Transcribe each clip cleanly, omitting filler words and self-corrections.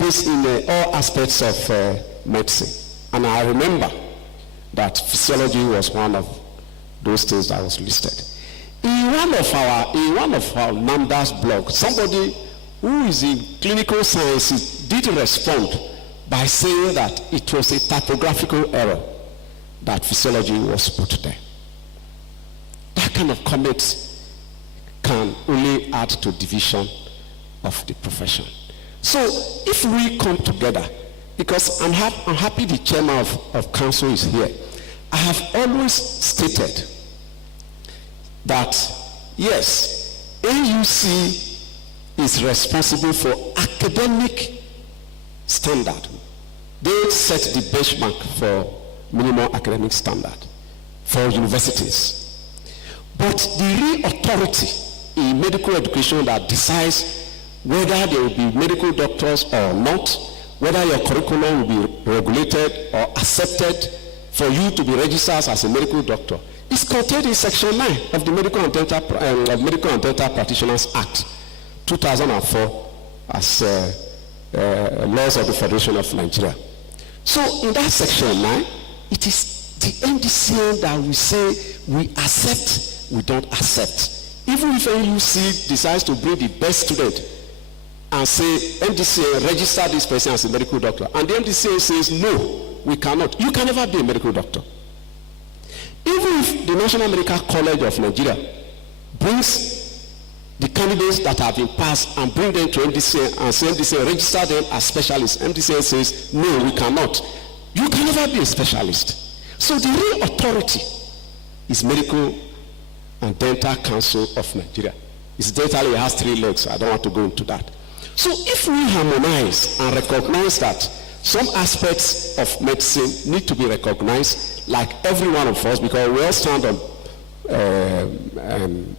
based in all aspects of medicine. And I remember that physiology was one of those things that was listed. In one of our NAMDA's blog, somebody who is in clinical sciences did respond by saying that it was a typographical error that physiology was put there. That kind of comment can only add to division of the profession. So if we come together, because I'm happy the chairman of council is here, I have always stated that yes, AUC is responsible for academic standard. They set the benchmark for minimum academic standard for universities. But the real authority in medical education that decides whether there will be medical doctors or not, whether your curriculum will be regulated or accepted for you to be registered as a medical doctor, is contained in Section 9 of the Medical and Dental Practitioners Act 2004 as laws of the Federation of Nigeria. So in that Section 9, it is the MDCN that we say we accept, we don't accept. Even if AUC decides to bring the best student and say, MDCN, register this person as a medical doctor, and the MDCN says, no, we cannot. You can never be a medical doctor. Even if the National Medical College of Nigeria brings the candidates that have been passed and bring them to MDCN and say, MDCN, register them as specialists, MDCN says, no, we cannot. You can never be a specialist. So the real authority is Medical and Dental Council of Nigeria. Incidentally, it has 3 legs, so I don't want to go into that. So if we harmonize and recognize that some aspects of medicine need to be recognized, like every one of us, because we all stand on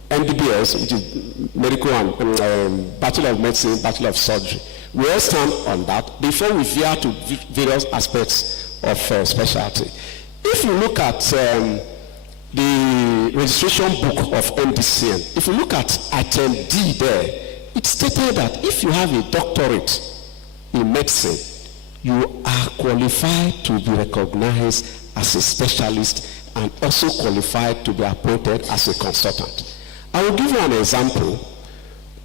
MBBS, which is medical and Bachelor of Medicine, Bachelor of Surgery. We all stand on that before we veer to various aspects of specialty. If you look at the registration book of MDCN, if you look at item D there, it stated that if you have a doctorate in medicine, you are qualified to be recognized as a specialist and also qualified to be appointed as a consultant. I will give you an example.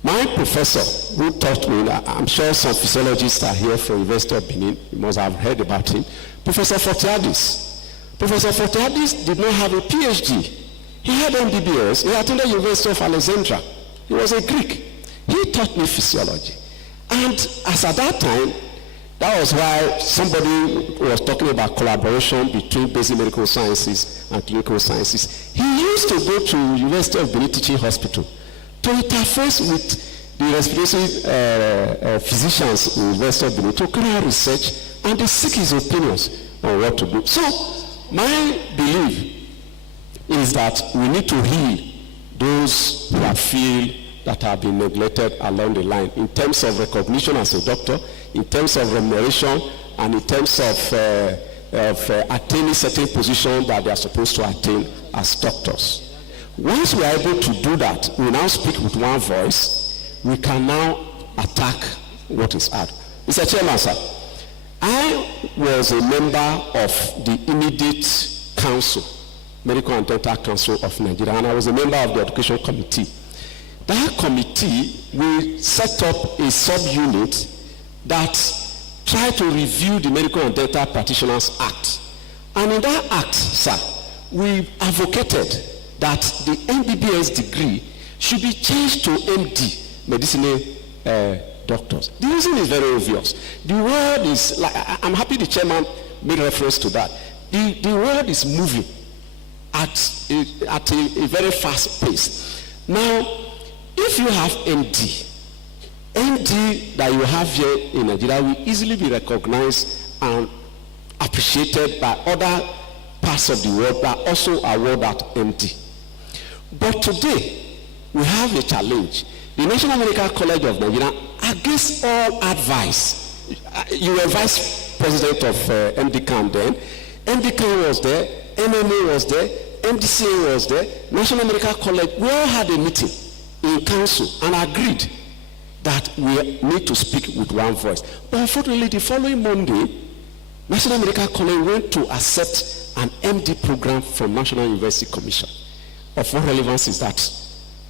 My professor who taught me, I'm sure some physiologists are here from University of Benin, you must have heard about him, Professor Fortiadis. Professor Fortiadis did not have a PhD. He had MBBS, he attended University of Alexandria. He was a Greek. He taught me physiology. And as at that time, that was why somebody was talking about collaboration between basic medical sciences and clinical sciences. He used to go to University of Benin Teaching Hospital to interface with the respiratory physicians in University of Benin to carry research, and they seek his opinions on what to do. So my belief is that we need to heal those who feel that have been neglected along the line in terms of recognition as a doctor, in terms of remuneration, and in terms of attaining certain positions that they are supposed to attain as doctors. Once we are able to do that, we now speak with one voice, we can now attack what is hard. Mr. Chairman, sir, I was a member of the immediate council, Medical and Dental Council of Nigeria, and I was a member of the education committee. That committee will set up a sub-unit that try to review the Medical and Dental Practitioners Act. And in that act, sir, we advocated that the MBBS degree should be changed to MD, medicinal doctors. The reason is very obvious. The world is, like, I'm happy the chairman made reference to that. The world is moving at a very fast pace. Now, if you have MD that you have here in Nigeria will easily be recognized and appreciated by other parts of the world that also award that MD. But today, we have a challenge. The National Medical College of Nigeria, against all advice, you were vice president of MDCAN then, MDCAN was there, MMA was there, MDCA was there, National Medical College, we all had a meeting in council and agreed that we need to speak with one voice. But unfortunately, the following Monday, National Medical College went to accept an MD program from National University Commission. Of what relevance is that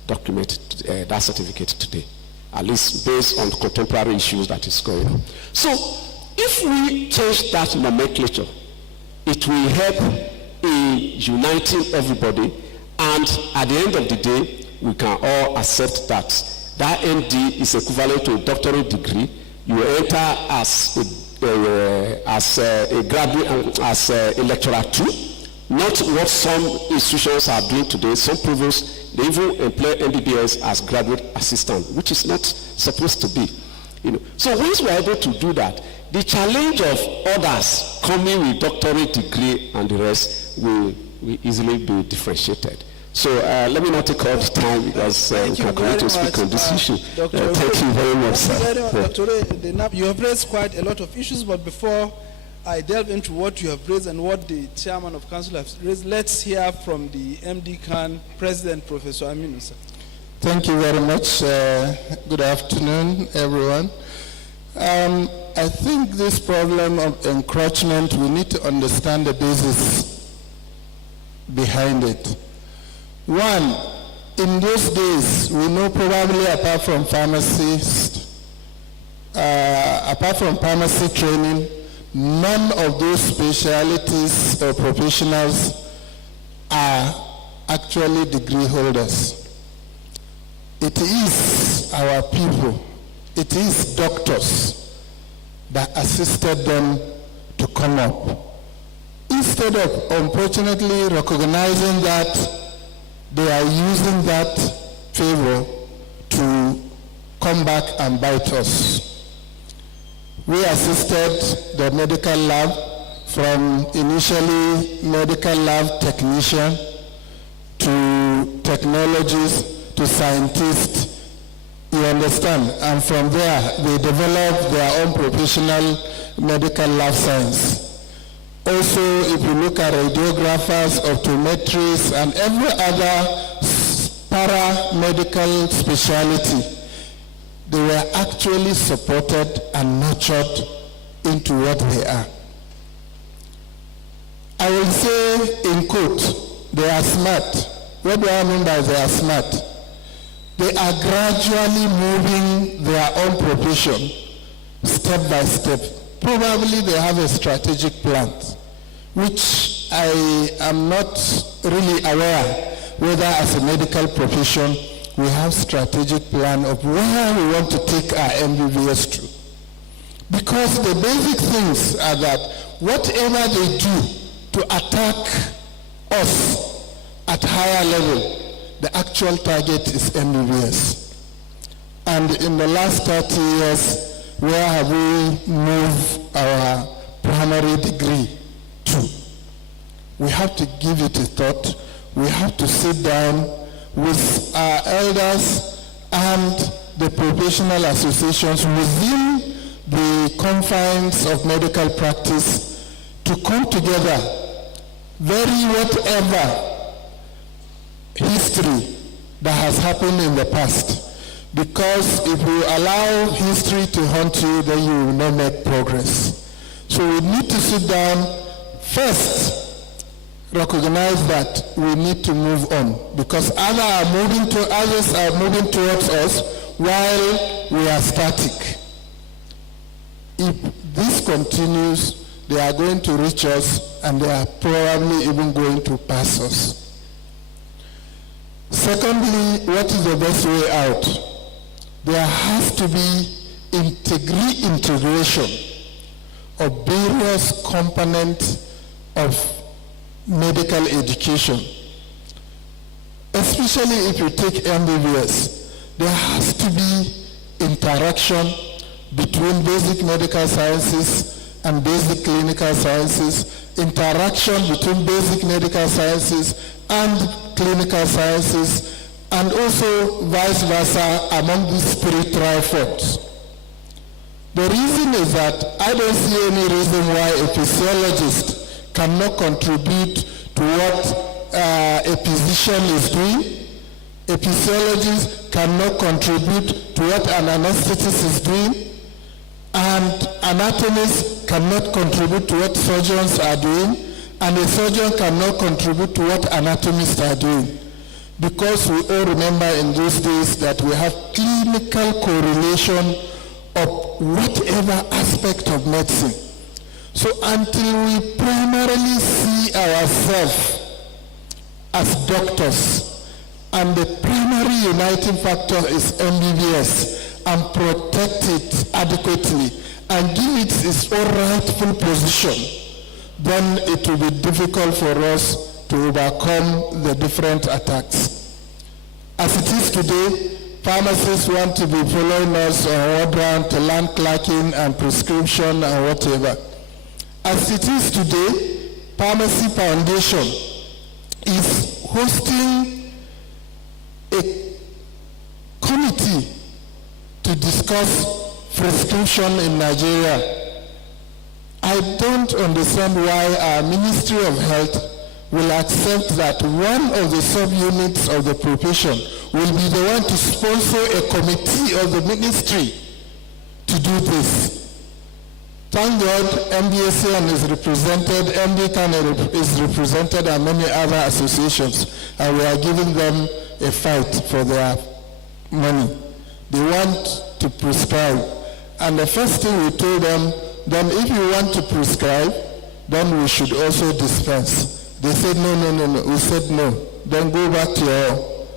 document, that certificate today? At least based on contemporary issues that is going on. So, if we change that nomenclature, it will help in uniting everybody, and at the end of the day, we can all accept that that MD is equivalent to a doctorate degree. You enter as a graduate, as a lecturer too. Not what some institutions are doing today. Some provosts, they even employ MBBS as graduate assistant, which is not supposed to be. So once we are able to do that, the challenge of others coming with doctorate degree and the rest will easily be differentiated. So let me not take all the time because we can continue to speak on this issue. Thank you very much, sir. Dr. You have raised quite a lot of issues, but before I delve into what you have raised and what the chairman of council has raised, let's hear from the MD Khan President, Professor Aminu, sir. Thank you very much. Good afternoon, everyone. I think this problem of encroachment, we need to understand the basis behind it. One, in those days, we know probably apart from pharmacists, apart from pharmacy training, none of those specialties or professionals are actually degree holders. It is our people, it is doctors that assisted them to come up. Instead of unfortunately recognizing that, they are using that favor to come back and bite us. We assisted the medical lab from initially medical lab technician to technologists to scientists, you understand? And from there, they developed their own professional medical lab science. Also, if you look at radiographers, optometrists, and every other paramedical specialty, they were actually supported and nurtured into what they are. I will say in quote, they are smart. What do I mean by they are smart? They are gradually moving their own profession step by step. Probably they have a strategic plan, which I am not really aware whether as a medical profession we have strategic plan of where we want to take our MBBS to. Because the basic things are that whatever they do to attack us at higher level, the actual target is MBBS. And in the last 30 years, where have we moved our primary degree to? We have to give it a thought. We have to sit down with our elders and the professional associations within the confines of medical practice to come together, vary whatever history that has happened in the past. Because if you allow history to haunt you, then you will not make progress. So we need to sit down first, recognize that we need to move on, because others are moving towards us while we are static. If this continues, they are going to reach us and they are probably even going to pass us. Secondly, what is the best way out? There has to be integration of various components of medical education. Especially if you take MBBS, there has to be interaction between basic medical sciences and basic clinical sciences, interaction between basic medical sciences and clinical sciences, and also vice versa among these three triforms. The reason is that I don't see any reason why a physiologist cannot contribute to what a physician is doing. A physiologist cannot contribute to what an anesthetist is doing, and anatomists cannot contribute to what surgeons are doing, and a surgeon cannot contribute to what anatomists are doing. Because we all remember in those days that we have clinical correlation of whatever aspect of medicine. So until we primarily see ourselves as doctors, and the primary uniting factor is MBBS, and protect it adequately, and give it its own rightful position, then it will be difficult for us to overcome the different attacks. As it is today, pharmacists want to be following us on ward round to learn clerking and prescription and whatever. As it is today, Pharmacy Foundation is hosting a committee to discuss prescription in Nigeria. I don't understand why our Ministry of Health will accept that one of the subunits of the profession will be the one to sponsor a committee of the ministry to do this. Thank God MeDSABAMS is represented, MDCAN is represented, and many other associations, and we are giving them a fight for their money. They want to prescribe. And the first thing we told them, then if you want to prescribe, then we should also dispense. They said, no. We said, no. Then go back to your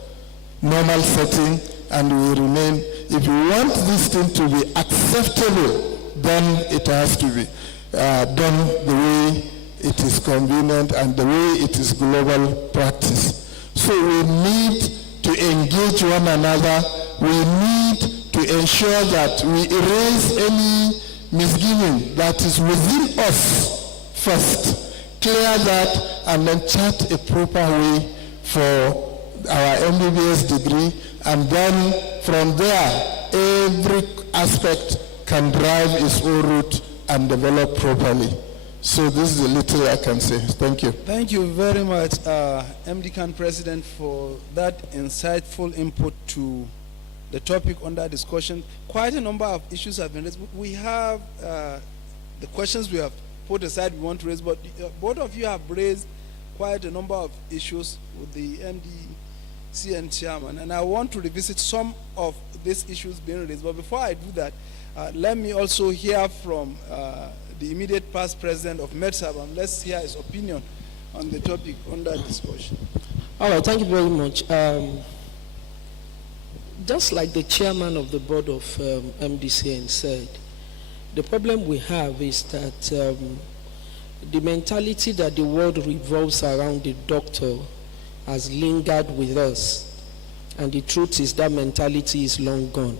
normal setting and we remain. If you want this thing to be acceptable, then it has to be done the way it is convenient and the way it is global practice. So we need to engage one another. We need to ensure that we erase any misgiving that is within us first. Clear that and then chart a proper way for our MBBS degree, and then from there every aspect can drive its own route and develop properly. So this is a little I can say. Thank you. Thank you very much, MDCAN President, for that insightful input to the topic under discussion. Quite a number of issues have been raised. We have the questions we have put aside we want to raise, but both of you have raised quite a number of issues with the MDCN chairman, and I want to revisit some of these issues being raised. But before I do that, let me also hear from the immediate past president of MeDSABAMS. Let's hear his opinion on the topic under discussion. All right, thank you very much. Just like the chairman of the board of MDCN said, the problem we have is that the mentality that the world revolves around the doctor has lingered with us. And the truth is that mentality is long gone.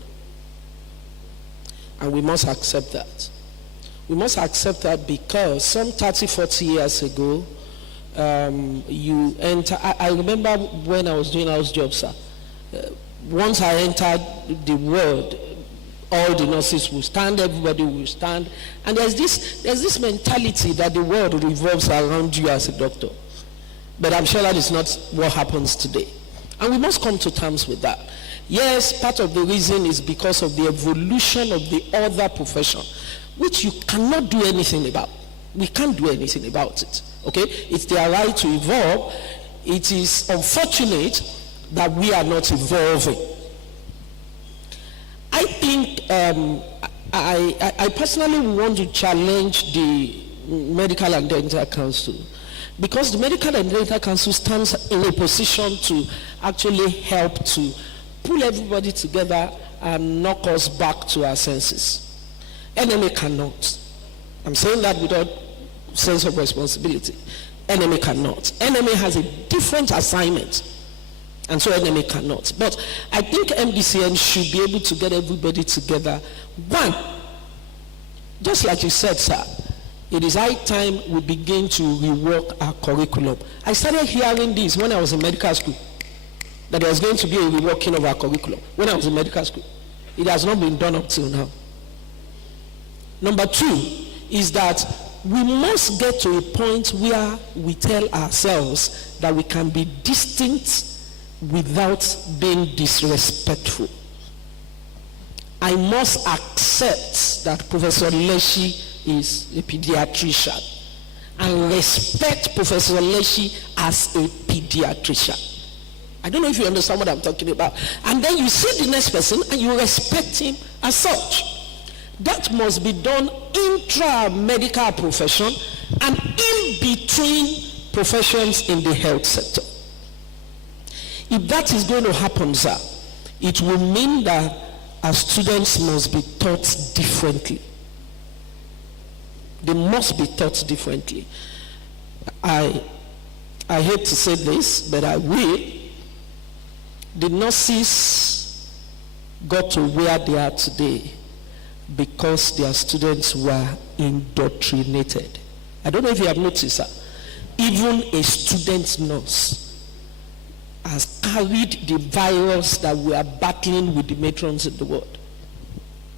And we must accept that. We must accept that because some 30, 40 years ago, you enter, I remember when I was doing house jobs, sir, once I entered the world, all the nurses will stand, everybody will stand, and there's this mentality that the world revolves around you as a doctor. But I'm sure that is not what happens today. And we must come to terms with that. Yes, part of the reason is because of the evolution of the other profession, which you cannot do anything about. We can't do anything about it, okay? It's their right to evolve. It is unfortunate that we are not evolving. I think I personally want to challenge the Medical and Dental Council, because the Medical and Dental Council stands in a position to actually help to pull everybody together and knock us back to our senses. NMA cannot. I'm saying that without sense of responsibility. NMA cannot. NMA has a different assignment, and so NMA cannot. But I think MDCN should be able to get everybody together. One, just like you said, sir, it is high time we begin to rework our curriculum. I started hearing this when I was in medical school, that there was going to be a reworking of our curriculum when I was in medical school. It has not been done up till now. Number two is that we must get to a point where we tell ourselves that we can be distinct without being disrespectful. I must accept that Professor Leshi is a pediatrician and respect Professor Leshi as a pediatrician. I don't know if you understand what I'm talking about. And then you see the next person and you respect him as such. That must be done intra-medical profession and in between professions in the health sector. If that is going to happen, sir, it will mean that our students must be taught differently. They must be taught differently. I hate to say this, but I will. The nurses got to where they are today because their students were indoctrinated. I don't know if you have noticed that. Even a student nurse has carried the virus that we are battling with the matrons in the world.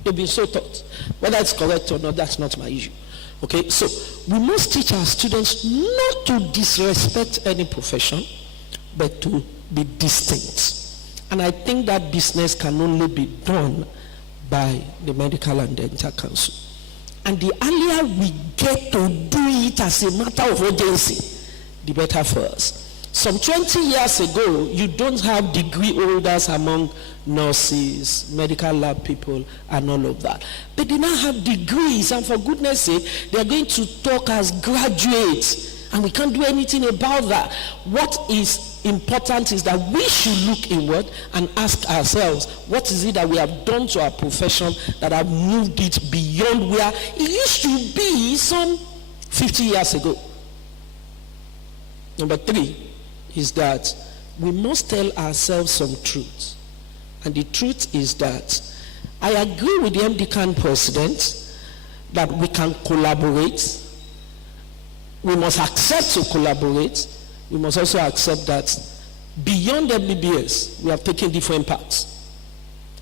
They've been so taught. Whether it's correct or not, that's not my issue. Okay, so we must teach our students not to disrespect any profession, but to be distinct. And I think that business can only be done by the Medical and Dental Council. And the earlier we get to do it as a matter of urgency, the better for us. Some 20 years ago, you don't have degree holders among nurses, medical lab people, and all of that. But they now have degrees, and for goodness sake, they're going to talk as graduates, and we can't do anything about that. What is important is that we should look inward and ask ourselves, what is it that we have done to our profession that have moved it beyond where it used to be some 50 years ago? Number 3 is that we must tell ourselves some truth. And the truth is that I agree with the MDCAN president that we can collaborate. We must accept to collaborate. We must also accept that beyond MBBS, we have taken different paths.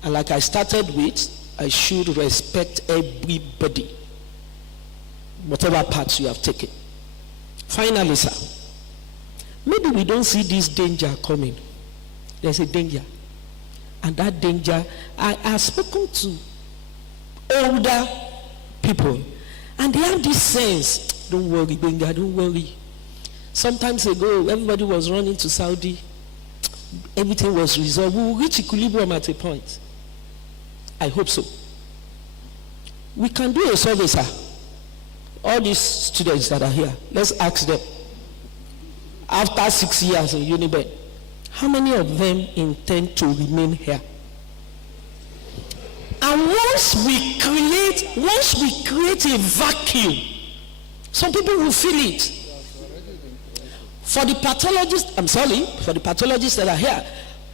And like I started with, I should respect everybody, whatever paths you have taken. Finally, sir, maybe we don't see this danger coming. There's a danger. And that danger, I have spoken to older people, and they have this sense, don't worry, Benga, don't worry. Sometimes ago, everybody was running to Saudi. Everything was resolved. We will reach equilibrium at a point. I hope so. We can do a survey, sir. All these students that are here, let's ask them. After 6 years in Uniben, how many of them intend to remain here? And once we create a vacuum, some people will feel it. For the pathologists, for the pathologists that are here,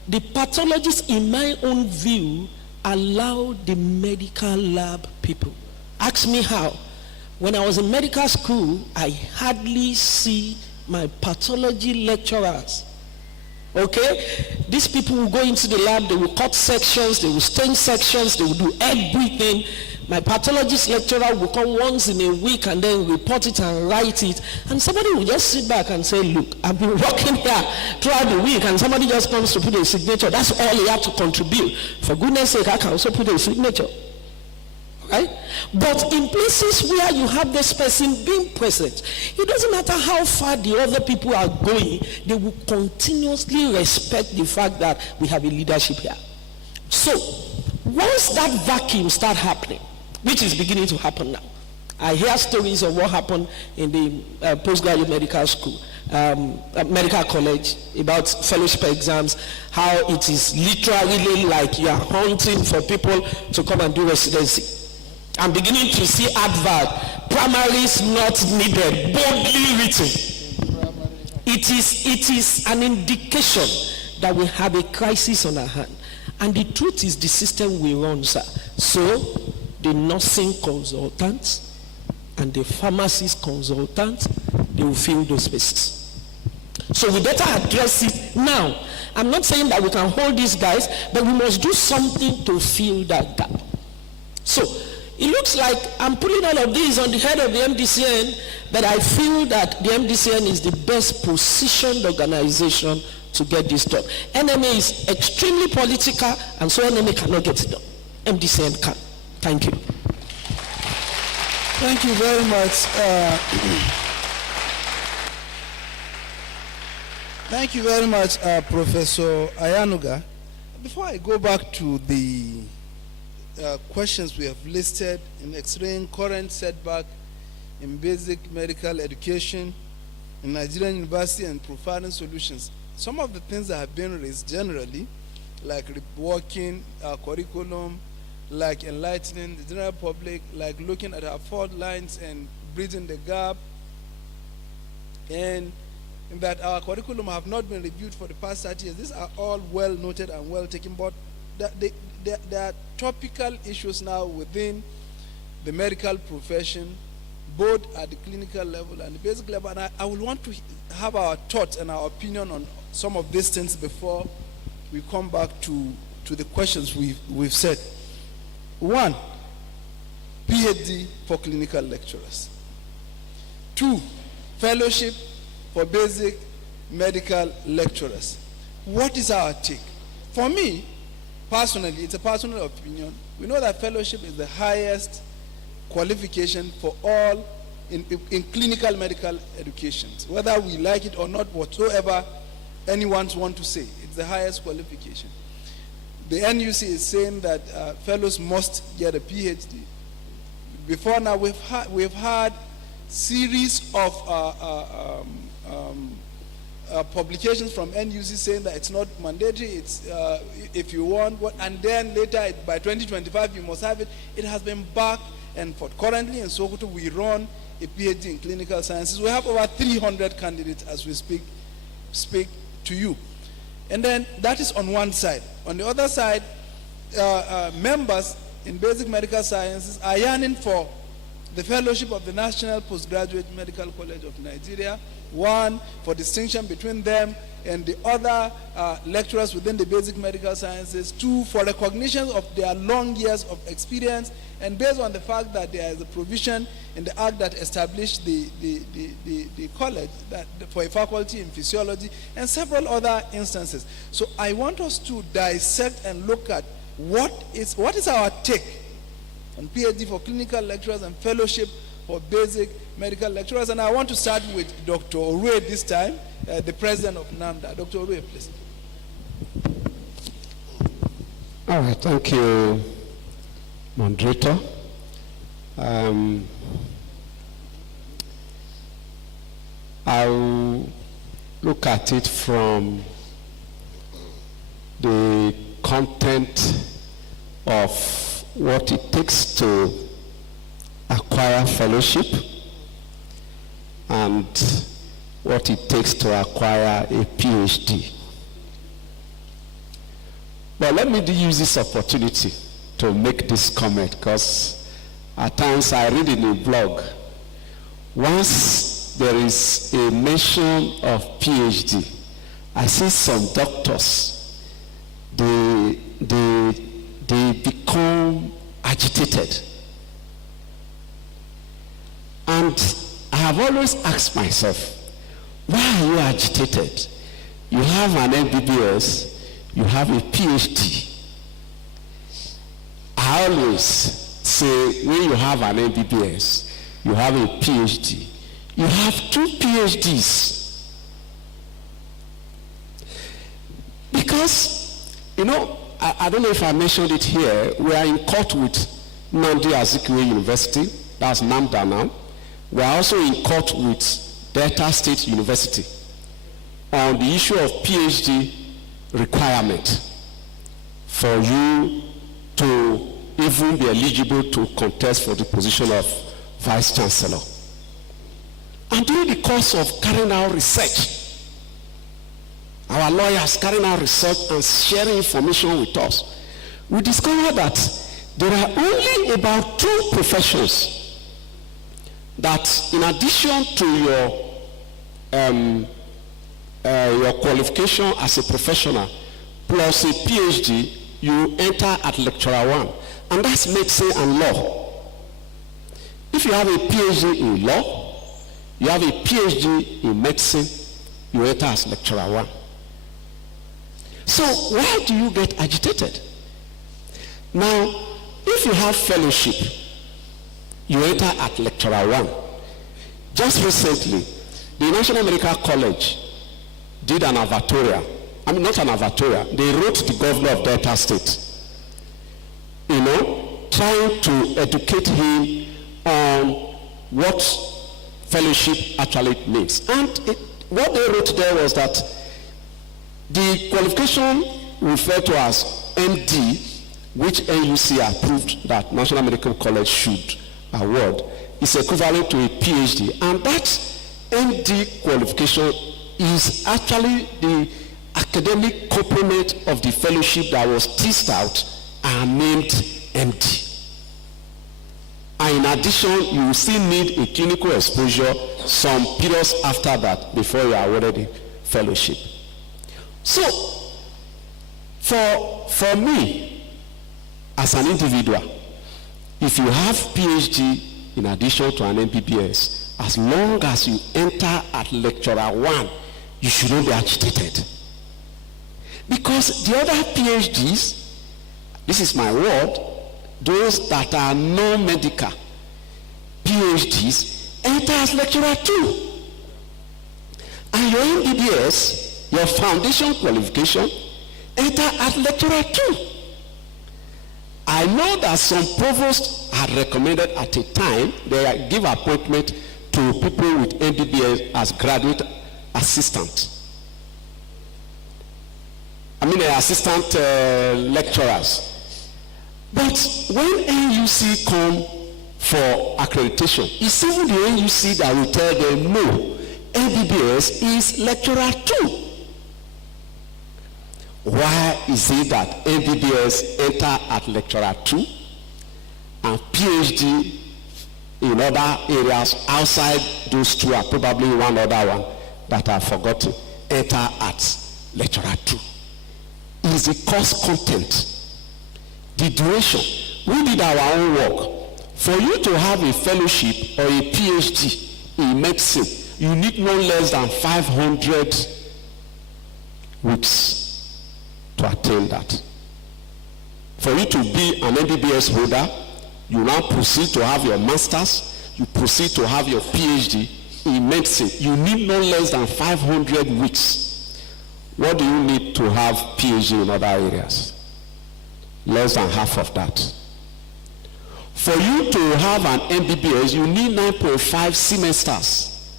the pathologists, in my own view, allow the medical lab people. Ask me how. When I was in medical school, I hardly see my pathology lecturers. Okay? These people will go into the lab, they will cut sections, they will stain sections, they will do everything. My pathologist lecturer will come once in a week and then report it and write it. And somebody will just sit back and say, look, I've been working here throughout the week, and somebody just comes to put a signature. That's all he had to contribute. For goodness sake, I can also put a signature. Right? But in places where you have this person being present, it doesn't matter how far the other people are going, they will continuously respect the fact that we have a leadership here. So, once that vacuum starts happening, which is beginning to happen now, I hear stories of what happened in the postgraduate medical school, medical college, about fellowship exams, how it is literally like you are hunting for people to come and do residency. I'm beginning to see advert, primaries not needed, boldly written. It is an indication that we have a crisis on our hand. And the truth is the system we run, sir. So the nursing consultants and the pharmacist consultants, they will fill those spaces. So we better address it now. I'm not saying that we can hold these guys, but we must do something to fill that gap. So it looks like I'm pulling all of these on the head of the MDCN, but I feel that the MDCN is the best positioned organization to get this done. NMA is extremely political, and so NMA cannot get it done. MDCN can. Thank you. Thank you very much. Thank you very much, Professor Ayanuga. Before I go back to the questions we have listed in X-raying current setback in basic medical education in Nigerian university and providing solutions, some of the things that have been raised generally, like reworking our curriculum, like enlightening the general public, like looking at our fault lines and bridging the gap, and in that our curriculum have not been reviewed for the past 30 years. These are all well noted and well taken, but there are topical issues now within the medical profession, both at the clinical level and the basic level, and I would want to have our thoughts and our opinion on some of these things before we come back to the questions we've said. One, PhD for clinical lecturers. Two, fellowship for basic medical lecturers. What is our take? For me, personally, it's a personal opinion. We know that fellowship is the highest qualification for all in clinical medical education. Whether we like it or not, whatsoever anyone wants to say, it's the highest qualification. The NUC is saying that fellows must get a PhD. Before now, we've had series of publications from NUC saying that it's not mandatory, it's if you want, and then later by 2025 you must have it. It has been back and forth. Currently in Sokoto we run a PhD in clinical sciences. We have over 300 candidates as we speak to you. And then that is on one side. On the other side, members in basic medical sciences are yearning for the fellowship of the National Postgraduate Medical College of Nigeria. One, for distinction between them and the other lecturers within the basic medical sciences. Two, for recognition of their long years of experience, and based on the fact that there is a provision in the act that established the college for a faculty in physiology and several other instances. So I want us to dissect and look at what is our take on PhD for clinical lecturers and fellowship for basic medical lecturers. And I want to start with Dr. Orue this time, the president of NAMDA. Dr. Orue, please. All right, thank you, moderator. I'll look at it from the content of what it takes to acquire fellowship and what it takes to acquire a PhD. But let me use this opportunity to make this comment, because at times I read in a blog, once there is a mention of PhD, I see some doctors, they become agitated. And I have always asked myself, why are you agitated? You have an MBBS, you have a PhD. I always say, when you have an MBBS, you have a PhD, you have 2 PhDs. Because, you know, I don't know if I mentioned it here, we are in court with Nnamdi Azikiwe University, that's NAMDA now. We are also in court with Delta State University on the issue of PhD requirement for you to even be eligible to contest for the position of Vice Chancellor. And during the course of carrying out research, our lawyers carrying out research and sharing information with us, we discovered that there are only about 2 professions that, in addition to your qualification as a professional plus a PhD, you enter at lecturer 1, and that's medicine and law. If you have a PhD in law, you have a PhD in medicine, you enter as lecturer 1. So why do you get agitated? Now, if you have fellowship, you enter at lecturer 1. Just recently, the National Medical College did an advertorial. I mean, not an advertorial. They wrote the governor of Delta State, trying to educate him on what fellowship actually means. And what they wrote there was that the qualification referred to as MD, which NUC approved that National Medical College should award, is equivalent to a PhD. And that MD qualification is actually the academic component of the fellowship that was teased out and named MD. And in addition, you will still need a clinical exposure some periods after that before you are awarded the fellowship. So, for me, as an individual, if you have PhD in addition to an MBBS, as long as you enter at lecturer 1, you shouldn't be agitated. Because the other PhDs, this is my word, those that are non-medical PhDs, enter as lecturer 2. And your MBBS, your foundation qualification, enter at lecturer 2. I know that some provosts had recommended at a time they give appointment to people with MBBS as graduate assistant. Assistant lecturers. But when NUC come for accreditation, it's even the NUC that will tell them, no, MBBS is lecturer 2. Why is it that MBBS enter at lecturer 2 and PhD in other areas outside those two are probably one other one that I've forgotten, enter at lecturer 2? It is the course content, the duration. We did our own work. For you to have a fellowship or a PhD in medicine, you need no less than 500 weeks to attain that. For you to be an MBBS holder, you now proceed to have your master's, you proceed to have your PhD in medicine. You need no less than 500 weeks. What do you need to have PhD in other areas? Less than half of that. For you to have an MBBS, you need 9.5 semesters.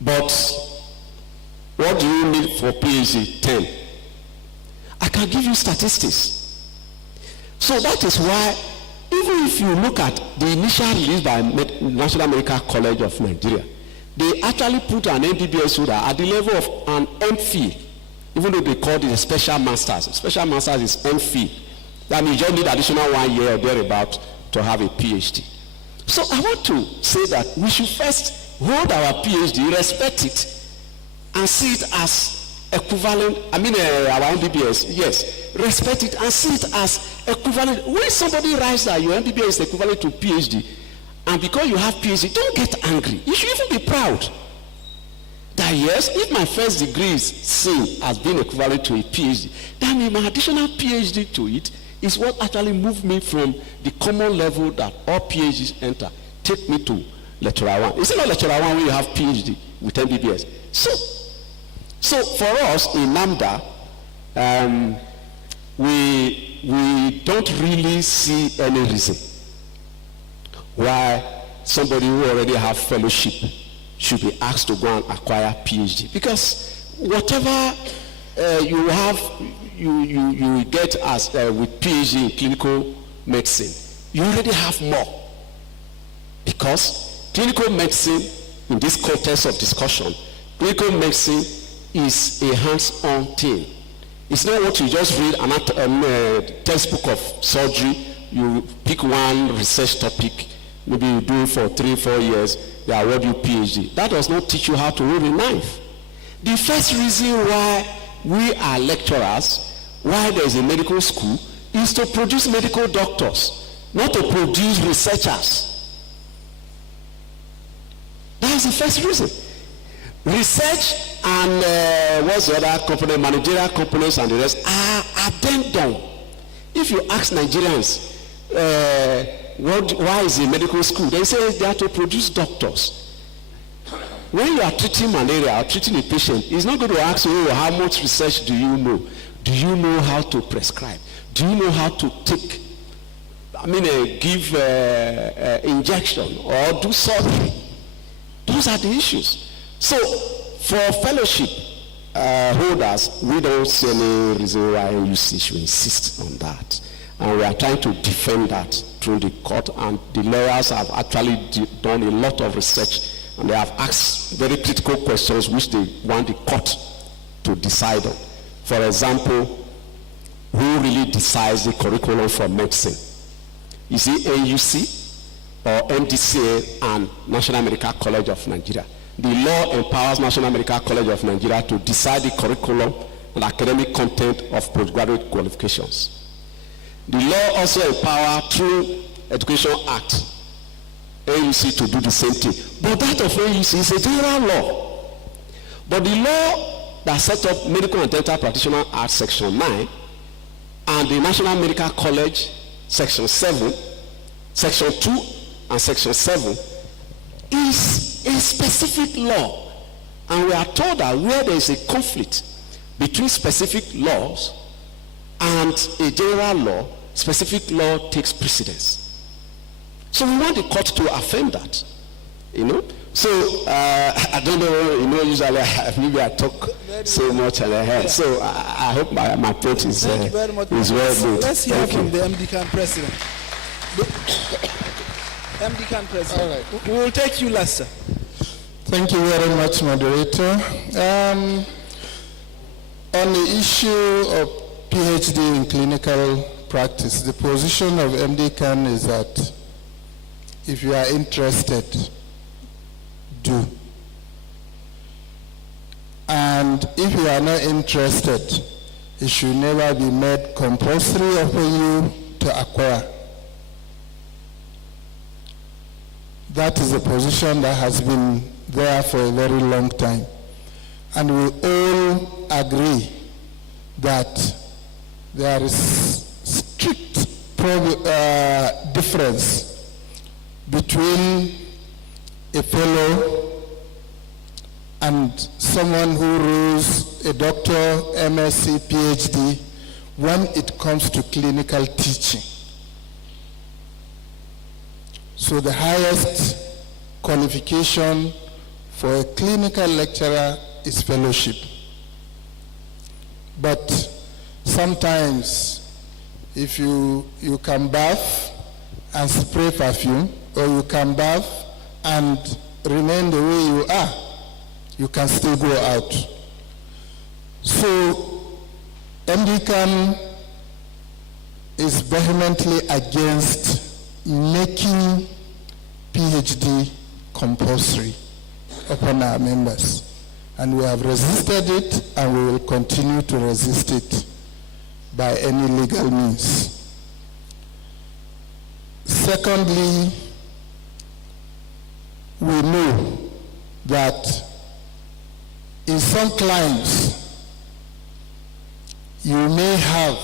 But what do you need for PhD? 10. I can give you statistics. So that is why, even if you look at the initial release by National Medical College of Nigeria, they actually put an MBBS holder at the level of an MPhil, even though they called it a special master's. Special master's is MPhil. That means you just need additional 1 year or thereabout to have a PhD. So I want to say that we should first hold our PhD, respect it, and see it as equivalent. Our MBBS, yes, respect it and see it as equivalent. When somebody writes that your MBBS is equivalent to PhD, and because you have PhD, don't get angry. You should even be proud that yes, if my first degree is seen as being equivalent to a PhD, then my additional PhD to it is what actually moved me from the common level that all PhDs enter, take me to lecturer 1. Is it not lecturer 1 when you have PhD with MBBS? So for us in NAMDA, we don't really see any reason why somebody who already have fellowship should be asked to go and acquire PhD. Because whatever you have, you get as with PhD in clinical medicine, you already have more. Because clinical medicine, in this context of discussion, clinical medicine is a hands-on thing. It's not what you just read a textbook of surgery, you pick one research topic, maybe you do it for 3-4 years, they award you PhD. That does not teach you how to hold a knife. The first reason why we are lecturers, why there is a medical school, is to produce medical doctors, not to produce researchers. That is the first reason. Research and what's the other component, managerial components and the rest are addendum. If you ask Nigerians, why is a medical school? They say they are to produce doctors. When you are treating malaria or treating a patient, it's not going to ask you, how much research do you know? Do you know how to prescribe? Do you know how to take, give injection or do surgery? Those are the issues. So for fellowship holders, we don't see any reason why UC should insist on that. And we are trying to defend that through the court, and the lawyers have actually done a lot of research, and they have asked very critical questions which they want the court to decide on. For example, who really decides the curriculum for medicine? Is it NUC or MeDSABAMS and National Medical College of Nigeria? The law empowers National Medical College of Nigeria to decide the curriculum and academic content of postgraduate qualifications. The law also empowers, through Education Act, AUC to do the same thing. But that of AUC is a general law. But the law that set up Medical and Dental Practitioner Act Section 9 and the National Medical College Section 7, Section 2 and Section 7 is a specific law. And we are told that where there is a conflict between specific laws and a general law, specific law takes precedence. So we want the court to affirm that, So I don't know, usually maybe I talk so much and I heard. So I hope my point is well good. Let's hear from the MDCAN president. MDCAN president. All right. We will take you last, sir. Thank you very much, moderator. On the issue of PhD in clinical practice, the position of MDCAN is that if you are interested, do. And if you are not interested, it should never be made compulsory upon you to acquire. That is a position that has been there for a very long time. And we all agree that there is strict difference between a fellow and someone who rules a doctor, MSc, PhD when it comes to clinical teaching. So the highest qualification for a clinical lecturer is fellowship. But sometimes if you can bath and spray perfume, or you can bath and remain the way you are, you can still go out. So MDCAN is vehemently against making PhD compulsory upon our members. And we have resisted it, and we will continue to resist it by any legal means. Secondly, we know that in some climes you may have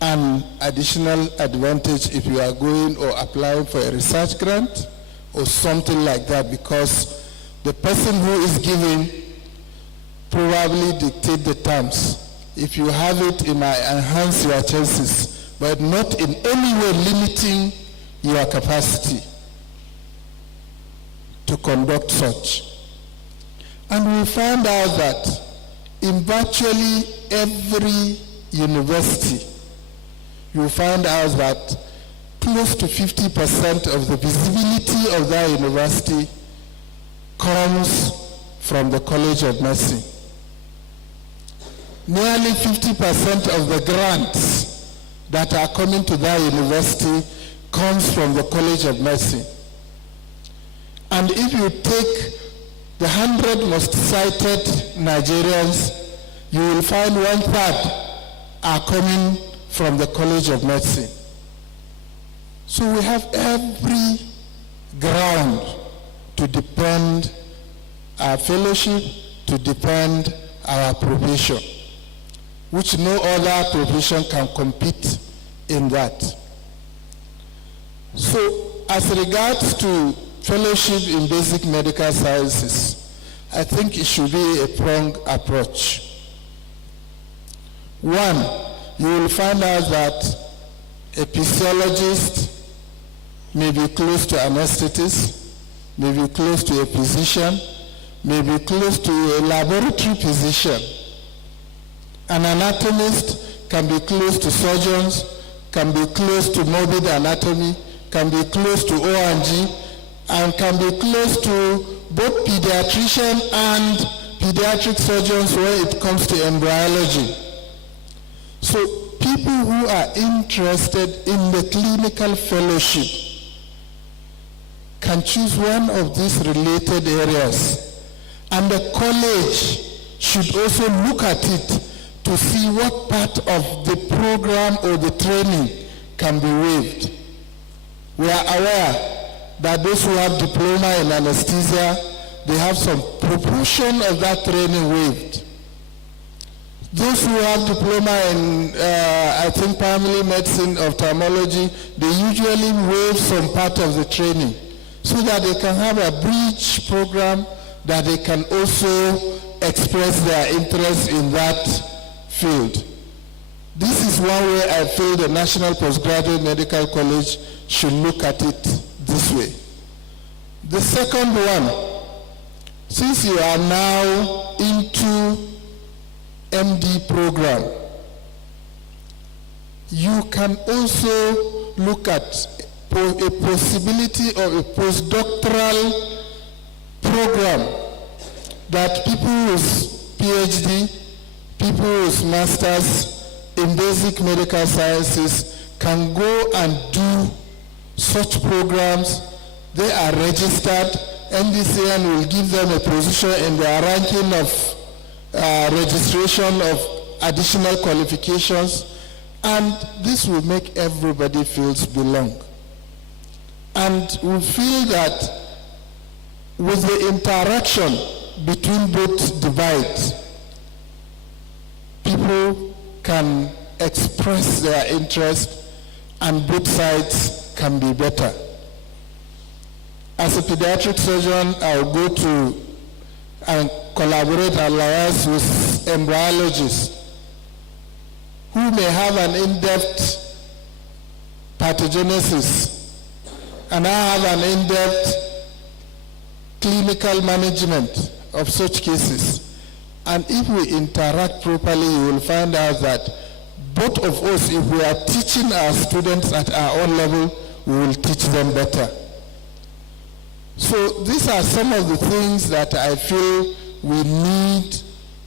an additional advantage if you are going or applying for a research grant or something like that, because the person who is giving probably dictate the terms. If you have it, it might enhance your chances, but not in any way limiting your capacity to conduct such. And we found out that in virtually every university, you find out that close to 50% of the visibility of that university comes from the College of Medicine. Nearly 50% of the grants that are coming to that university comes from the College of Medicine. And if you take the 100 most cited Nigerians, you will find 1/3 are coming from the College of Medicine. So we have every ground to defend our fellowship to defend our profession, which no other profession can compete in that. So, as regards to fellowship in basic medical sciences, I think it should be a pronged approach. One, you will find out that a physiologist may be close to an anesthetist, may be close to a physician, may be close to a laboratory physician. An anatomist can be close to surgeons, can be close to morbid anatomy, can be close to O&G, and can be close to both pediatrician and pediatric surgeons when it comes to embryology. So people who are interested in the clinical fellowship can choose one of these related areas, and the college should also look at it to see what part of the program or the training can be waived. We are aware that those who have diploma in anesthesia, they have some proportion of that training waived. Those who have diploma in, I think, family medicine, ophthalmology, they usually waive some part of the training so that they can have a bridge program that they can also express their interest in that field. This is one way I feel the National Postgraduate Medical College should look at it this way. The second one, since you are now into MD program, you can also look at a possibility of a postdoctoral program that people with PhD, people with masters in basic medical sciences can go and do such programs. They are registered. NDCN will give them a position in their ranking of registration of additional qualifications, and this will make everybody feels belong. And we feel that with the interaction between both divides, people can express their interest and both sides can be better. As a pediatric surgeon, I'll go to and collaborate alliance with embryologists who may have an in-depth pathogenesis, and I have an in-depth clinical management of such cases. And if we interact properly, you will find out that both of us, if we are teaching our students at our own level, we will teach them better. So these are some of the things that I feel we need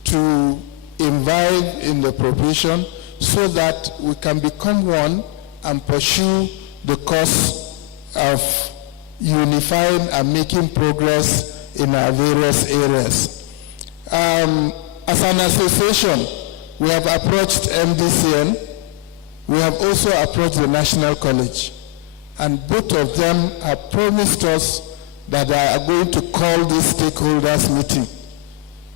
to imbibe in the profession so that we can become one and pursue the cause of unifying and making progress in our various areas. As an association, we have approached MDCN. We have also approached the National College. And both of them have promised us that they are going to call this stakeholders meeting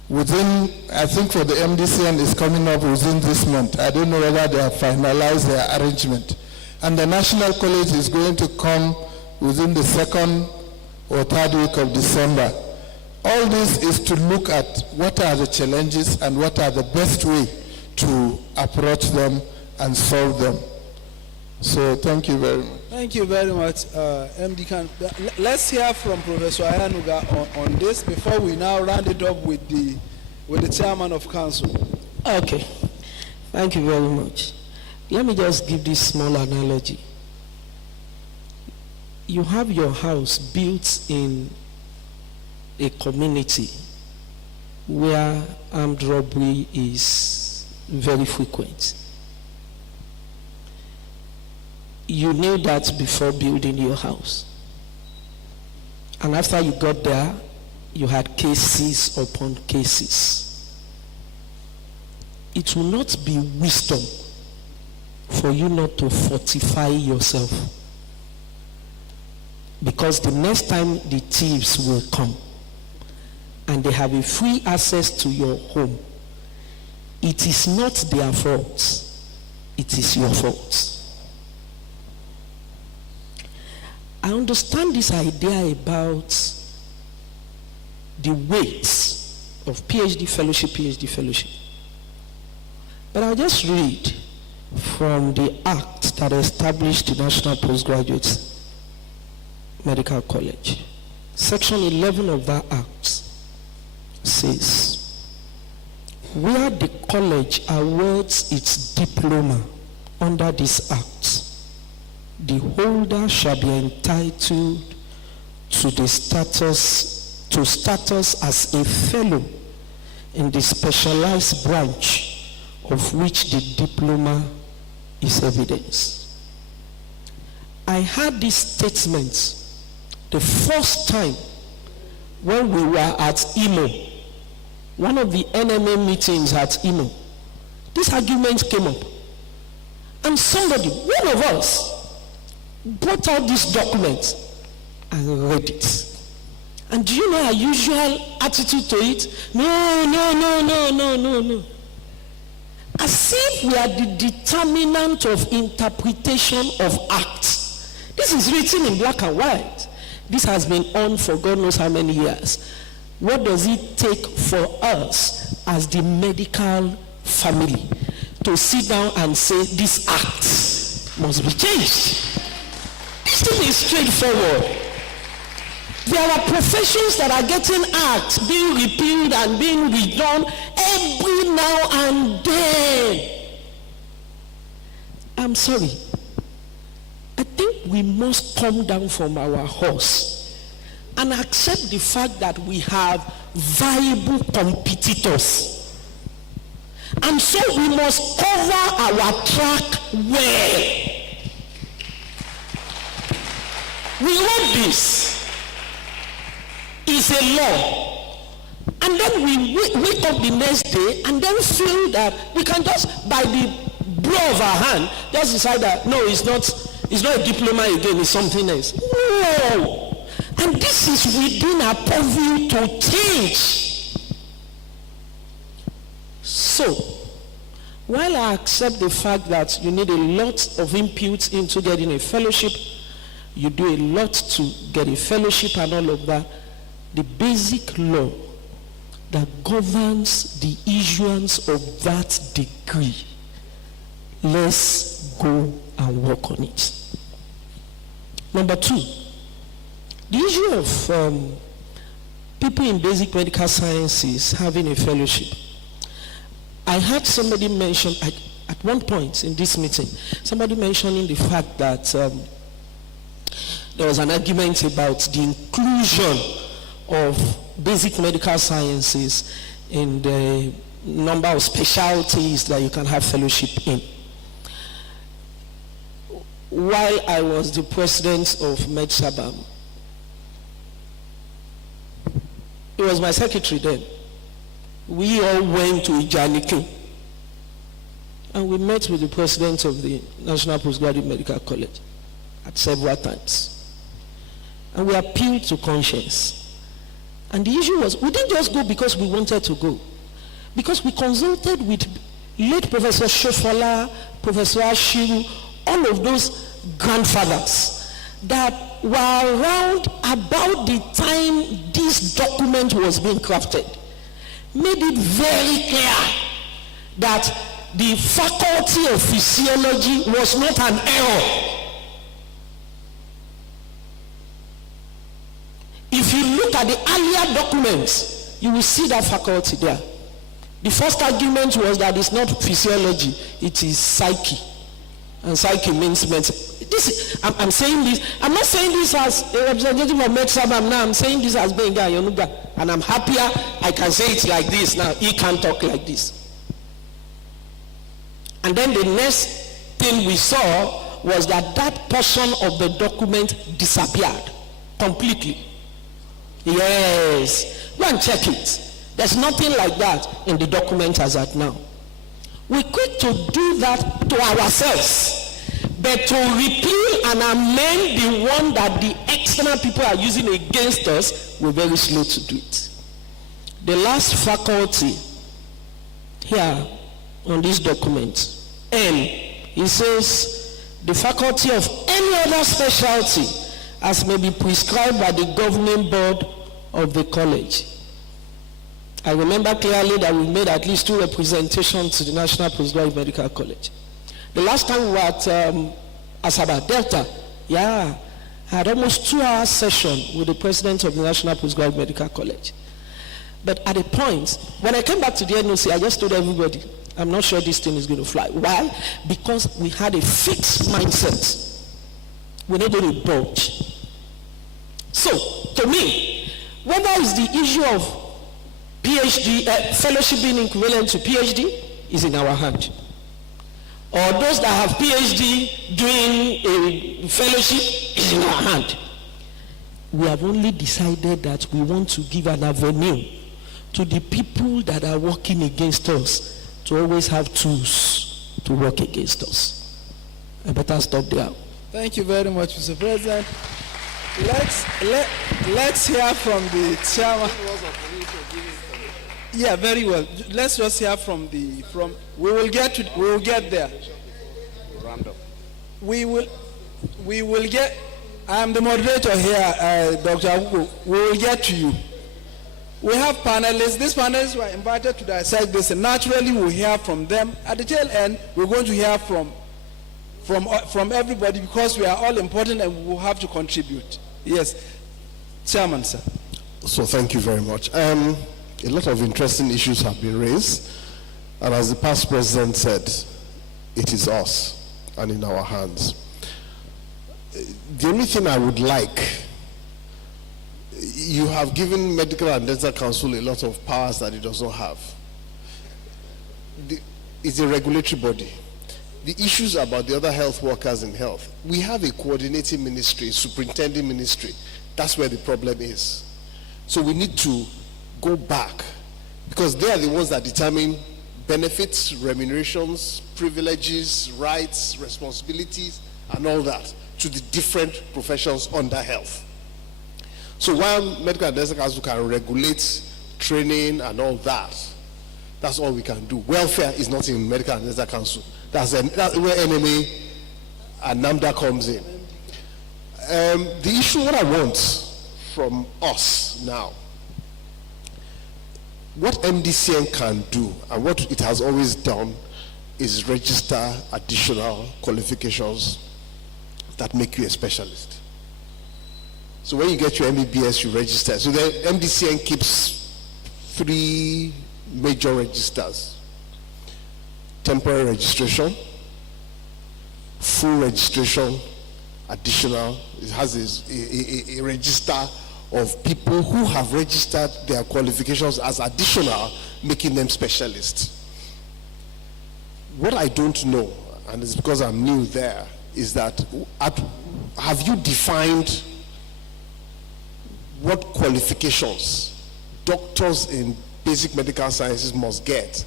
within, I think for the MDCN is coming up within this month. I don't know whether they have finalized their arrangement. And the National College is going to come within the second or third week of December. All this is to look at what are the challenges and what are the best way to approach them and solve them. So thank you very much. Thank you very much, MD Khan. Let's hear from Professor Ayanuga on this before we now round it up with the chairman of council. Okay, thank you very much. Let me just give this small analogy. You have your house built in a community where armed robbery is very frequent. You knew that before building your house. And after you got there, you had cases upon cases. It will not be wisdom for you not to fortify yourself. Because the next time the thieves will come, and they have a free access to your home, it is not their fault, it is your fault. I understand this idea about the weights of PhD fellowship. But I'll just read from the act that established the National Postgraduate Medical College. Section 11 of that act says, where the college awards its diploma under this act, the holder shall be entitled to status as a fellow in the specialized branch of which the diploma is evidence. I heard this statement the first time when we were at Imo, one of the NMA meetings at Imo. This argument came up, and somebody, one of us, brought out this document and read it. And do you know our usual attitude to it? No. As if we are the determinant of interpretation of acts. This is written in black and white. This has been on for God knows how many years. What does it take for us as the medical family to sit down and say this act must be changed? This thing is straightforward. There are professions that are getting acts being repealed and being redone every now and then. I'm sorry. I think we must come down from our horse and accept the fact that we have viable competitors. And so we must cover our track well. We wrote this. It's a law. And then we wake up the next day and then feel that we can just, by the blow of our hand, just decide that, no, it's not a diploma again, it's something else. No. And this is within our purview to change. So, while I accept the fact that you need a lot of inputs into getting a fellowship, you do a lot to get a fellowship and all of that, the basic law that governs the issuance of that degree, let's go and work on it. Number two, the issue of people in basic medical sciences having a fellowship. I heard somebody mention, at one point in this meeting, somebody mentioning the fact that there was an argument about the inclusion of basic medical sciences in the number of specialties that you can have fellowship in. While I was the president of MeDSABAMS, it was my secretary then. We all went to Ijaniku and we met with the president of the National Postgraduate Medical College at several times. And we appealed to conscience. And the issue was, we didn't just go because we wanted to go. Because we consulted with late Professor Shofola, Professor Ashiru, all of those grandfathers that were around about the time this document was being crafted, made it very clear that the faculty of physiology was not an error. If you look at the earlier documents, you will see that faculty there. The first argument was that it's not physiology, it is psyche. And psyche means medicine. I'm saying this, I'm not saying this as a representative of MeDSABAMS now, I'm saying this as Benga Yonuga. And I'm happier I can say it like this now. He can't talk like this. And then the next thing we saw was that that portion of the document disappeared completely. Yes, go and check it. There's nothing like that in the document as at now. We're quick to do that to ourselves, but to repeal and amend the one that the external people are using against us, we're very slow to do it. The last faculty here on this document, N, it says the faculty of any other specialty as may be prescribed by the governing board of the college. I remember clearly that we made at least 2 representations to the National Postgraduate Medical College. The last time we were at Asaba Delta, I had almost 2-hour session with the president of the National Postgraduate Medical College. But at a point, when I came back to the NOC, I just told everybody, I'm not sure this thing is going to fly. Why? Because we had a fixed mindset. We needed to budge. So, to me, whether it's the issue of PhD, fellowship being equivalent to PhD, is in our hand. Or those that have PhD doing a fellowship, is in our hand. We have only decided that we want to give an avenue to the people that are working against us to always have tools to work against us. I better stop there. Thank you very much, Mr. President. Let's hear from the chairman. Yeah, very well. Let's just hear from we will get there. We will get. I'm the moderator here, Dr. Agugo. We will get to you. We have panelists. These panelists were invited to dissect this, and naturally we'll hear from them. At the tail end, we're going to hear from everybody, because we are all important and we will have to contribute. Yes, Chairman, sir. So thank you very much. A lot of interesting issues have been raised, and as the past president said, it is us and in our hands. The only thing I would like, you have given Medical and Dental Council a lot of powers that it does not have. It's a regulatory body. The issues about the other health workers in health, we have a coordinating ministry, superintending ministry. That's where the problem is. So we need to go back, because they are the ones that determine benefits, remunerations, privileges, rights, responsibilities, and all that to the different professions under health. So while Medical and Dental Council can regulate training and all that, that's all we can do. Welfare is not in Medical and Dental Council. That's where NMA and NAMDA comes in. The issue, what I want from us now, what MDCN can do and what it has always done is register additional qualifications that make you a specialist. So when you get your MBBS, you register. So the MDCN keeps 3 major registers: temporary registration, full registration, additional. It has a register of people who have registered their qualifications as additional, making them specialists. What I don't know, and it's because I'm new there, is that have you defined what qualifications doctors in basic medical sciences must get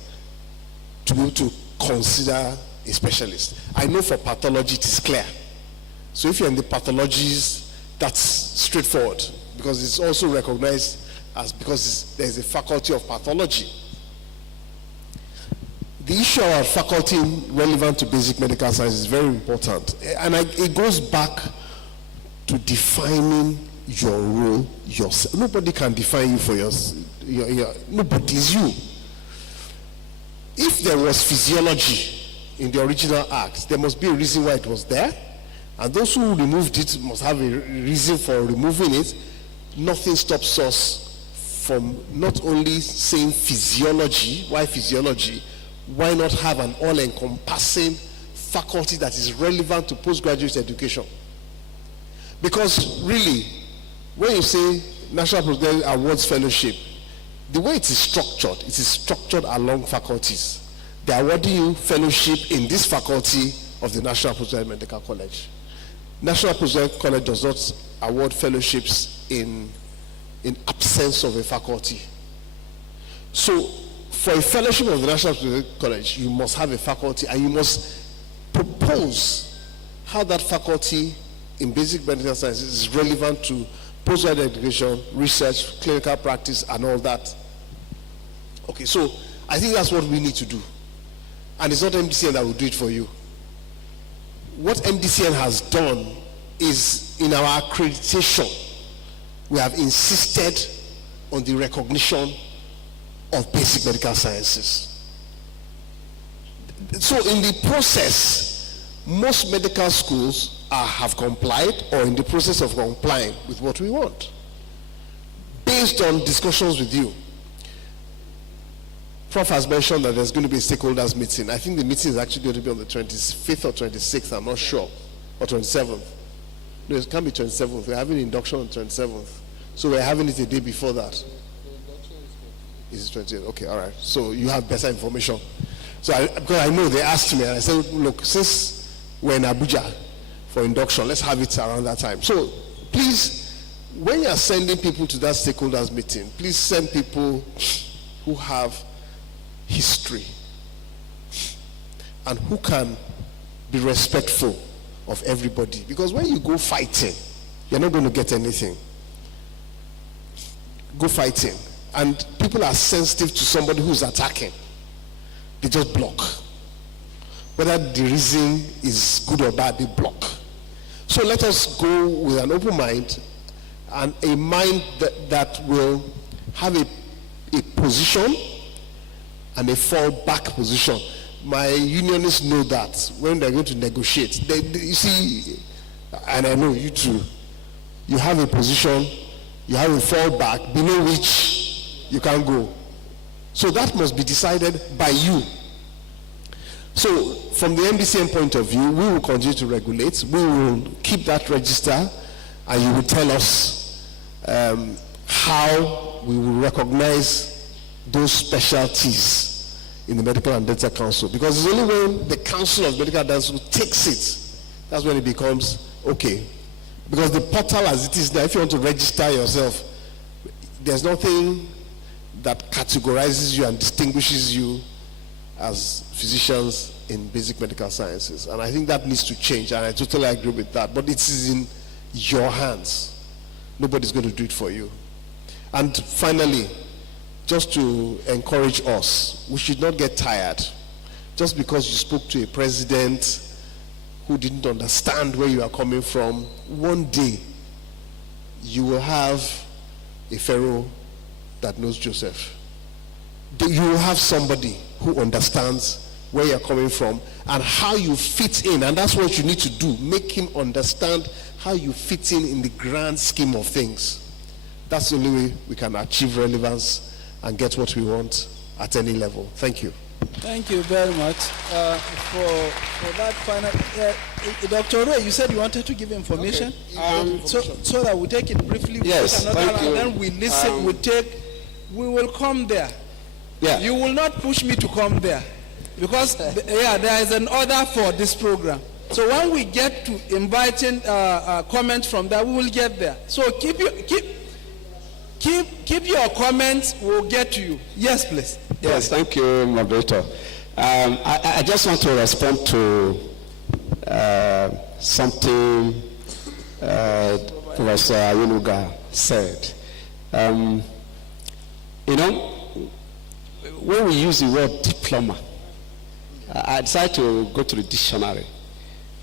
to be able to consider a specialist? I know for pathology it is clear. So if you're in the pathologies, that's straightforward, because it's also recognized as, because there's a faculty of pathology. The issue of our faculty relevant to basic medical science is very important, and it goes back to defining your role yourself. Nobody can define you for nobody is you. If there was physiology in the original act, there must be a reason why it was there, and those who removed it must have a reason for removing it. Nothing stops us from not only saying physiology. Why physiology? Why not have an all-encompassing faculty that is relevant to postgraduate education? Because really, when you say National Postgraduate Awards Fellowship, the way it is structured along faculties. They are awarding you fellowship in this faculty of the National Postgraduate Medical College. National Postgraduate College does not award fellowships in absence of a faculty. So for a fellowship of the National Postgraduate College, you must have a faculty, and you must propose how that faculty in basic medical sciences is relevant to postgraduate education, research, clinical practice, and all that. Okay, so I think that's what we need to do. And it's not MDCN that will do it for you. What MDCN has done is, in our accreditation, we have insisted on the recognition of basic medical sciences. So in the process, most medical schools have complied or in the process of complying with what we want. Based on discussions with you, Prof has mentioned that there's going to be a stakeholders meeting. I think the meeting is actually going to be on the 25th or 26th, I'm not sure, or 27th. No, it can't be 27th. We're having induction on 27th. So we're having it a day before that. Is it 28th? Okay, all right. So you have better information. So because I know they asked me, and I said, look, since we're in Abuja for induction, let's have it around that time. So please, when you're sending people to that stakeholders meeting, please send people who have history and who can be respectful of everybody. Because when you go fighting, you're not going to get anything. Go fighting. And people are sensitive to somebody who's attacking. They just block. Whether the reason is good or bad, they block. So let us go with an open mind and a mind that will have a position and a fallback position. My unionists know that when they're going to negotiate, you see, and I know you too, you have a position, you have a fallback below which you can't go. So that must be decided by you. So from the MDCN point of view, we will continue to regulate. We will keep that register, and you will tell us how we will recognize those specialties in the Medical and Dental Council. Because it's only when the Council of Medical and Dental takes it, that's when it becomes okay. Because the portal as it is now, if you want to register yourself, there's nothing that categorizes you and distinguishes you as physicians in basic medical sciences. And I think that needs to change, and I totally agree with that. But it is in your hands. Nobody's going to do it for you. And finally, just to encourage us, we should not get tired. Just because you spoke to a president who didn't understand where you are coming from, one day you will have a Pharaoh that knows Joseph. You will have somebody who understands where you're coming from and how you fit in, and that's what you need to do. Make him understand how you fit in the grand scheme of things. That's the only way we can achieve relevance and get what we want at any level. Thank you. Thank you very much for that final. Dr. Ray, you said you wanted to give information. Okay. So that we take it briefly. Yes, thank you. And then we listen. We will come there. Yeah. You will not push me to come there, because there is an order for this program. So when we get to inviting comments from that, we will get there. So keep your comments. We'll get to you. Yes, please. Yes, thank you, moderator. I just want to respond to something Professor Ayenuga said. When we use the word diploma, I decided to go to the dictionary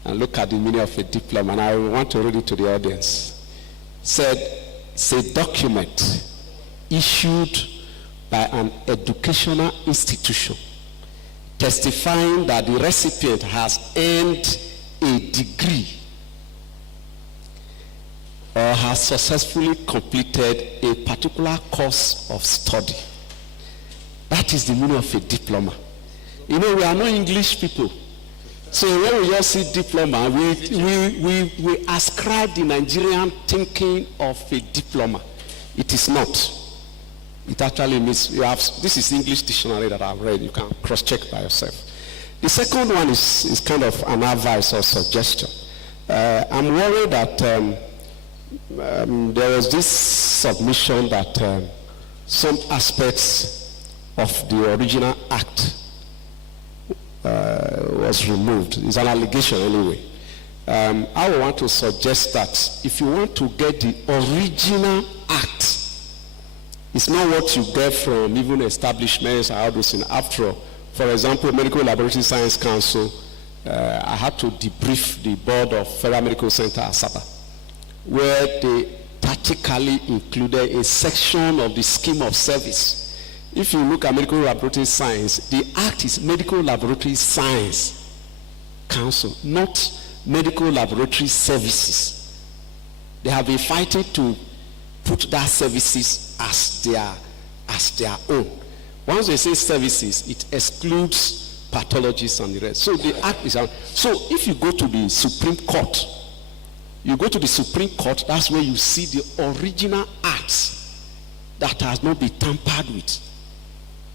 and look at the meaning of a diploma, and I want to read it to the audience. It said, it's a document issued by an educational institution testifying that the recipient has earned a degree or has successfully completed a particular course of study. That is the meaning of a diploma. We are not English people. So when we just see diploma, we ascribe the Nigerian thinking of a diploma. It is not. It actually means this is English dictionary that I've read. You can cross-check by yourself. The second one is kind of an advice or suggestion. I'm worried that there was this submission that some aspects of the original act was removed. It's an allegation anyway. I would want to suggest that if you want to get the original act It's not what you get from even establishments or all those things. After all, for example, Medical Laboratory Science Council, I had to debrief the board of Federal Medical Center Asaba, where they tactically included a section of the scheme of service. If you look at Medical Laboratory Science, the act is Medical Laboratory Science Council, not Medical Laboratory Services. They have been fighting to put that services as their own. Once they say services, it excludes pathologists and the rest. So the act is out. So if you go to the Supreme Court, that's where you see the original acts that has not been tampered with.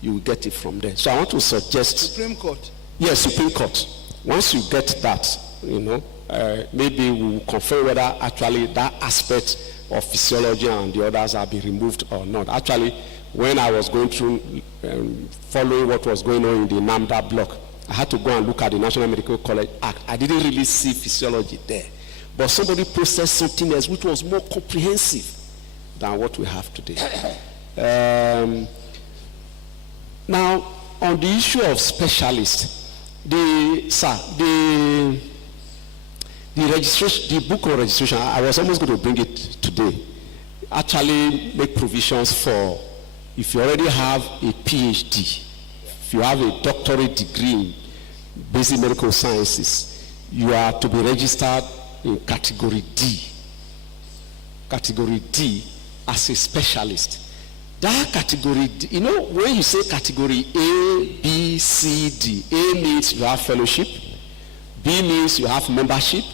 You will get it from there. So I want to suggest Supreme Court. Yes, Supreme Court. Once you get that, maybe we will confirm whether actually that aspect of physiology and the others have been removed or not. Actually, when I was going through following what was going on in the NAMDA block, I had to go and look at the National Medical College Act. I didn't really see physiology there. But somebody processed something else which was more comprehensive than what we have today. Now, on the issue of specialists, the registration, the book of registration, I was almost going to bring it today, actually make provisions for, if you already have a PhD, if you have a doctorate degree in basic medical sciences, you are to be registered in category D. Category D as a specialist. That category D, when you say category A, B, C, D, A means you have fellowship, B means you have membership,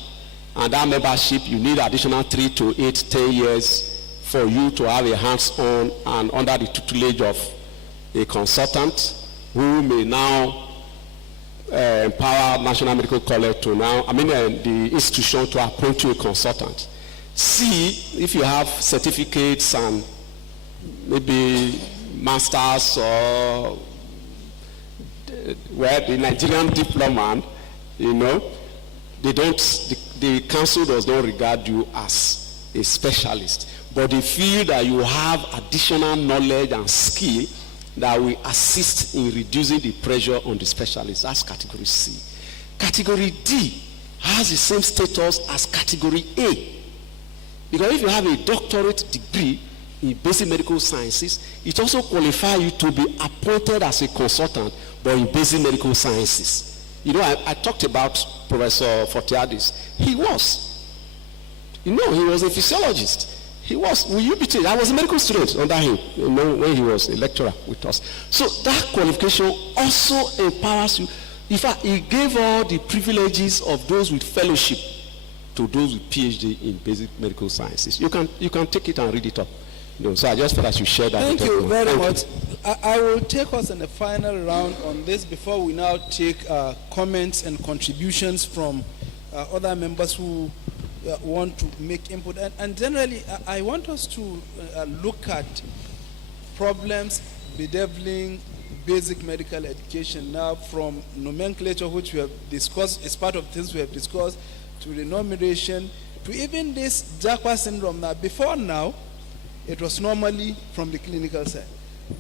and that membership you need additional 3 to 8, 10 years for you to have a hands-on and under the tutelage of a consultant who may now empower National Medical College to the institution to appoint you a consultant. C, if you have certificates and maybe masters or the Nigerian diploma, the council does not regard you as a specialist, but they feel that you have additional knowledge and skill that will assist in reducing the pressure on the specialists. That's category C. Category D has the same status as category A, because if you have a doctorate degree in basic medical sciences, it also qualifies you to be appointed as a consultant, but in basic medical sciences. I talked about Professor Fortiadis. He was a physiologist. He was, I was a medical student under him, when he was a lecturer with us. So that qualification also empowers you. In fact, he gave all the privileges of those with fellowship to those with PhD in basic medical sciences. You can take it and read it up. So I just thought I should share that. Thank you very much. I will take us in the final round on this before we now take comments and contributions from other members who want to make input. And generally, I want us to look at problems bedeviling basic medical education now, from nomenclature, which we have discussed as part of things we have discussed, to remuneration, to even this JACWA syndrome. Now, before now, it was normally from the clinical side.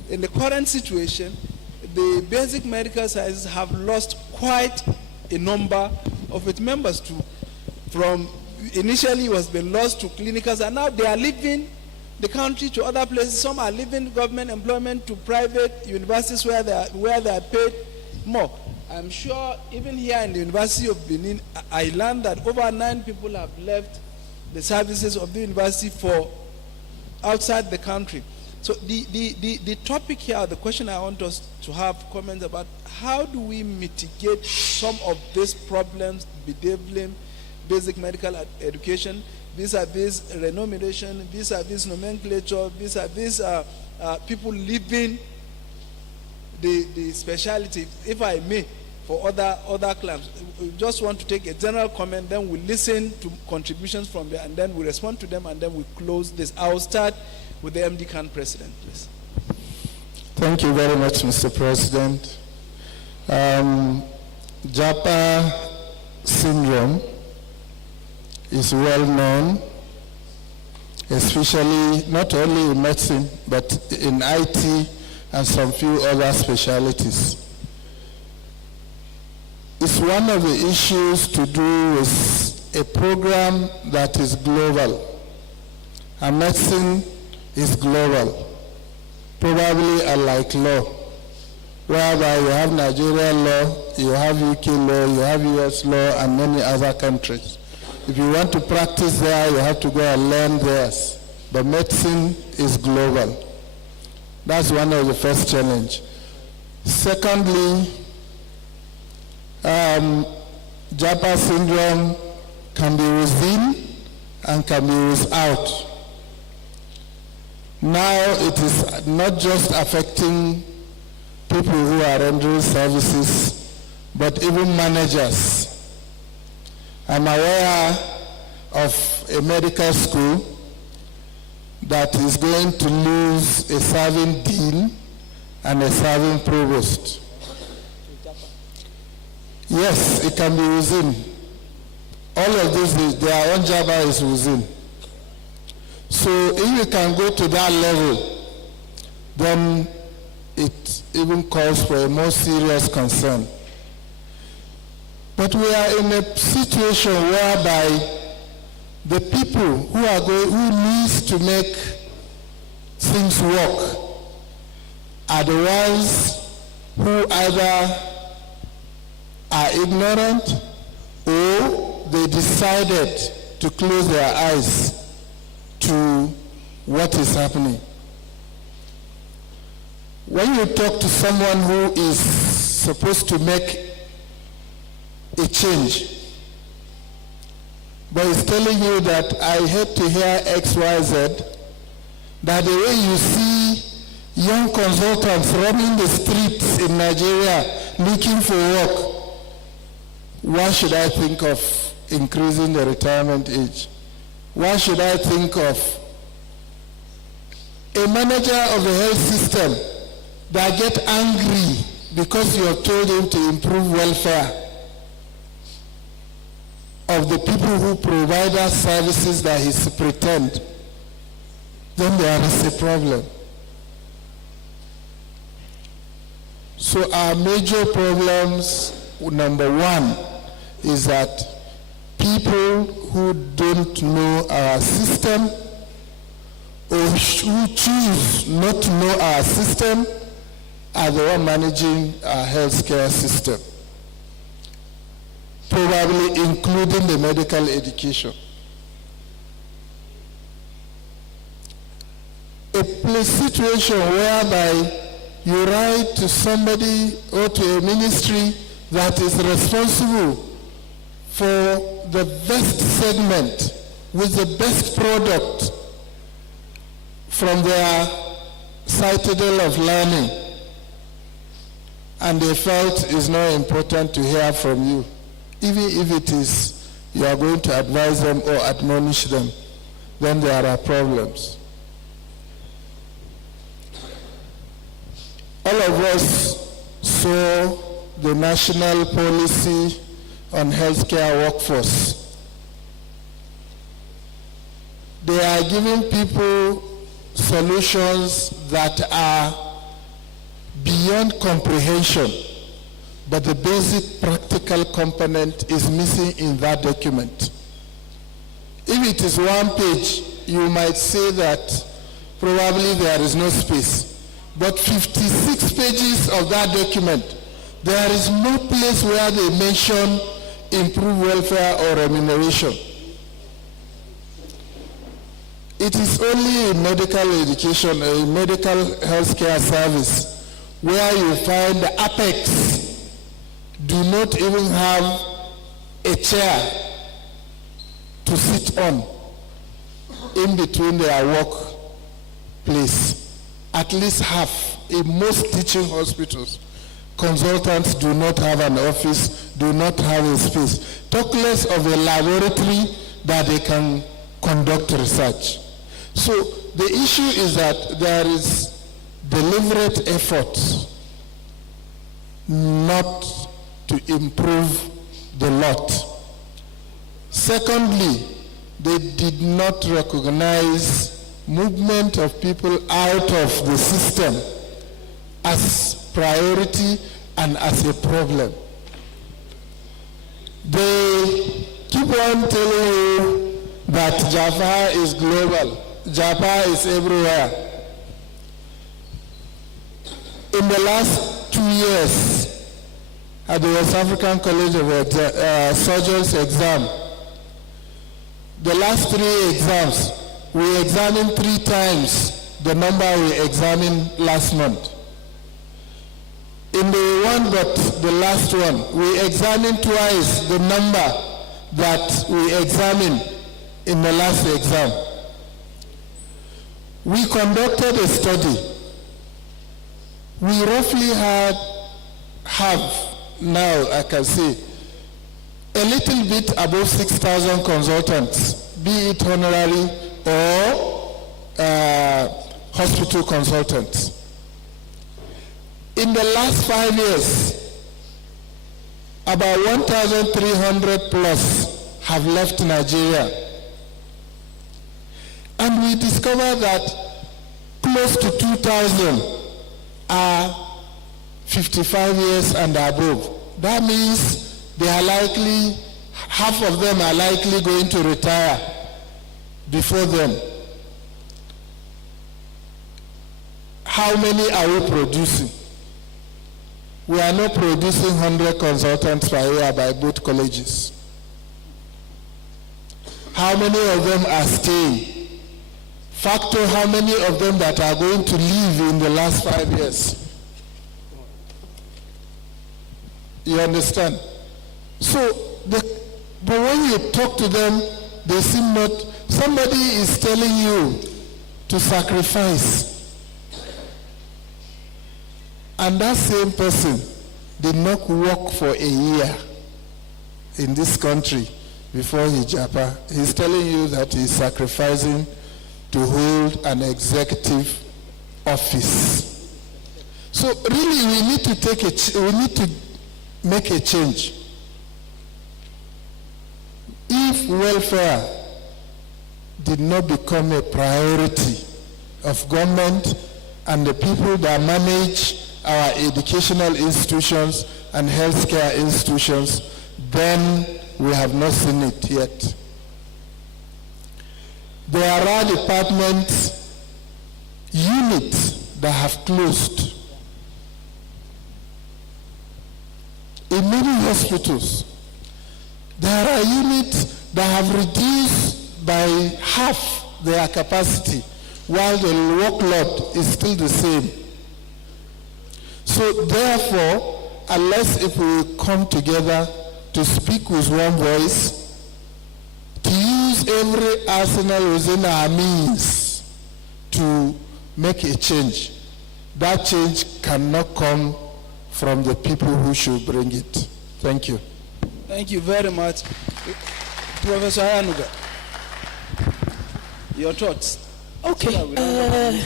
In the current situation, the basic medical sciences have lost quite a number of its members from initially it was been lost to clinicals, and now they are leaving the country to other places. Some are leaving government employment to private universities where they are paid more. I'm sure even here in the University of Benin, I learned that over 9 people have left the services of the university for outside the country. So the topic here, the question I want us to have comments about, how do we mitigate some of these problems bedeviling basic medical education, vis-a-vis remuneration, vis-a-vis nomenclature, vis-a-vis people leaving the specialty, if I may, for other claims. We just want to take a general comment, then we listen to contributions from there, and then we respond to them, and then we close this. I will start with the MD Khan president, please. Thank you very much, Mr. President. JAPA syndrome is well known especially not only in medicine, but in IT and some few other specialties. It's one of the issues to do with a program that is global. And medicine is global, probably unlike law, whereby you have Nigerian law, you have UK law, you have US law, and many other countries. If you want to practice there, you have to go and learn theirs. But medicine is global. That's one of the first challenge. Secondly, Japa syndrome can be within and can be without. Now it is not just affecting people who are rendering services, but even managers. I'm aware of a medical school that is going to lose a serving dean and a serving provost. Yes, it can be within. All of this, their own Java is within. So if you can go to that level, then it even calls for a more serious concern. But we are in a situation whereby the people who needs to make things work are the ones who either are ignorant or they decided to close their eyes to what is happening. When you talk to someone who is supposed to make a change, but is telling you that I hate to hear X, Y, Z, that the way you see young consultants roaming the streets in Nigeria looking for work, why should I think of increasing the retirement age? Why should I think of a manager of the health system that get angry because you have told him to improve welfare of the people who provide us services that he pretend? Then there is a problem. So our major problems, number one, is that people who don't know our system or who choose not to know our system are the one managing our healthcare system, probably including the medical education. A situation whereby you write to somebody or to a ministry that is responsible for the best segment with the best product from their citadel of learning, and they felt it's not important to hear from you, even if it is you are going to advise them or admonish them, then there are problems. All of us saw the national policy on healthcare workforce. They are giving people solutions that are beyond comprehension, but the basic practical component is missing in that document. If it is one page, you might say that probably there is no space. But 56 pages of that document, there is no place where they mention improved welfare or remuneration. It is only in medical education, a medical healthcare service, where you find the apex do not even have a chair to sit on in between their workplace. At least half, in most teaching hospitals, consultants do not have an office, do not have a space. Talk less of a laboratory that they can conduct research. So the issue is that there is deliberate effort not to improve the lot. Secondly, they did not recognize movement of people out of the system as priority and as a problem. They keep on telling you that Jaffa is global, Jaffa is everywhere. In the last 2 years, at the West African College of Surgeons exam, the last 3 exams, we examined 3 times the number we examined last month. In the one but the last one, we examined twice the number that we examined in the last exam. We conducted a study. We roughly have now, I can say, a little bit above 6,000 consultants, be it honorary or hospital consultants. In the last 5 years, about 1,300 plus have left Nigeria. And we discovered that close to 2,000 are 55 years and above. That means they are likely, half of them are likely going to retire before them. How many are we producing? We are not producing 100 consultants per year by both colleges. How many of them are staying? Factor how many of them that are going to leave in the last 5 years. You understand? So, but when you talk to them, they seem not, somebody is telling you to sacrifice. And that same person did not work for a year in this country before he japa. He's telling you that he's sacrificing to hold an executive office. So really we need to make a change. If welfare did not become a priority of government and the people that manage our educational institutions and healthcare institutions, then we have not seen it yet. There are departments, units that have closed. In many hospitals, there are units that have reduced by half their capacity, while the workload is still the same. So therefore, unless if we come together to speak with one voice, to use every arsenal within our means to make a change, that change cannot come from the people who should bring it. Thank you. Thank you very much. Professor Ayanuga, your thoughts? Okay.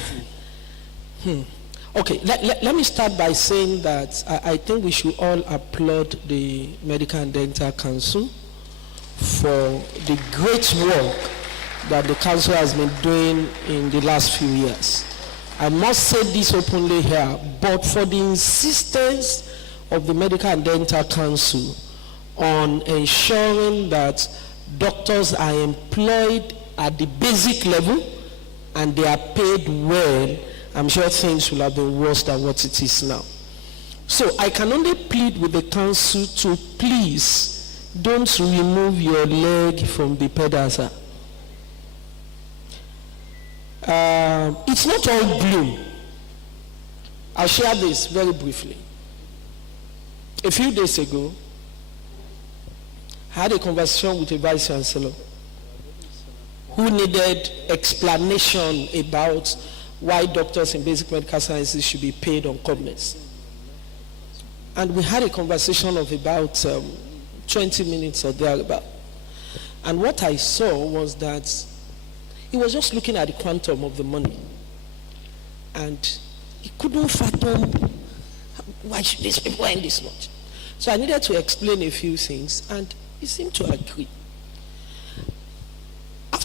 Okay, let me start by saying that I think we should all applaud the Medical and Dental Council for the great work that the council has been doing in the last few years. I must say this openly here, but for the insistence of the Medical and Dental Council on ensuring that doctors are employed at the basic level and they are paid well, I'm sure things will have been worse than what it is now. So I can only plead with the council to please don't remove your leg from the pedestal. It's not all gloom. I'll share this very briefly. A few days ago, I had a conversation with a vice chancellor who needed explanation about why doctors in basic medical sciences should be paid on cognizance. And we had a conversation of about 20 minutes or thereabout. And what I saw was that he was just looking at the quantum of the money. And he couldn't fathom why should these people earn this much. So I needed to explain a few things, and he seemed to agree.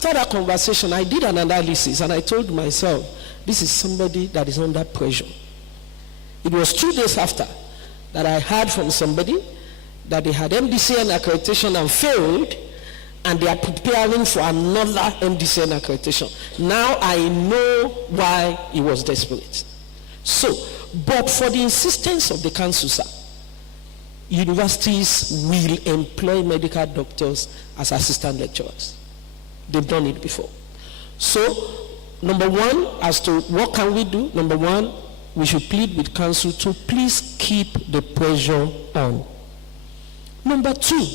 After that conversation, I did an analysis and I told myself, this is somebody that is under pressure. It was 2 days after that I heard from somebody that they had MDCN accreditation and failed, and they are preparing for another MDCN accreditation. Now I know why he was desperate. So, but for the insistence of the council, sir, universities will employ medical doctors as assistant lecturers. They've done it before. So, number one, as to what can we do? Number one, we should plead with council to please keep the pressure on. Number two,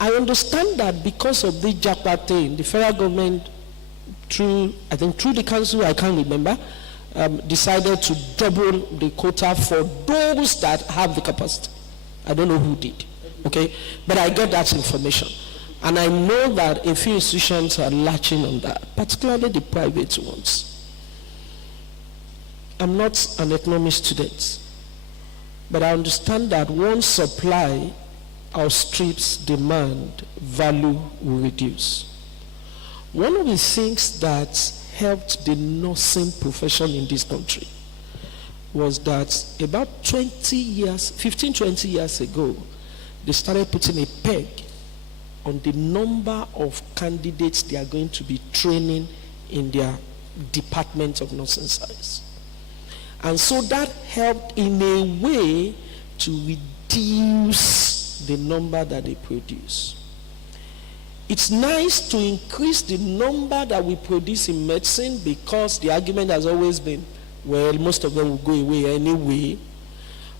I understand that because of the JAPA thing, the federal government, through the council, I can't remember, decided to double the quota for those that have the capacity. I don't know who did, okay? But I got that information. And I know that a few institutions are latching on that, particularly the private ones. I'm not an economics student, but I understand that once supply outstrips demand, value will reduce. One of the things that helped the nursing profession in this country was that about 15, 20 years ago, they started putting a peg on the number of candidates they are going to be training in their department of nursing science. And so that helped in a way to reduce the number that they produce. It's nice to increase the number that we produce in medicine, because the argument has always been, well, most of them will go away anyway.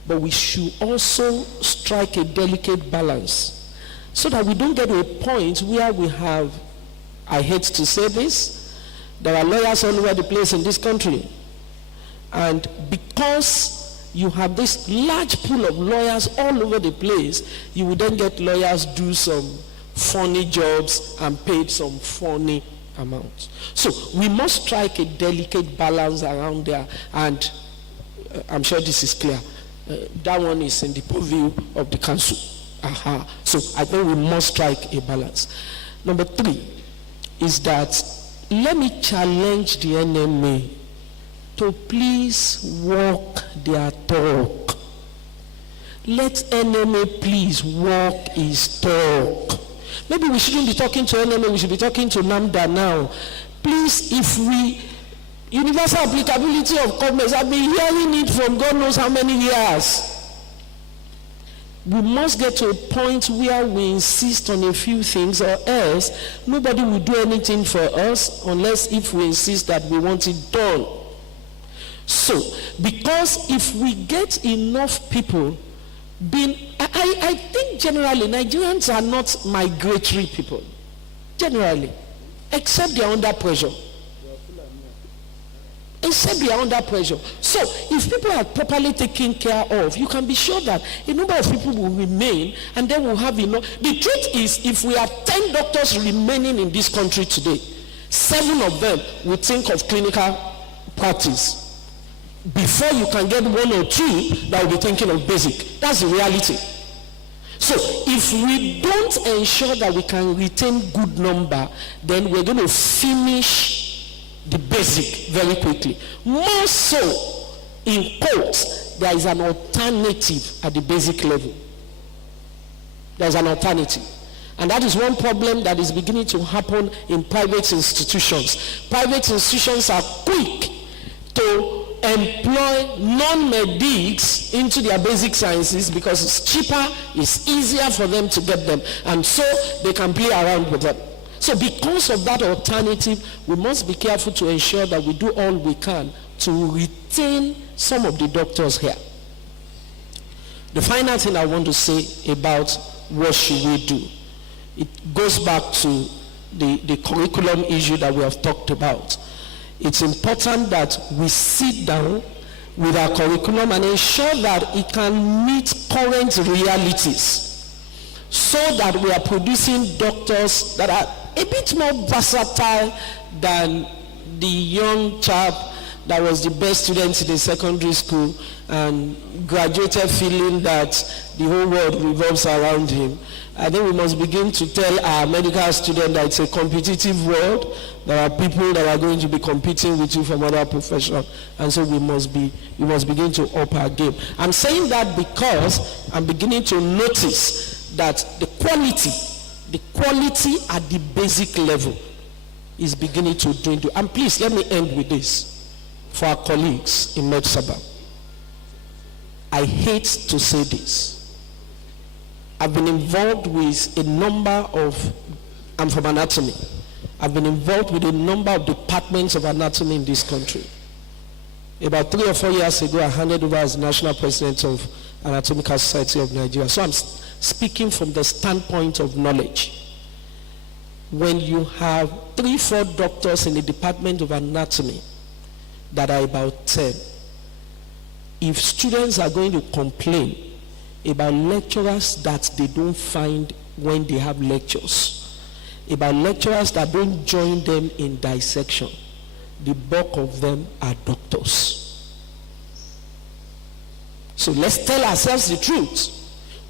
But we should also strike a delicate balance so that we don't get to a point where we have, I hate to say this, there are lawyers all over the place in this country. And because you have this large pool of lawyers all over the place, you will then get lawyers do some funny jobs and paid some funny amounts. So we must strike a delicate balance around there, and I'm sure this is clear. That one is in the purview of the council. So I think we must strike a balance. Number three is that let me challenge the NMA to please walk their talk. Let NMA please walk his talk. Maybe we shouldn't be talking to NMA, we should be talking to NAMDA now. Please, if we, universal applicability of commerce, I've been hearing it from God knows how many years. We must get to a point where we insist on a few things, or else nobody will do anything for us unless if we insist that we want it done. So, because if we get enough people being, I think generally Nigerians are not migratory people, generally, except they are under pressure. Except they are under pressure. So, if people are properly taken care of, you can be sure that a number of people will remain, and then we'll have enough. The truth is, if we have 10 doctors remaining in this country today, 7 of them will think of clinical practice before you can get 1 or 2 that will be thinking of basic. That's the reality. So if we don't ensure that we can retain good number, then we're going to finish the basic very quickly. More so, in quotes, there is an alternative at the basic level. There's an alternative. And that is one problem that is beginning to happen in private institutions. Private institutions are quick to employ non-medics into their basic sciences because it's cheaper, it's easier for them to get them, and so they can play around with them. So because of that alternative, we must be careful to ensure that we do all we can to retain some of the doctors here. The final thing I want to say about what should we do, it goes back to the curriculum issue that we have talked about. It's important that we sit down with our curriculum and ensure that it can meet current realities, so that we are producing doctors that are a bit more versatile than the young chap that was the best student in the secondary school and graduated feeling that the whole world revolves around him. I think we must begin to tell our medical students that it's a competitive world. There are people that are going to be competing with you from other professions, and so we must begin to up our game. I'm saying that because I'm beginning to notice that the quality at the basic level is beginning to dwindle. And please, let me end with this. For our colleagues in MeDSABAMS, I hate to say this. I've been involved with a number of, I'm from anatomy. I've been involved with a number of departments of anatomy in this country. About 3 or 4 years ago, I handed over as national president of Anatomical Society of Nigeria. So I'm speaking from the standpoint of knowledge. When you have 3, 4 doctors in the department of anatomy that are about 10, if students are going to complain about lecturers that they don't find when they have lectures, about lecturers that don't join them in dissection, the bulk of them are doctors. So let's tell ourselves the truth.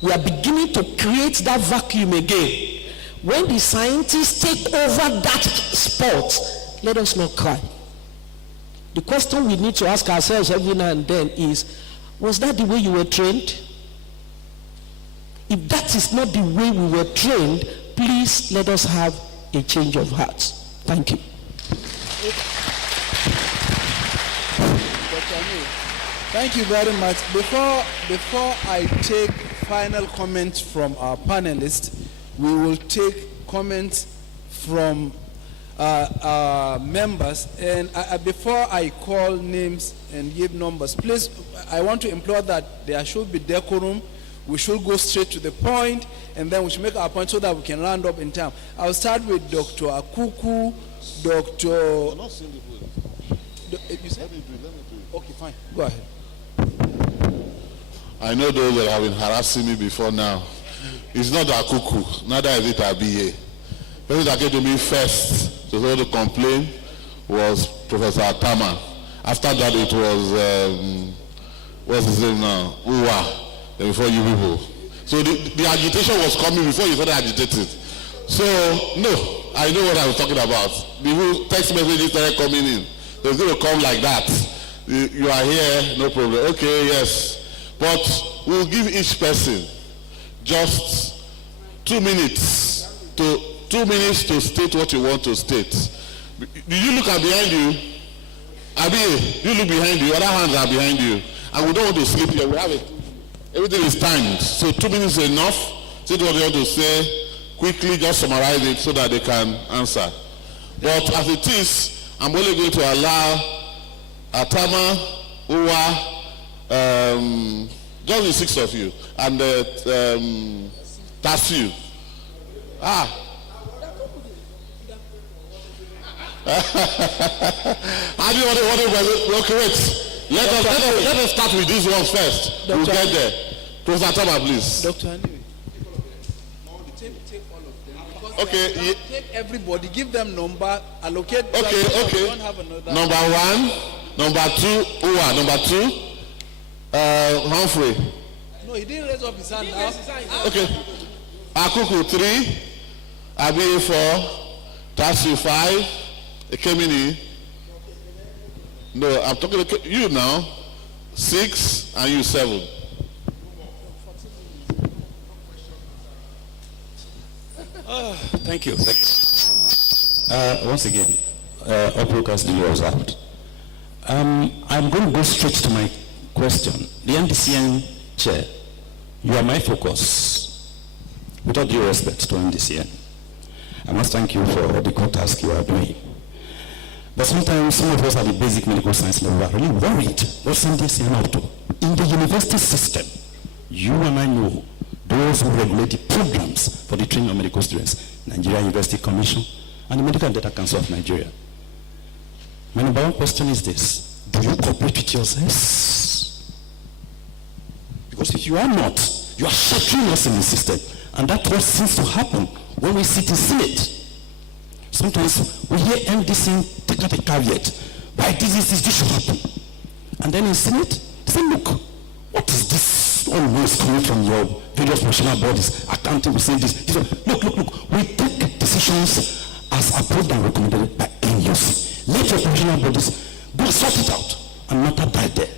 We are beginning to create that vacuum again. When the scientists take over that spot, let us not cry. The question we need to ask ourselves every now and then is, was that the way you were trained? If that is not the way we were trained, please let us have a change of heart. Thank you. Thank you very much. Before I take final comments from our panelists, we will take comments from members. And before I call names and give numbers, please, I want to implore that there should be decorum. We should go straight to the point, and then we should make our point so that we can round up in time. I'll start with Dr. Akuku, Dr. I'm not seeing the food. You said? Let me do it. Okay, fine. Go ahead. I know those that have been harassing me before now. It's not Akuku, neither is it Abiye. The person that came to me first to complain was Professor Atama. After that, it was, what's his name now? Uwa, before you people. So the agitation was coming before you started agitating. So, no, I know what I was talking about. The text messages started coming in. So it's going to come like that. You are here, no problem. Okay, yes. But we'll give each person just 2 minutes to state what you want to state. Did you look at behind you? Abi, you look behind you, other hands are behind you. And we don't want to sleep here. We have it. Everything is timed. So 2 minutes is enough. Say what you want to say. Quickly just summarize it so that they can answer. But as it is, I'm only going to allow Atama, Uwa, just the 6 of you, and Tasiu. How do you want to okay, wait. Let us start with this one first. We'll get there. Professor Atama, please. Dr. Anyway. Take all of them. Okay. Take everybody, give them number, allocate. Okay. Don't have another. Number 1, number 2, Uwa. Number 2, Humphrey. No, he didn't raise up his hand now. Okay. Akuku 3, Abi 4, Tasiu 5, Ekemini. No, I'm talking to you now. 6 and you 7. Thank you. Once again, Oprah as duly observed. I'm going to go straight to my question. The MDCN chair, you are my focus. With all due respect to MDCN, I must thank you for the good task you are doing. But sometimes some of us at the basic medical science level are really worried what's MDCN up to. In the university system, you and I know those who regulate the programs for the training of medical students, Nigeria University Commission and the Medical and Data Council of Nigeria. My number 1 question is this: do you cooperate with yourselves? Because if you are not, you are shattering us in the system. And that's what seems to happen when we sit in Senate. Sometimes we hear MDC take out a caveat, by this should happen. And then in Senate, they say, look, what is this always coming from your various professional bodies? Accounting, we say this. Look, we take decisions as approved and recommended by NUC. Let your professional bodies go sort it out and not abide there.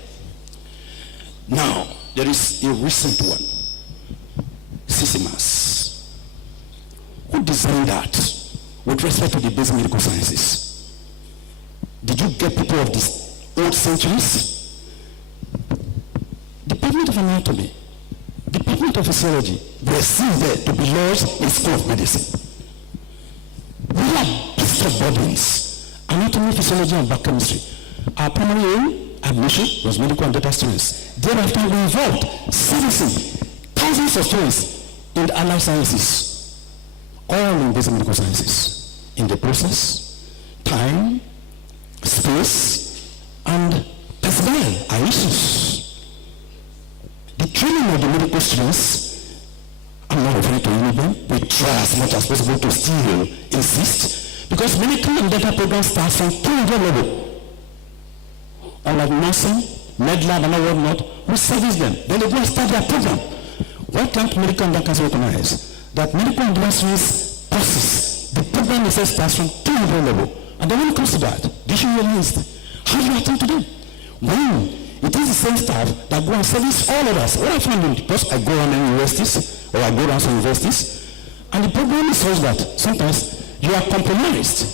Now, there is a recent one, MeDSABAMS. Who designed that with respect to the basic medical sciences? Did you get people of these old centuries? Department of Anatomy, Department of Physiology, were seen there to be laws in School of Medicine. We have basic bodies, anatomy, physiology, and biochemistry. Our primary aim, admission, was medical and data students. Thereafter, we involved servicing thousands of students in the allied sciences, all in basic medical sciences. In the process, time, space, and personnel are issues. The training of the medical students, I'm not referring to any of them, we try as much as possible to still insist, because medical and data program starts from 200 level. Unlike nursing, MedLab, and all whatnot, we service them. Then they go and start their program. Why can't medical and data recognize that medical and data courses, the program itself starts from 200 level? And then when it comes to that, the issue really is, how do you attend to them? When it is the same staff that go and service all others. What I found in, because I go around universities, or I go around some universities, and the problem is such that sometimes you are compromised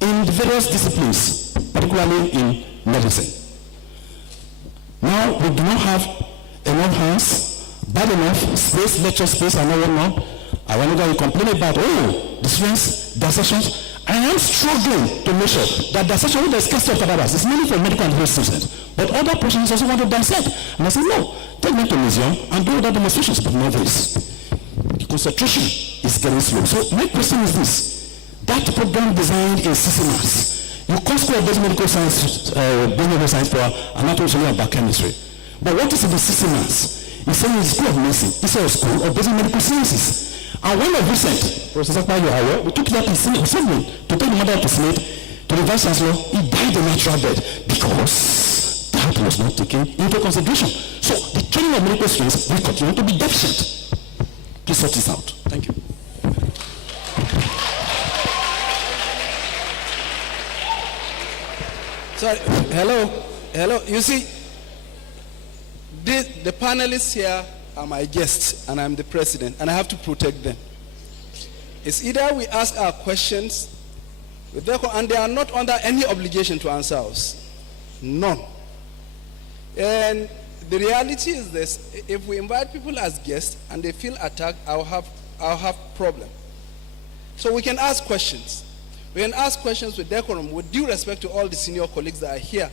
in the various disciplines, particularly in medicine. Now, we do not have enough hands, bad enough space, lecture space, and all whatnot. I wonder you complain about, the students, their sessions. I am struggling to make sure that the session with the scarcity of cadavers is mainly for medical and health students, but other persons also want to dissect. And I say, no, take them to museum and do other demonstrations, but not this. The concentration is getting slow. So my question is this: that program designed in MeDSABAMS, you call School of Basic Medical Science, Medical Science for anatomy and biochemistry. But what is in the MeDSABAMS? It's saying it's School of Medicine, it's a School of Basic Medical Sciences. And when of recent, Professor Payo, we took that in assembly to take the matter to Senate, to the Vice Chancellor, he died a natural death because that was not taken into consideration. So the training of medical students will continue to be deficient. Please sort this out. Thank you. Sorry, hello. You see, the panelists here are my guests, and I'm the president, and I have to protect them. It's either we ask our questions, and they are not under any obligation to answer us. None. And the reality is this: if we invite people as guests and they feel attacked, I'll have problem. So we can ask questions. We can ask questions with decorum, with due respect to all the senior colleagues that are here.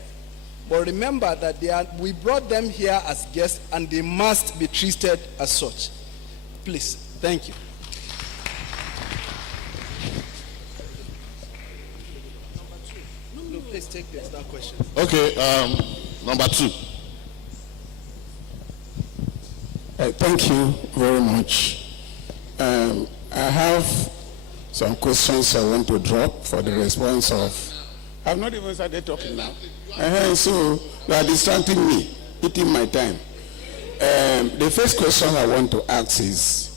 But remember that we brought them here as guests, and they must be treated as such. Please, thank you. No, please take this, that question. Okay, number 2. Thank you very much. I have some questions I want to drop for the response of... I've not even started talking now. So you are distracting me, eating my time. The first question I want to ask is,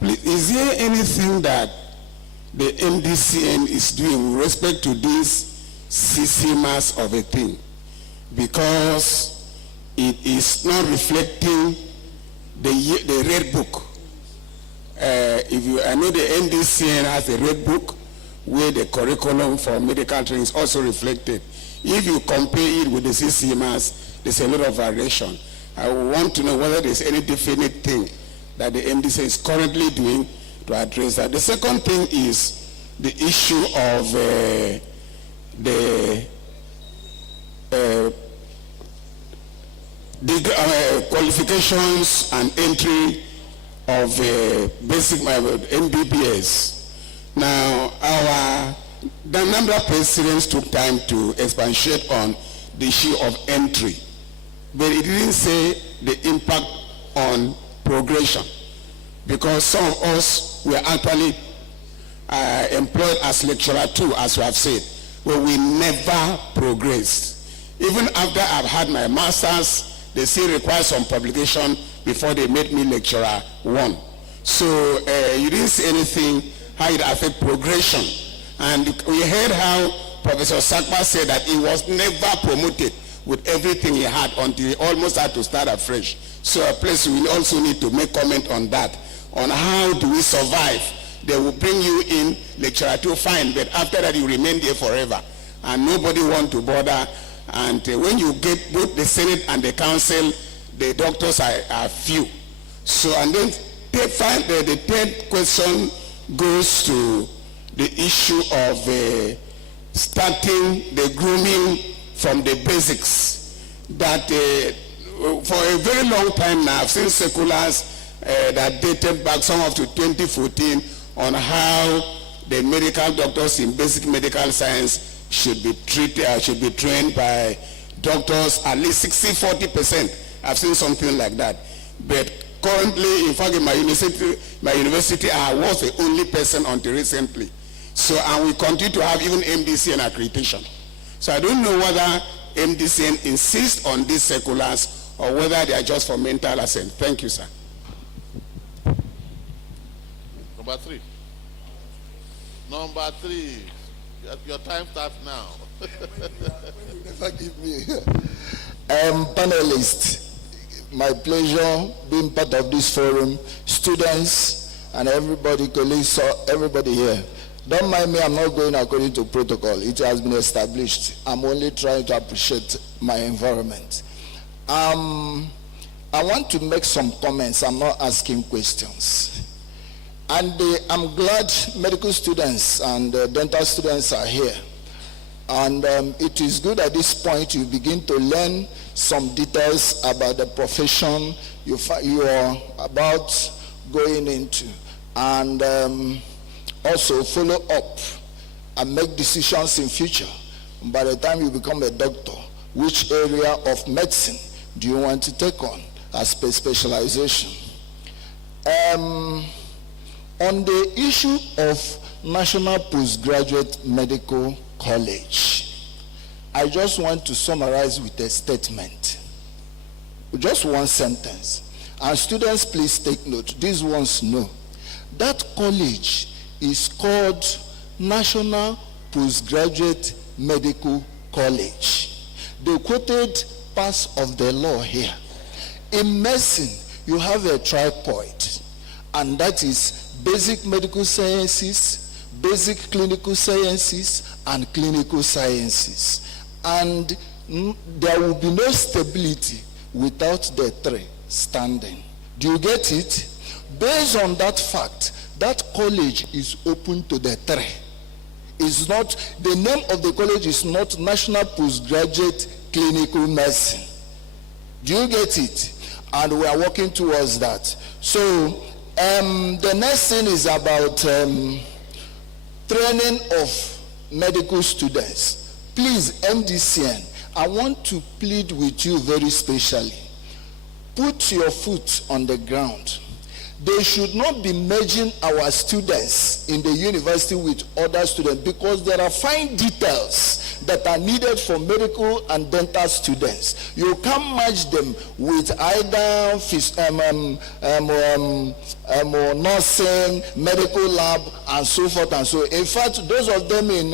please, is there anything that the MDCN is doing with respect to this MeDSABAMS of a thing? Because it is not reflecting the red book. I know the MDCN has a red book where the curriculum for medical training is also reflected. If you compare it with the MeDSABAMS, there's a lot of variation. I want to know whether there's any definite thing that the MDCN is currently doing to address that. The second thing is the issue of the qualifications and entry of basic MBBS. Now, the number of presidents took time to expatiate on the issue of entry, but it didn't say the impact on progression, because some of us were actually employed as lecturer too, as we have said, but we never progressed. Even after I've had my master's, they still require some publication before they made me lecturer 1. So you didn't see anything, how it affect progression. And we heard how Professor Sakpa said that he was never promoted with everything he had until he almost had to start afresh. So please, we also need to make comment on that, on how do we survive. They will bring you in lecturer 2, fine, but after that you remain there forever. And nobody want to bother. And when you get both the Senate and the Council, the doctors are few. So, and then the third question goes to the issue of starting the grooming from the basics. That for a very long time now, I've seen circulars that dated back some up to 2014 on how the medical doctors in basic medical science should be treated, should be trained by doctors, at least 60-40%. I've seen something like that. But currently, in fact, in my university, I was the only person until recently. So, and we continue to have even MDCN accreditation. So I don't know whether MDCN insists on these circulars or whether they are just for mental assent. Thank you, sir. Number 3. Number 3. Your time starts now. Never give me. Panelists, my pleasure being part of this forum, students and everybody, colleagues, everybody here. Don't mind me, I'm not going according to protocol. It has been established. I'm only trying to appreciate my environment. I want to make some comments. I'm not asking questions. And I'm glad medical students and dental students are here. And it is good at this point you begin to learn some details about the profession you are about going into. And also follow up and make decisions in future. By the time you become a doctor, which area of medicine do you want to take on as per specialization? On the issue of National Postgraduate Medical College, I just want to summarize with a statement. Just one sentence. And students, please take note. These ones know. That college is called National Postgraduate Medical College. They quoted parts of the law here. In medicine, you have a tripod, and that is basic medical sciences, basic clinical sciences, and clinical sciences. And there will be no stability without the 3 standing. Do you get it? Based on that fact, that college is open to the 3. It's not, the name of the college is not National Postgraduate Clinical Medicine. Do you get it? And we are working towards that. So, the next thing is about training of medical students. Please, MDCN, I want to plead with you very specially. Put your foot on the ground. They should not be merging our students in the university with other students, because there are fine details that are needed for medical and dental students. You can't merge them with either nursing, medical lab, and so forth and so. In fact, those of them in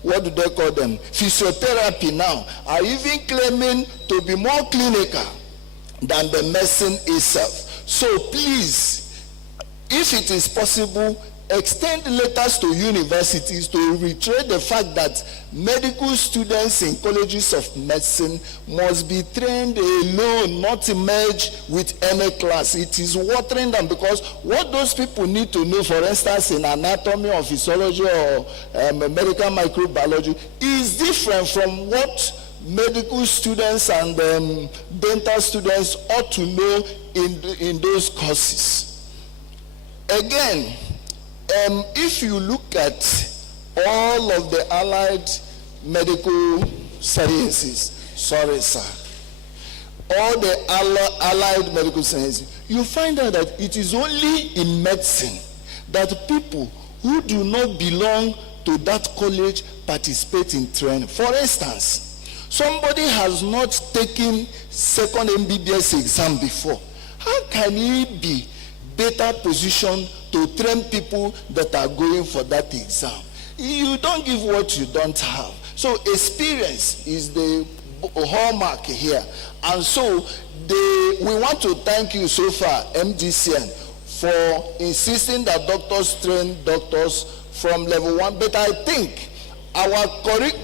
what do they call them? Physiotherapy now are even claiming to be more clinical than the medicine itself. So please, if it is possible, extend letters to universities to reiterate the fact that medical students in colleges of medicine must be trained alone, not merged with any class. It is watering them, because what those people need to know, for instance, in anatomy or physiology or medical microbiology, is different from what medical students and dental students ought to know in those courses. Again, if you look at all of the allied medical sciences, sorry sir, all the allied medical sciences, you find out that it is only in medicine that people who do not belong to that college participate in training. For instance, somebody has not taken second MBBS exam before. How can he be better positioned to train people that are going for that exam? You don't give what you don't have. So experience is the hallmark here. And so we want to thank you so far, MDCN, for insisting that doctors train doctors from level 1. But I think our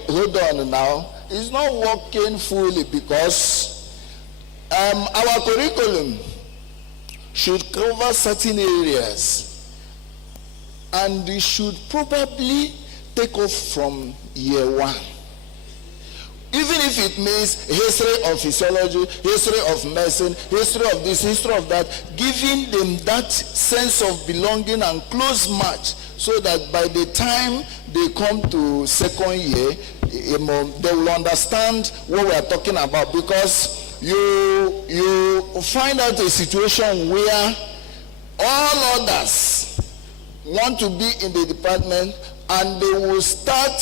hold on now, is not working fully because our curriculum should cover certain areas, and it should probably take off from year 1. Even if it means history of physiology, history of medicine, history of this, history of that, giving them that sense of belonging and close match, so that by the time they come to second year, they will understand what we are talking about. Because you find out a situation where all others want to be in the department, and they will start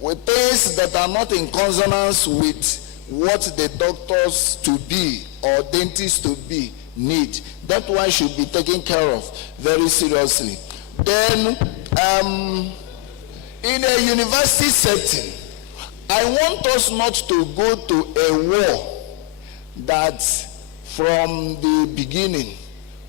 with things that are not in consonance with what the doctors to be or dentists to be need. That one should be taken care of very seriously. Then, in a university setting, I want us not to go to a war that from the beginning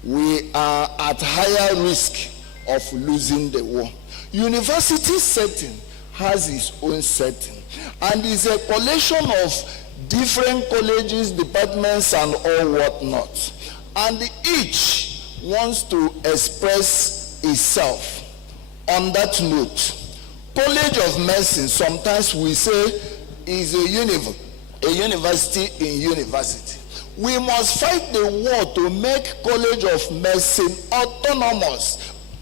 we are at higher risk of losing the war. University setting has its own setting, and is a collection of different colleges, departments, and all whatnot. And each wants to express itself on that note. College of Medicine, sometimes we say, is a university in university. We must fight the war to make College of Medicine autonomous.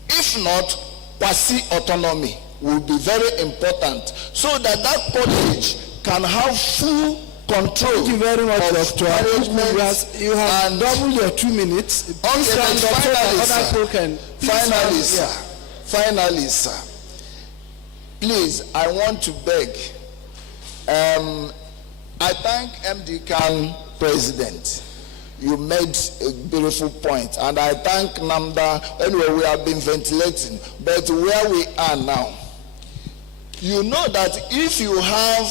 If not, quasi-autonomy will be very important, so that college can have full control. Thank you very much, Dr. Management. You have doubled your 2 minutes. Finally, sir, please, I want to beg. I thank MD Khan, President. You made a beautiful point, and I thank NAMDA. Anyway, we have been ventilating, but where we are now, you know that if you have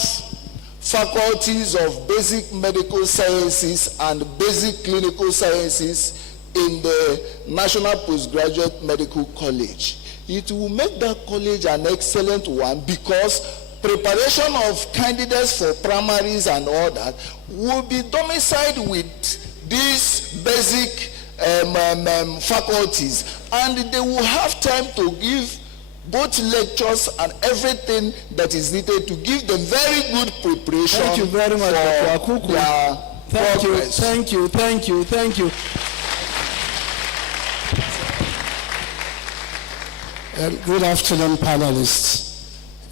faculties of basic medical sciences and basic clinical sciences in the National Postgraduate Medical College, it will make that college an excellent one, because preparation of candidates for primaries and all that will be domiciled with these basic faculties, and they will have time to give both lectures and everything that is needed to give them very good preparation. Thank you very much, Dr. Akuku. Thank you. Good afternoon, panelists.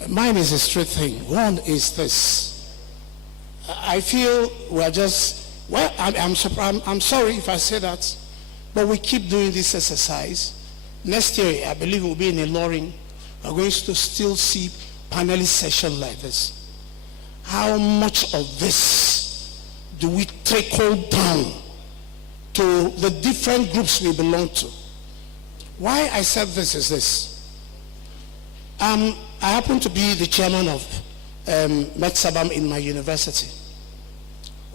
Mine is a straight thing. One is this. I feel we're just, well, I'm sorry if I say that, but we keep doing this exercise. Next year, I believe we'll be in a Loring. We're going to still see panelist session like this. How much of this do we trickle down to the different groups we belong to? Why I said this is this. I happen to be the chairman of MeDSABAMS in my university.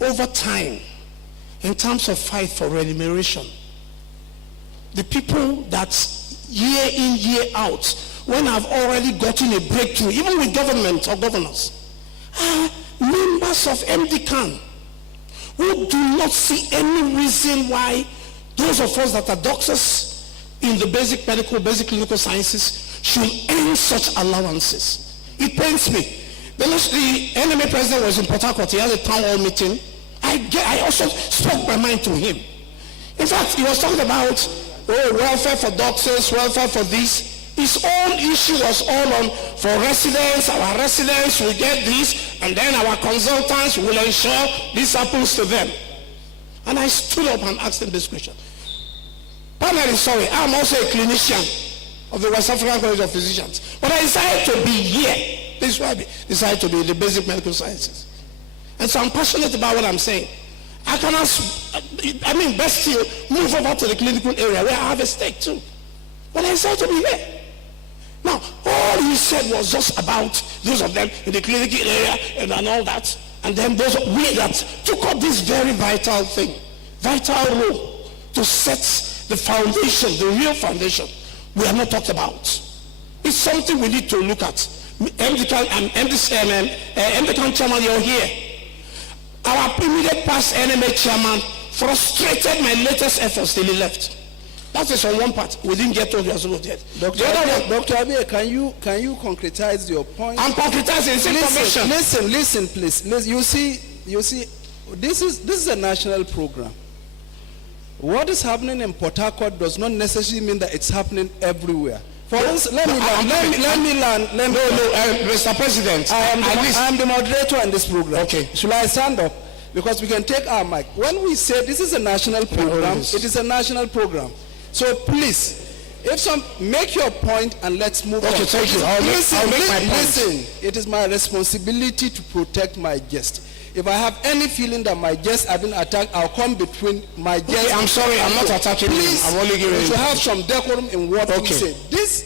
Over time, in terms of fight for remuneration, the people that year in, year out, when I've already gotten a breakthrough, even with government or governors, are members of MD Khan who do not see any reason why those of us that are doctors in the basic medical, basic clinical sciences should earn such allowances. It pains me. The NMA president was in Port Harcourt. He had a town hall meeting. I also spoke my mind to him. In fact, he was talking about welfare for doctors, welfare for this. His own issue was all on for residents. Our residents will get this, and then our consultants will ensure this happens to them. And I stood up and asked him this question. Finally, sorry, I'm also a clinician of the West African College of Physicians, but I decided to be here This is why I decided to be in the basic medical sciences. And so I'm passionate about what I'm saying. I can best still move over to the clinical area where I have a stake too. But I decided to be here. Now, all he said was just about those of them in the clinical area and all that. And then those we that took up this very vital thing, vital role to set the foundation, the real foundation, we have not talked about. It's something we need to look at. MDCAN chairman, you're here. Our immediate past NMA chairman frustrated my latest efforts till he left. That is on one part. We didn't get to the other yet. Dr. Abiy, can you concretize your point? I'm concretizing information. Listen, please. You see, this is a national program. What is happening in Port Harcourt does not necessarily mean that it's happening everywhere. For instance, let me learn. Mr. President, I am the moderator in this program. Okay. Should I stand up? Because we can take our mic. When we say this is a national program, it is a national program. So please, make your point and let's move on. Okay, thank you. I'll make my point. Listen, it is my responsibility to protect my guest. If I have any feeling that my guests have been attacked, I'll come between my guests. Okay, I'm sorry, I'm not attacking you. I'm only giving you. To have some decorum in what we say. This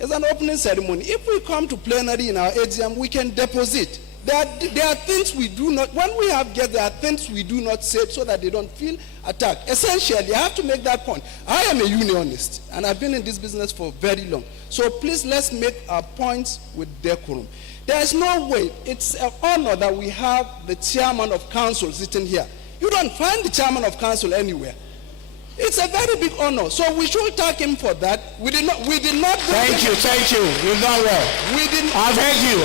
is an opening ceremony. If we come to plenary in our AGM, we can deposit. There are things we do not, when we have guests, there are things we do not say so that they don't feel attacked. Essentially, I have to make that point. I am a unionist, and I've been in this business for very long. So please, let's make our points with decorum. There is no way. It's an honor that we have the chairman of council sitting here. You don't find the chairman of council anywhere. It's a very big honor. So we should thank him for that. We did not. Thank you. You've done well. I've heard you.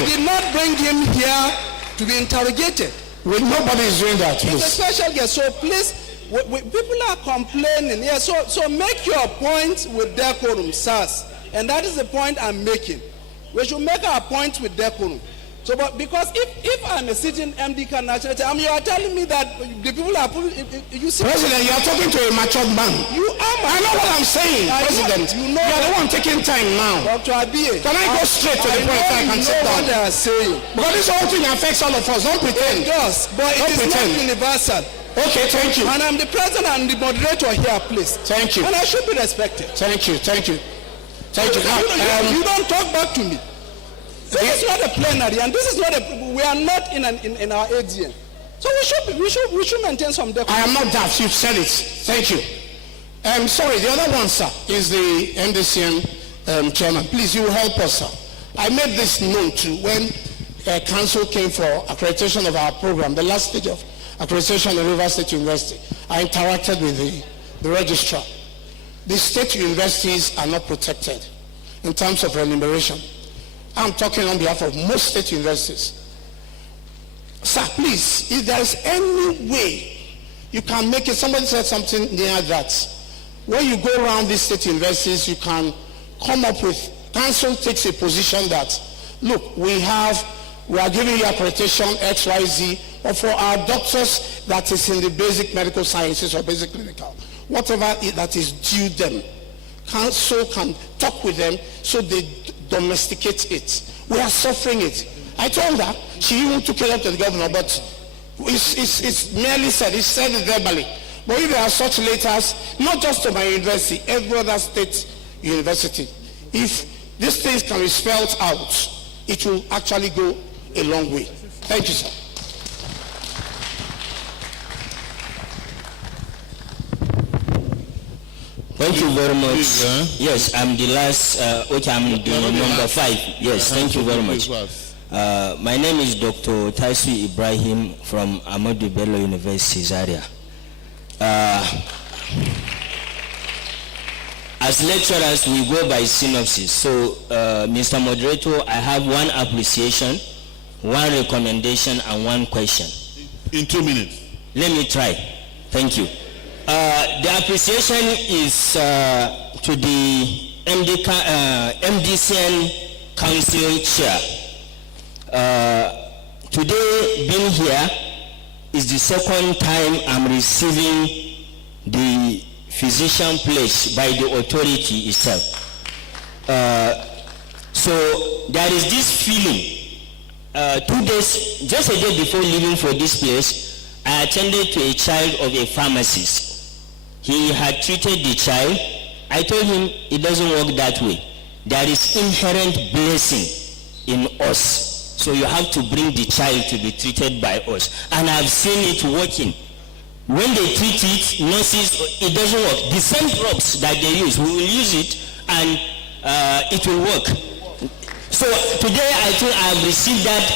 We did not bring him here to be interrogated. Nobody is doing that. He's a special guest. So please, people are complaining. Yeah. So make your point with decorum, sirs. And that is the point I'm making. We should make our point with decorum. So, but because if I'm a sitting MD national, you are telling me that the people are you see. President, you are talking to a matured man. You are. I know what I'm saying, President. You are the one taking time now. Dr. Abiy, can I go straight to the point? I can sit down. What they are saying. Because this whole thing affects all of us. Don't pretend. It does, but it is not universal. Okay, thank you. And I'm the president and the moderator here, please. Thank you. And I should be respected. Thank you. You don't talk back to me. This is not a plenary, and this is not we are not in our AGM. So we should maintain some decorum. I am not that. You've said it. Thank you. Sorry, the other one, sir, is the MDCN chairman. Please, you will help us, sir. I made this known to when council came for accreditation of our program, the last stage of accreditation at Rivers State University. I interacted with the registrar. The state universities are not protected in terms of remuneration. I'm talking on behalf of most state universities. Sir, please, if there is any way you can make it, somebody said something near that. When you go around these state universities, you can come up with, council takes a position that, look, we are giving you accreditation XYZ, or for our doctors that is in the basic medical sciences or basic clinical, whatever that is due them. Council can talk with them so they domesticate it. We are suffering it. I told her, she even took it up to the governor, but it's merely said, he said it verbally. But if there are such letters, not just to my university, every other state university, if these things can be spelled out, it will actually go a long way. Thank you, sir. Thank you very much. Yes, I'm the last, which I'm the number 5. Yes, thank you very much. My name is Dr. Taisu Ibrahim from Ahmadu Bello University, Zaria. As lecturers, we go by synopsis. So, Mr. Moderator, I have one appreciation, one recommendation, and one question. In 2 minutes. Let me try. Thank you. The appreciation is to the MDCN Council Chair. Today, being here is the second time I'm receiving the physician pledge by the authority itself. So there is this feeling. 2 days, just a day before leaving for this place, I attended to a child of a pharmacist. He had treated the child. I told him it doesn't work that way. There is inherent blessing in us. So you have to bring the child to be treated by us. And I've seen it working. When they treat it, nurses, it doesn't work. The same drugs that they use, we will use it and it will work. So today I think I have received that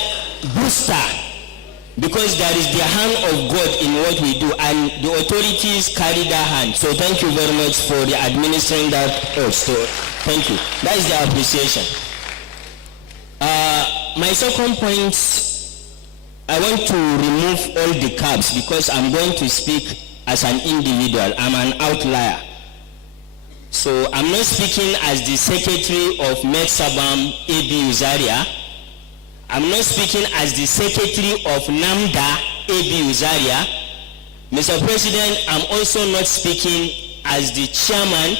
booster because there is the hand of God in what we do and the authorities carry that hand. So thank you very much for the administering that urge. So thank you. That is the appreciation. My second point, I want to remove all the caps because I'm going to speak as an individual. I'm an outlier. So I'm not speaking as the secretary of MeDSABAMS AB Uzaria. I'm not speaking as the secretary of NAMDA AB Uzaria. Mr. President, I'm also not speaking as the chairman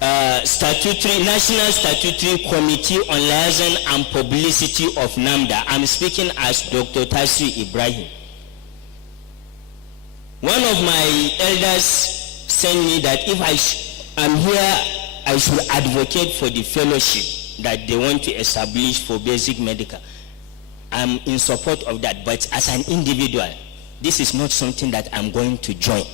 National Statutory Committee on Liaison and Publicity of NAMDA. I'm speaking as Dr. Taiswi Ibrahim. One of my elders sent me that if I'm here, I should advocate for the fellowship that they want to establish for basic medical. I'm in support of that, but as an individual, this is not something that I'm going to join.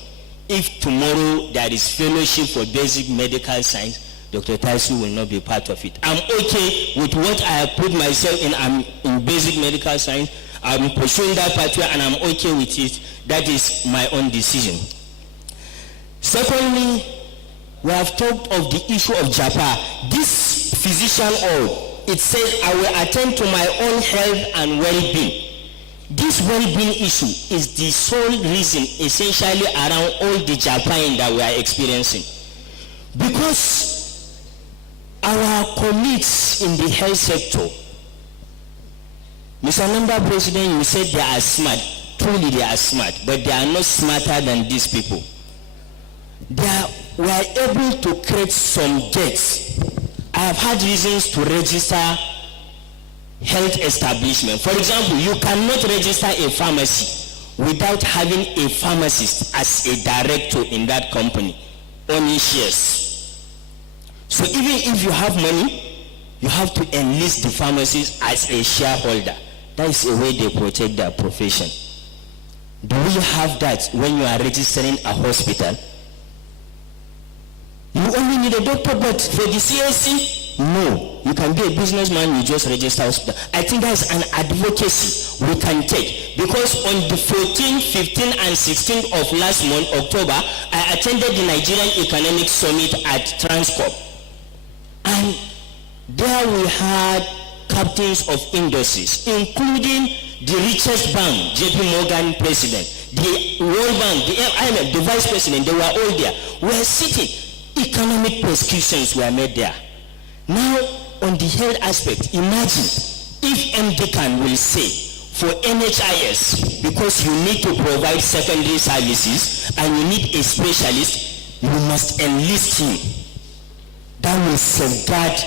If tomorrow there is fellowship for basic medical science, Dr. Taiswi will not be part of it. I'm okay with what I have put myself in. I'm in basic medical science. I'm pursuing that pathway and I'm okay with it. That is my own decision. Secondly, we have talked of the issue of JAPA. This physician oil, it says I will attend to my own health and well-being. This well-being issue is the sole reason essentially around all the Japan that we are experiencing. Because our colleagues in the health sector, Mr. Member President, you said they are smart. Truly they are smart, but they are not smarter than these people. They were able to create some gates. I have had reasons to register health establishment. For example, you cannot register a pharmacy without having a pharmacist as a director in that company, owning shares. So even if you have money, you have to enlist the pharmacist as a shareholder. That is a way they protect their profession. Do we have that when you are registering a hospital? You only need a doctor, but for the CSC, no. You can be a businessman, you just register hospital. I think that's an advocacy we can take. Because on the 14th, 15th, and 16th of last month, October, I attended the Nigerian Economic Summit at Transcorp. And there we had captains of industries, including the richest bank, JP Morgan president, the World Bank, the IMF, the vice president, they were all there. We were sitting. Economic prescriptions were made there. Now, on the health aspect, imagine if MDCAN will say for NHIS, because you need to provide secondary services and you need a specialist, you must enlist him. That will safeguard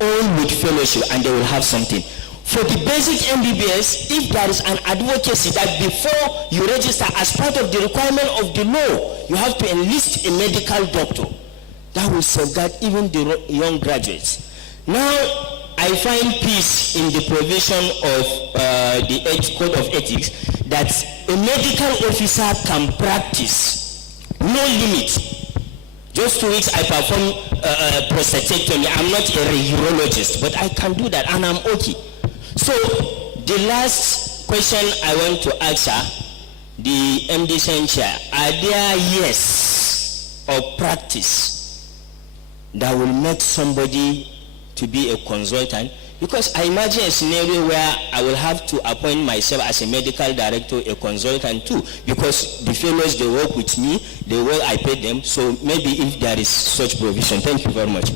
all with fellowship and they will have something. For the basic MBBS, if there is an advocacy that before you register as part of the requirement of the law, you have to enlist a medical doctor. That will safeguard even the young graduates. Now, I find peace in the provision of the Code of Ethics that a medical officer can practice, no limit. Just 2 weeks I perform prostatectomy. I'm not a urologist, but I can do that and I'm okay. So, the last question I want to answer, the MD chair, are there years of practice that will make somebody to be a consultant? Because I imagine a scenario where I will have to appoint myself as a medical director, a consultant too, because the fellows, they work with me, they work, I pay them, so maybe if there is such provision. Thank you very much.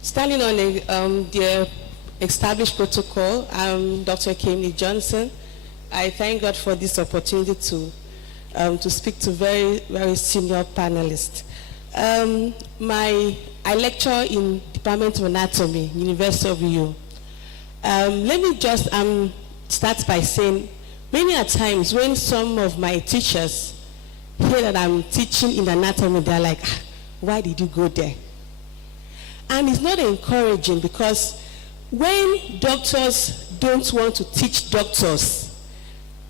Standing on the established protocol, I'm Dr. Kimley Johnson, I thank God for this opportunity to speak to very, very senior panelists. I lecture in Department of Anatomy, University of U. Let me just start by saying, many a times when some of my teachers hear that I'm teaching in anatomy, they're like, why did you go there? And it's not encouraging, because when doctors don't want to teach doctors,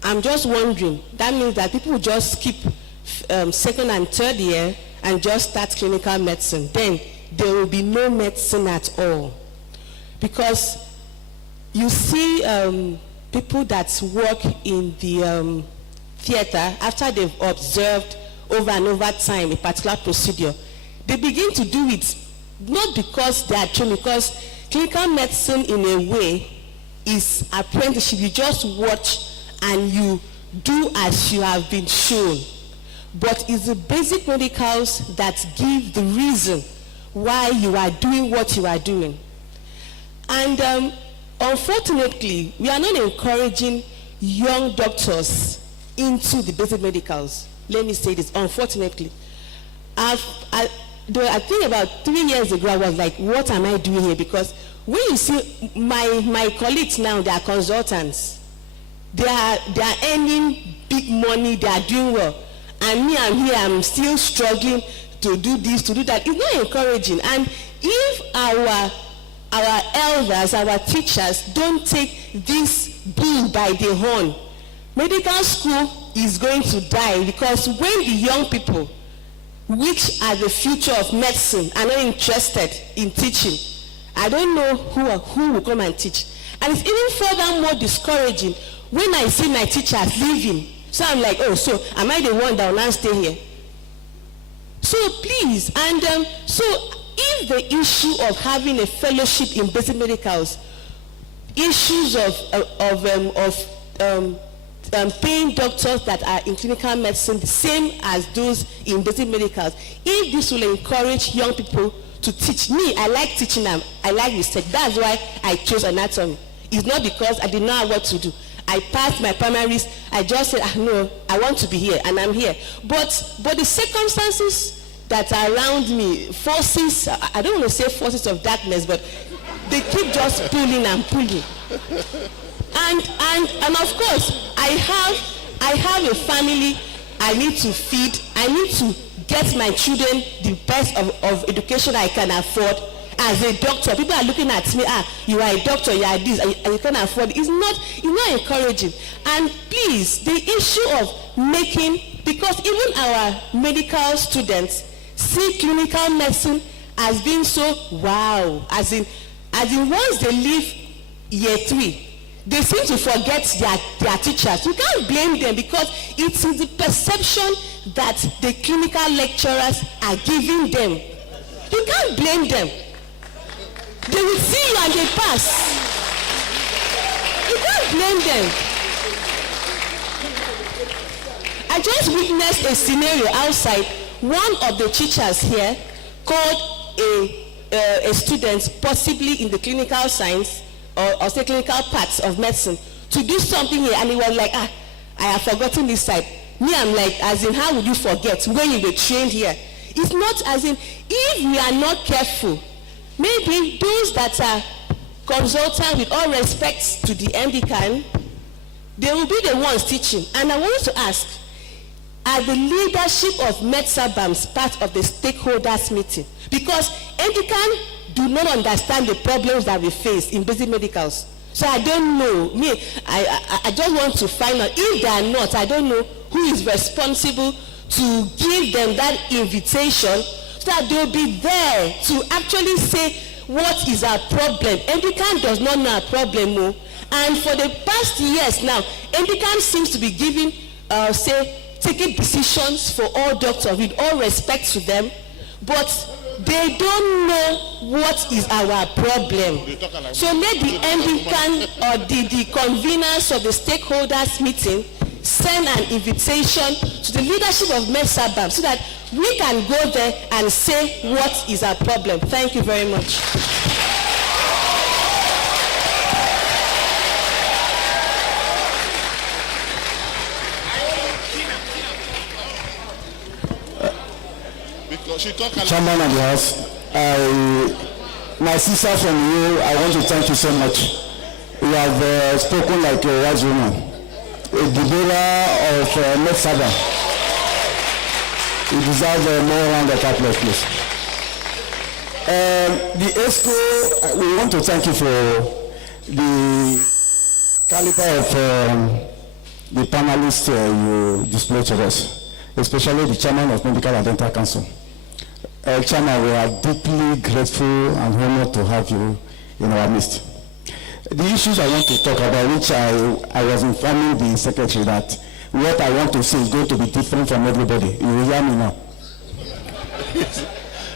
I'm just wondering, that means that people will just skip second and third year and just start clinical medicine. Then there will be no medicine at all. Because you see people that work in the theater, after they've observed over and over time a particular procedure, they begin to do it not because they are trained, because clinical medicine in a way is apprenticeship. You just watch and you do as you have been shown. But it's the basic medicals that give the reason why you are doing what you are doing. And unfortunately, we are not encouraging young doctors into the basic medicals. Let me say this, unfortunately. I think about 3 years ago, I was like, what am I doing here? Because when you see my colleagues now, they are consultants. They are earning big money, they are doing well. And me, I'm here, I'm still struggling to do this, to do that. It's not encouraging. And if our elders, our teachers don't take this bull by the horn, medical school is going to die, because when the young people, which are the future of medicine, are not interested in teaching, I don't know who will come and teach. And it's even further more discouraging when I see my teachers leaving. So I'm like, oh, so am I the one that will not stay here? So please, and so if the issue of having a fellowship in basic medicals, issues of paying doctors that are in clinical medicine the same as those in basic medicals, if this will encourage young people to teach. Me, I like teaching them, I like research. That's why I chose anatomy. It's not because I did not know what to do. I passed my primaries, I just said, no, I want to be here, and I'm here. But the circumstances that are around me, forces, I don't want to say forces of darkness, but they keep just pulling and pulling. And of course, I have a family I need to feed. I need to get my children the best of education I can afford. As a doctor, people are looking at me, you are a doctor, you are this, and you can't afford it. It's not encouraging. And please, the issue of making, because even our medical students see clinical medicine as being so wow, as in once they leave year 3, they seem to forget their teachers. You can't blame them, because it is the perception that the clinical lecturers are giving them. You can't blame them. They will see you and they pass. You can't blame them. I just witnessed a scenario outside. One of the teachers here called a student, possibly in the clinical science or say clinical parts of medicine, to do something here, and he was like, I have forgotten this side. Me, I'm like, as in, how would you forget when you were trained here? It's not as in, if we are not careful, maybe those that are consultant, with all respect to the MD-CAN, they will be the ones teaching. And I want to ask, are the leadership of MeDSABAMS part of the stakeholders meeting? Because MD-CAN do not understand the problems that we face in basic medicals. So I don't know. Me, I just want to find out. If they are not, I don't know who is responsible to give them that invitation, so that they'll be there to actually say what is our problem. MD-CAN does not know our problem, no. And for the past years now, MD-CAN seems to be giving, taking decisions for all doctors, with all respect to them, but they don't know what is our problem. So let the MD-CAN or the conveners of the stakeholders meeting send an invitation to the leadership of MeDSABAMS, so that we can go there and say what is our problem. Thank you very much. Chairman of the House, my sister from you, I want to thank you so much. You have spoken like a wise woman, a debater of MeDSABAMS. You deserve more round of applause, please. The ESCO, we want to thank you for the caliber of the panelists you displayed to us, especially the chairman of Medical and Dental Council. Chairman, we are deeply grateful and honored to have you in our midst. The issues I want to talk about, which I was informing the secretary that what I want to say is going to be different from everybody. You will hear me now.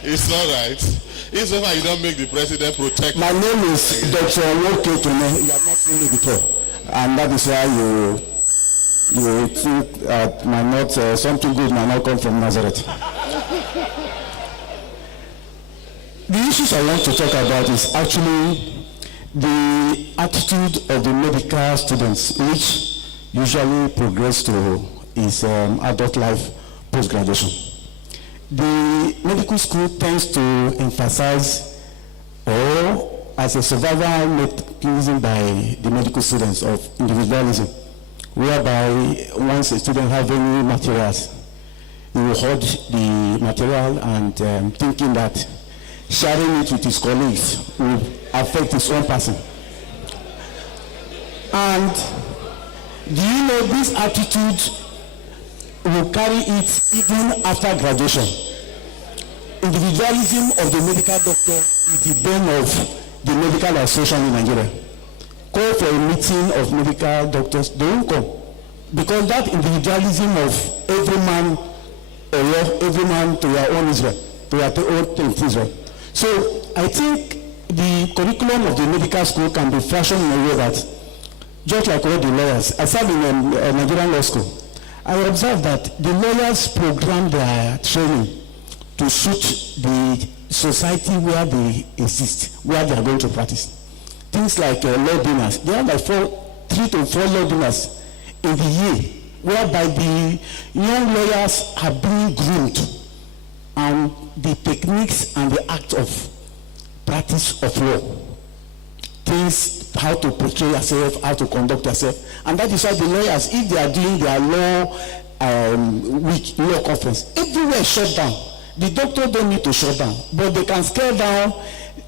It's all right. It's over. You don't make the president protect. My name is Dr. Woke Tune. You have not seen me before, and that is why you think something good might not come from Nazareth. The issues I want to talk about is actually the attitude of the medical students, which usually progress to is adult life post-graduation. The medical school tends to emphasize, or as a survival mechanism by the medical students, of individualism, whereby once a student has any materials, he will hoard the material and thinking that sharing it with his colleagues will affect his own person. And do you know this attitude will carry it even after graduation? Individualism of the medical doctor is the bane of the medical association in Nigeria. Call for a meeting of medical doctors, they won't come. Because that individualism of every man to your own Israel, to your own Israel. So I think the curriculum of the medical school can be fashioned in a way that, just like all the lawyers, I served in a Nigerian law school. I observed that the lawyers program their training to suit the society where they exist, where they are going to practice. Things like law dinners. They have like 3 to 4 law dinners in the year, whereby the young lawyers are being groomed, and the techniques and the act of practice of law. Things, how to portray yourself, how to conduct yourself. And that is why the lawyers, if they are doing their law week, law conference, everywhere shut down. The doctor don't need to shut down, but they can scale down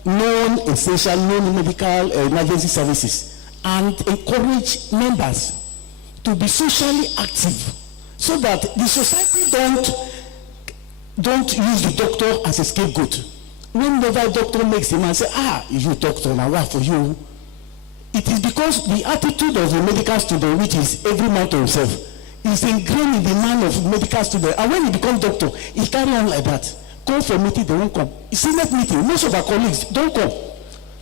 non-essential, non-medical emergency services and encourage members to be socially active so that the society don't use the doctor as a scapegoat. Whenever a doctor makes him and say, you doctor, now what for you? It is because the attitude of the medical student, which is every man to himself, is ingrained in the mind of medical student. And when he becomes doctor, he carry on like that. Call for meeting, they won't come. Senate meeting, most of our colleagues don't come.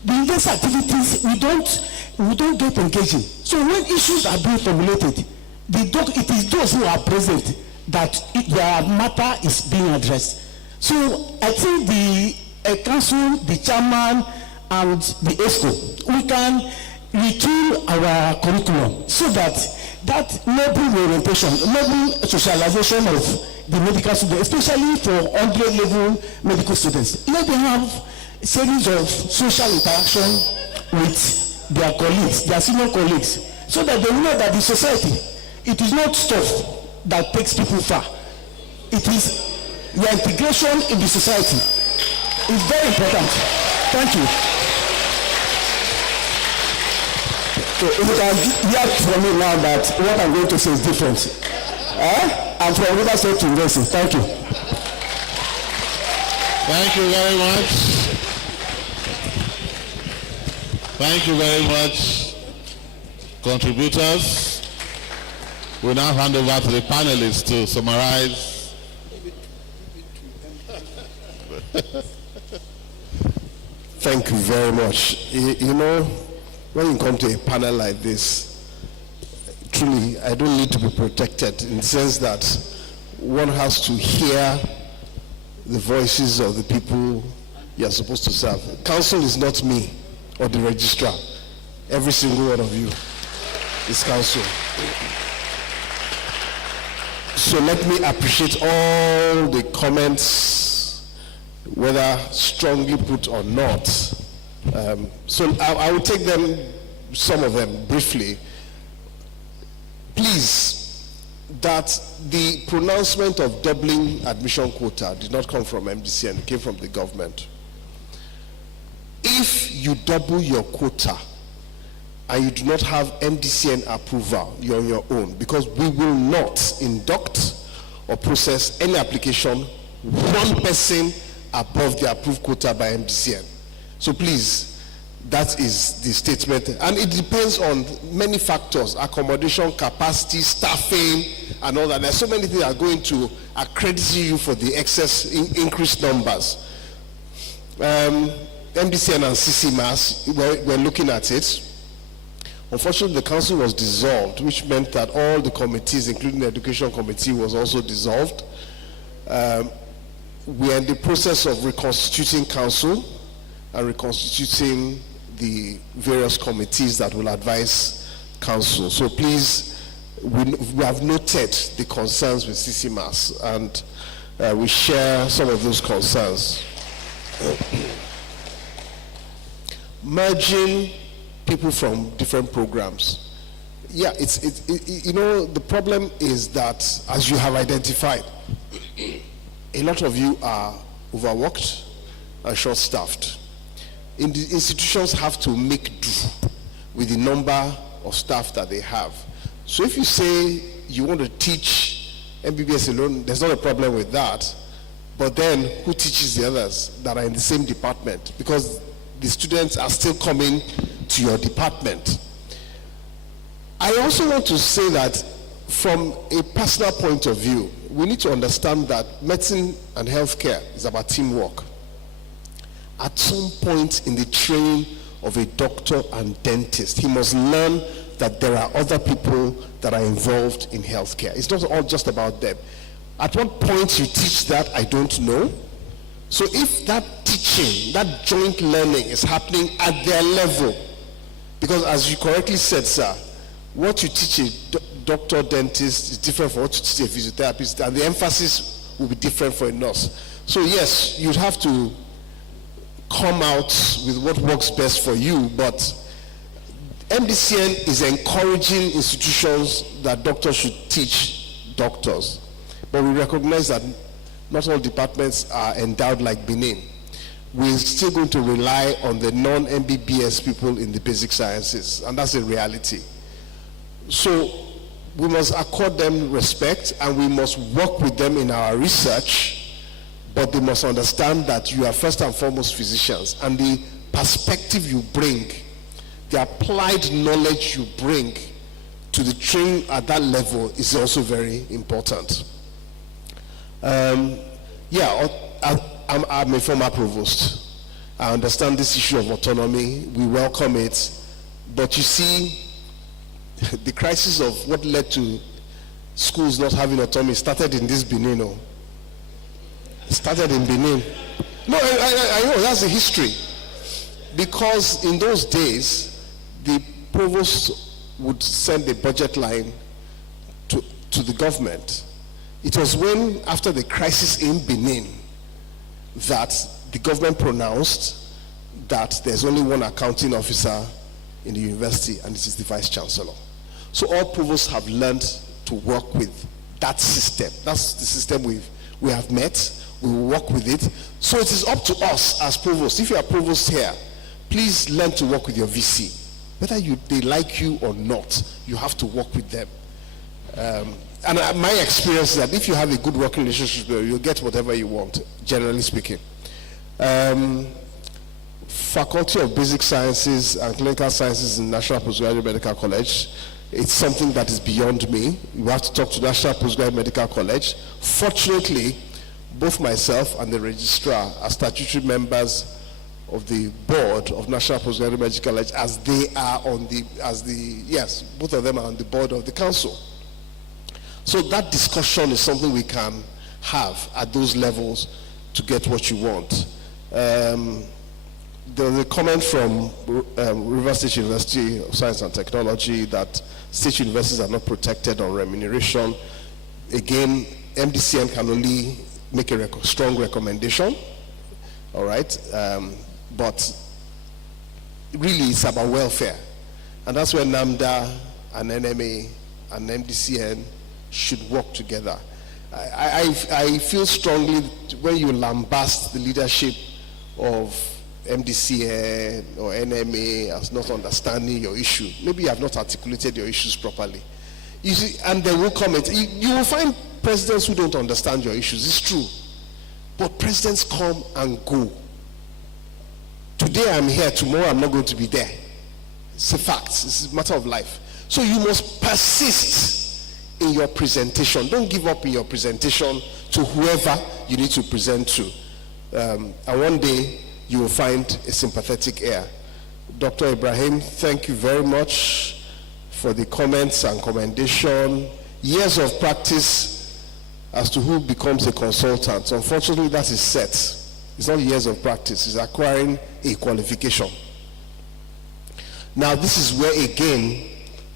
The investor activities, we don't get engaging. So when issues are being formulated, it is those who are present that their matter is being addressed. So I think the council, the chairman, and the ESCO, we can retool our curriculum so that noble orientation, noble socialization of the medical students, especially for 100-level medical students, let them have a series of social interaction with their colleagues, their senior colleagues, so that they know that the society, it is not stuff that takes people far. It is your integration in the society. It's very important. Thank you. So if you can hear from me now that what I'm going to say is different. I'm from Riverside to University. Thank you. Thank you very much. Thank you very much, contributors. We now hand over to the panelists to summarize. Thank you very much. You know, when you come to a panel like this, truly, I don't need to be protected in the sense that one has to hear the voices of the people you are supposed to serve. Council is not me or the registrar. Every single one of you is council. So let me appreciate all the comments whether strongly put or not. So I will take them, some of them briefly. Please, that the pronouncement of doubling admission quota did not come from MDCN, it came from the government. If you double your quota and you do not have MDCN approval, you're on your own, because we will not induct or process any application one person above the approved quota by MDCN. So please, that is the statement. And it depends on many factors: accommodation, capacity, staffing, and all that. There's so many things that are going to accredit you for the excess increased numbers. MDCN and CCMAS, we're looking at it. Unfortunately, the council was dissolved, which meant that all the committees, including the education committee, was also dissolved. We are in the process of reconstituting council and reconstituting the various committees that will advise council. So please, we have noted the concerns with CCMAS, and we share some of those concerns. Merging people from different programs. Yeah, you know, the problem is that, as you have identified, a lot of you are overworked and short-staffed. The institutions have to make do with the number of staff that they have. So if you say you want to teach MBBS alone, there's not a problem with that. But then who teaches the others that are in the same department? Because the students are still coming to your department. I also want to say that from a personal point of view, we need to understand that medicine and healthcare is about teamwork. At some point in the training of a doctor and dentist, he must learn that there are other people that are involved in healthcare. It's not all just about them. At what point you teach that, I don't know. So if that teaching, that joint learning is happening at their level, because as you correctly said, sir, what you teach a doctor, dentist is different from what you teach a physiotherapist, and the emphasis will be different for a nurse. So yes, you'd have to come out with what works best for you, but MDCN is encouraging institutions that doctors should teach doctors. But we recognize that not all departments are endowed like Benin. We're still going to rely on the non-MBBS people in the basic sciences, and that's a reality. So we must accord them respect, and we must work with them in our research, but they must understand that you are first and foremost physicians, and the perspective you bring, the applied knowledge you bring to the training at that level is also very important. I'm a former provost. I understand this issue of autonomy. We welcome it. But you see, the crisis of what led to schools not having autonomy started in this Benin. Started in Benin. No, I know, that's the history. Because in those days, the provost would send a budget line to the government. It was when, after the crisis in Benin, that the government pronounced that there's only one accounting officer in the university, and this is the vice chancellor. So all provosts have learned to work with that system. That's the system we have met. We will work with it. So it is up to us as provosts. If you are provost here, please learn to work with your VC. Whether they like you or not, you have to work with them. And my experience is that if you have a good working relationship, you'll get whatever you want, generally speaking. Faculty of Basic Sciences and Clinical Sciences in National Postgraduate Medical College, it's something that is beyond me. You have to talk to National Postgraduate Medical College. Fortunately, both myself and the registrar are statutory members of the board of National Postgraduate Medical College, as they are both of them are on the board of the council. So that discussion is something we can have at those levels to get what you want. There was a comment from River State University of Science and Technology that state universities are not protected on remuneration. Again, MDCN can only make a strong recommendation. All right? But really it's about welfare. And that's where NAMDA and NMA and MDCN should work together. I feel strongly when you lambast the leadership of MDCN or NMA as not understanding your issue. Maybe you have not articulated your issues properly. You see, and they will comment. You will find presidents who don't understand your issues. It's true. But presidents come and go. Today I'm here, tomorrow I'm not going to be there. It's a fact. It's a matter of life. So you must persist in your presentation. Don't give up in your presentation to whoever you need to present to. And one day you will find a sympathetic ear. Dr. Ibrahim, thank you very much for the comments and commendation. Years of practice as to who becomes a consultant. Unfortunately, that is set. It's not years of practice. It's acquiring a qualification. Now, this is where, again,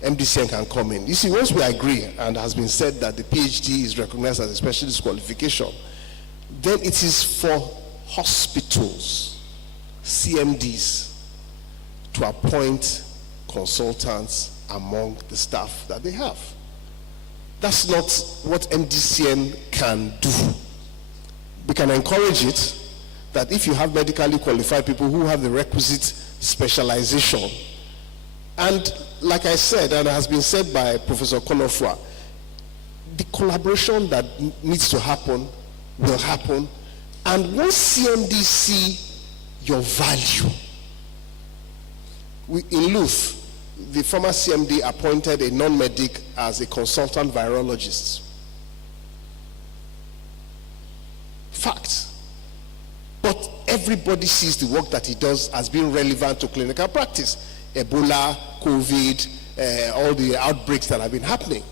MDCN can come in. You see, once we agree, and has been said that the PhD is recognized as a specialist qualification, then it is for hospitals, CMDs, to appoint consultants among the staff that they have. That's not what MDCN can do. We can encourage it, that if you have medically qualified people who have the requisite specialization, and like I said, and has been said by Professor Konofua, the collaboration that needs to happen will happen. And once CMDs see your value, in Luth, the former CMD appointed a non-medic as a consultant virologist. Fact. But everybody sees the work that he does as being relevant to clinical practice. Ebola, COVID, all the outbreaks that have been happening.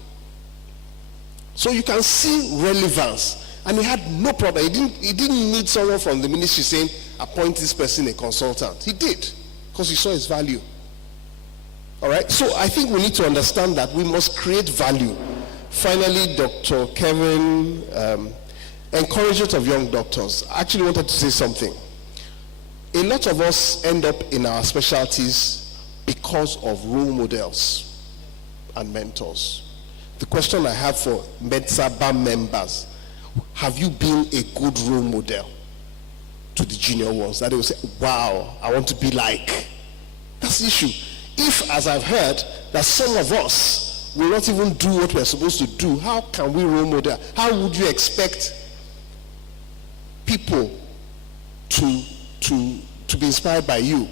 So you can see relevance. And he had no problem. He didn't need someone from the ministry saying, appoint this person a consultant. He did, because he saw his value. All right? So I think we need to understand that we must create value. Finally, Dr. Kevin, encouragement of young doctors. I actually wanted to say something. A lot of us end up in our specialties because of role models and mentors. The question I have for MeDSABAMS members, have you been a good role model to the junior ones that they will say, wow, I want to be like? That's the issue. If, as I've heard, that some of us will not even do what we're supposed to do, how can we role model? How would you expect people to be inspired by you?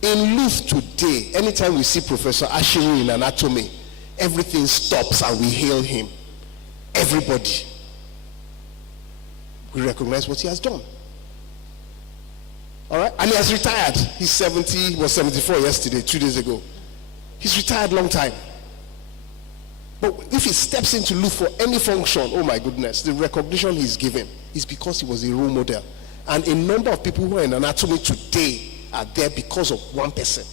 In Luth today, anytime we see Professor Ashiru in anatomy, everything stops and we hail him. Everybody. We recognize what he has done. All right? And he has retired. He's 70, he was 74 yesterday, 2 days ago. He's retired long time. But if he steps into Luth for any function, oh my goodness, the recognition he's given is because he was a role model. And a number of people who are in anatomy today are there because of one person.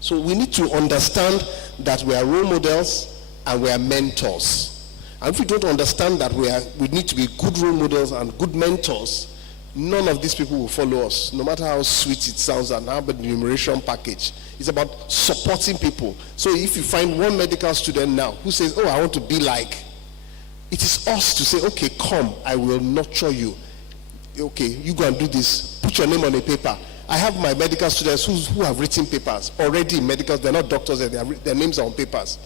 So we need to understand that we are role models and we are mentors. And if we don't understand that we need to be good role models and good mentors, none of these people will follow us, no matter how sweet it sounds and how about the enumeration package. It's about supporting people. So if you find one medical student now who says, oh, I want to be like, it is us to say, okay, come, I will nurture you. Okay, you go and do this. Put your name on a paper. I have my medical students who have written papers already in medicals. They're not doctors, their names are on papers.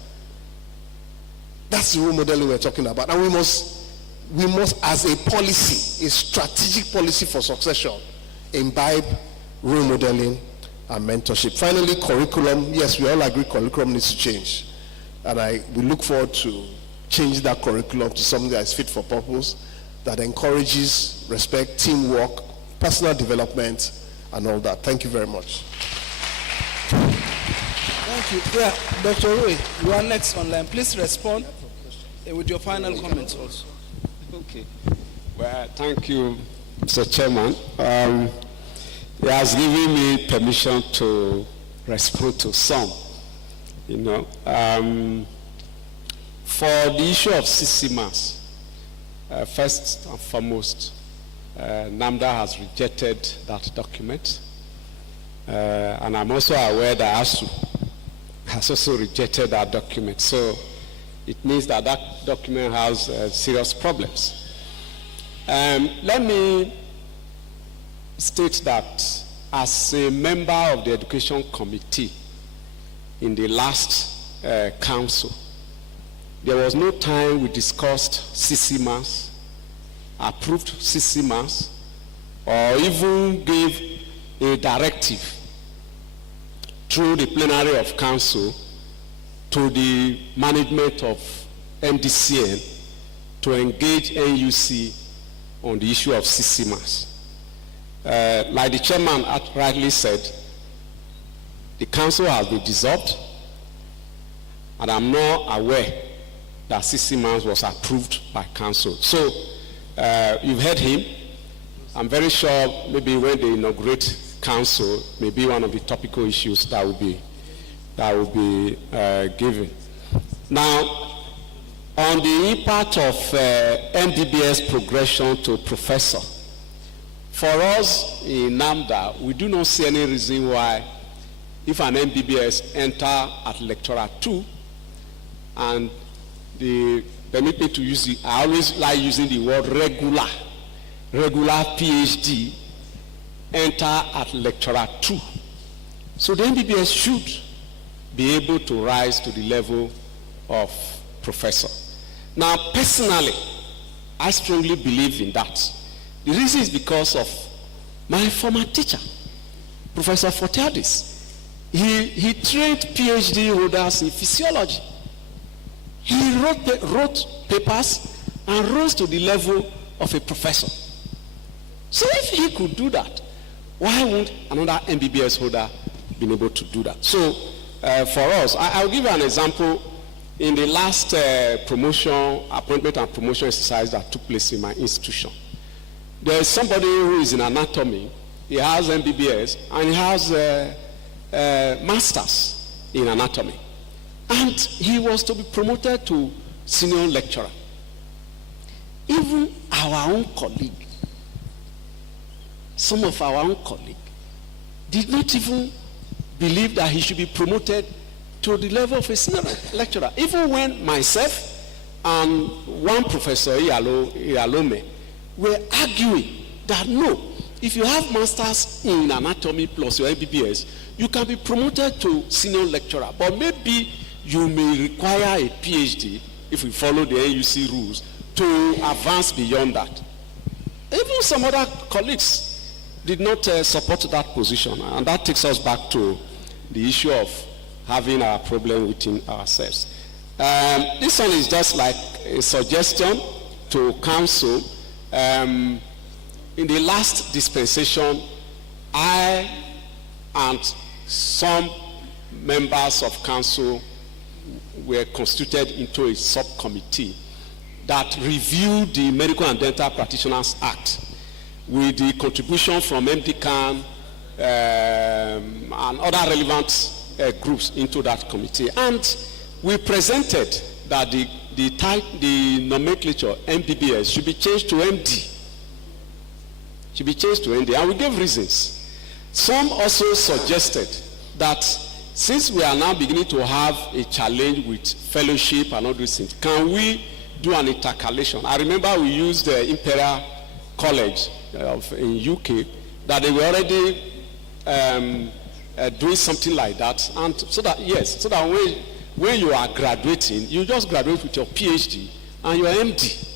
That's the role model we're talking about. And we must, as a policy, a strategic policy for succession, imbibe role modeling and mentorship. Finally, curriculum. Yes, we all agree curriculum needs to change. And we look forward to changing that curriculum to something that is fit for purpose, that encourages respect, teamwork, personal development, and all that. Thank you very much. Thank you. Yeah, Dr. Rui, you are next online. Please respond with your final comments also. Okay. Well, thank you, Mr. Chairman. He has given me permission to respond to some. For the issue of CCMAS, first and foremost, NAMDA has rejected that document. And I'm also aware that ASU has also rejected that document. So it means that that document has serious problems. Let me state that as a member of the Education Committee in the last council, there was no time we discussed CCMAS, approved CCMAS, or even gave a directive through the plenary of council to the management of MDCN to engage NUC on the issue of CCMAS. Like the chairman rightly said, the council has been dissolved, and I'm not aware that CCMAS was approved by council. So you've heard him. I'm very sure maybe when they inaugurate council, maybe one of the topical issues that will be given. Now, on the impact of MDBS progression to professor, for us in NAMDA, we do not see any reason why if an MBBS enter at lecturer 2, and they permit me to use it, I always like using the word regular PhD, enter at lecturer 2. So the MBBS should be able to rise to the level of professor. Now, personally, I strongly believe in that. The reason is because of my former teacher, Professor Fortiadis. He trained PhD holders in physiology. He wrote papers and rose to the level of a professor. So if he could do that, why won't another MBBS holder be able to do that? So for us, I'll give you an example. In the last appointment and promotion exercise that took place in my institution, there is somebody who is in anatomy. He has MBBS and he has masters in anatomy. And he was to be promoted to senior lecturer. Even our own colleague, some of our own colleagues, did not even believe that he should be promoted to the level of a senior lecturer. Even when myself and one professor, Iyalome, were arguing that no, if you have masters in anatomy plus your MBBS, you can be promoted to senior lecturer, but maybe you may require a PhD if we follow the NUC rules to advance beyond that. Even some other colleagues did not support that position, and that takes us back to the issue of having our problem within ourselves. This one is just like a suggestion to council. In the last dispensation, I and some members of council were constituted into a subcommittee that reviewed the Medical and Dental Practitioners Act with the contribution from MDCAN and other relevant groups into that committee. And we presented that the nomenclature MBBS should be changed to MD. Should be changed to MD, and we gave reasons. Some also suggested that since we are now beginning to have a challenge with fellowship and all these things, can we do an intercalation? I remember we used the Imperial College in UK, that they were already doing something like that, and so that when you are graduating, you just graduate with your PhD and your MD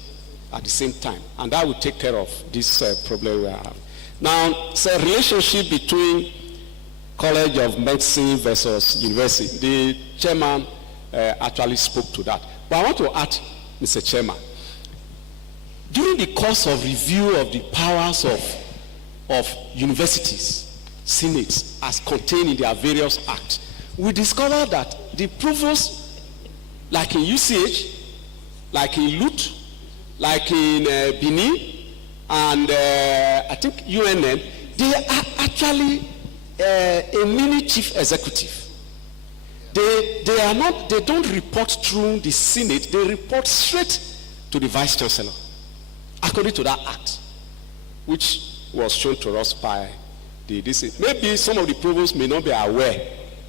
at the same time, and that will take care of this problem we have. Now, it's a relationship between College of Medicine versus university. The chairman actually spoke to that. But I want to add, Mr. Chairman, during the course of review of the powers of universities, senates, as contained in their various acts, we discovered that the provost, like in UCH, like in LUT, like in Benin, and I think UNN, they are actually a mini chief executive. They don't report through the Senate, they report straight to the Vice Chancellor, according to that act. which was shown to us by this. Maybe some of the provosts may not be aware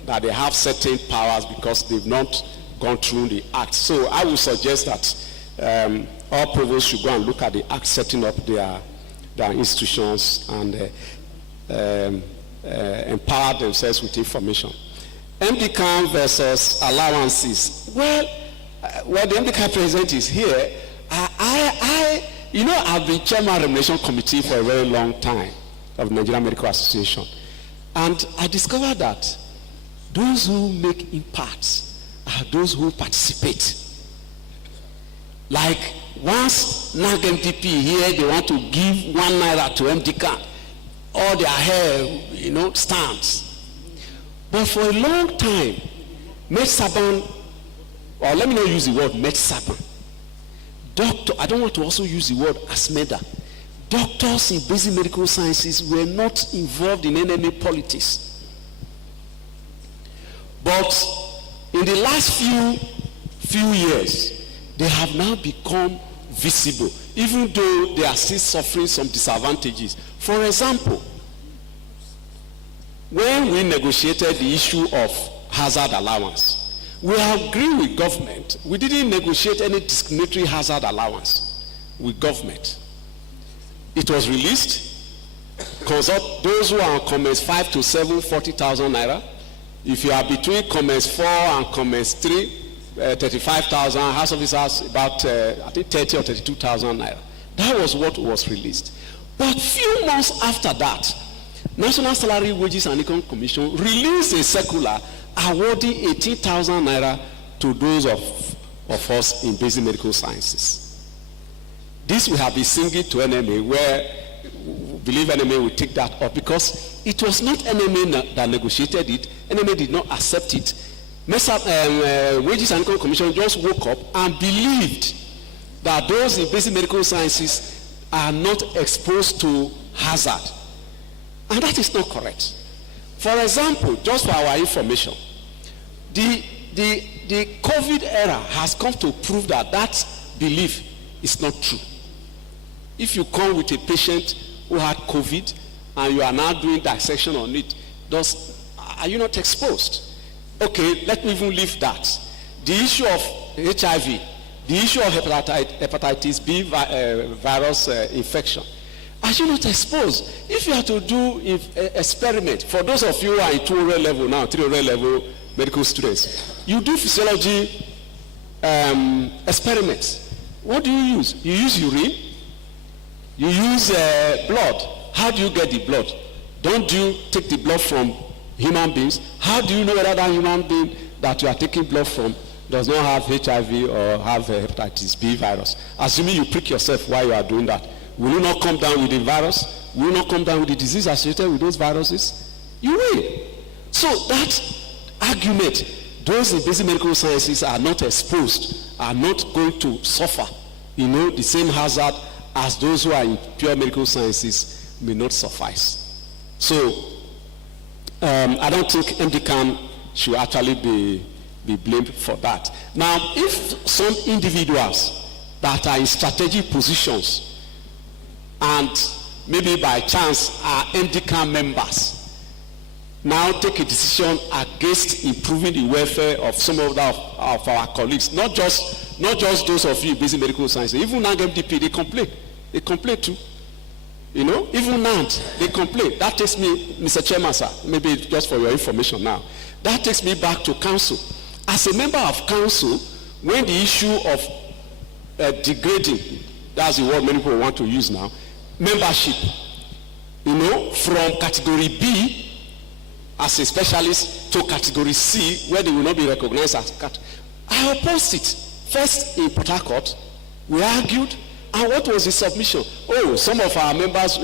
that they have certain powers because they've not gone through the act. So I would suggest that all provosts should go and look at the act setting up their institutions and empower themselves with information. MDCAN versus allowances. Well, the MDCAN president is here. I've been chairman of the Remuneration Committee for a very long time of the Nigerian Medical Association. And I discovered that those who make impact are those who participate. Like once NAG-MDP here, they want to give 1 naira to MDCAN, all their hair, stands. But for a long time, MeDSABAMS, or let me not use the word MeDSABAMS, I don't want to also use the word ASMEDA. Doctors in basic medical sciences were not involved in NMA politics. But in the last few years, they have now become visible, even though they are still suffering some disadvantages. For example, when we negotiated the issue of hazard allowance, we agreed with government. We didn't negotiate any discriminatory hazard allowance with government. It was released. Consult those who are on comments 5 to 7, 40,000 naira. If you are between comments 4 and comments 3, 35,000. House officers about I think 30 or 32,000 naira. That was what was released. But few months after that, National Salary, Wages and Income Commission released a circular awarding 18,000 naira to those of us in basic medical sciences. This we have been singing to NMA, where we believe NMA will take that up, because it was not NMA that negotiated it. NMA did not accept it. Wages and Income Commission just woke up and believed that those in basic medical sciences are not exposed to hazard. And that is not correct. For example, just for our information, the COVID era has come to prove that that belief is not true. If you come with a patient who had COVID and you are now doing dissection on it, are you not exposed? Okay, let me even leave that. The issue of HIV, the issue of hepatitis B virus infection, are you not exposed? If you have to do experiment, for those of you who are in 200 level now, 300 level medical students, you do physiology experiments. What do you use? You use urine, you use blood. How do you get the blood? Don't you take the blood from human beings? How do you know whether that human being that you are taking blood from does not have HIV or have hepatitis B virus? Assuming you prick yourself while you are doing that, will you not come down with the virus? Will you not come down with the disease associated with those viruses? You will. So that argument, those in basic medical sciences are not exposed, are not going to suffer, the same hazard as those who are in pure medical sciences may not suffice. So I don't think MDCAN should actually be blamed for that. Now, if some individuals that are in strategic positions and maybe by chance are MDCAN members now take a decision against improving the welfare of some of our colleagues, not just those of you in basic medical sciences, even NAG-MDP, they complain too. Even NAND, they complain. That takes me, Mr. Chairman, sir, maybe just for your information now, that takes me back to council. As a member of council, when the issue of degrading, that's the word many people want to use now, membership, from category B as a specialist to category C, where they will not be recognized as I opposed it. First in Port Harcourt, we argued, and what was the submission? Oh, some of our members,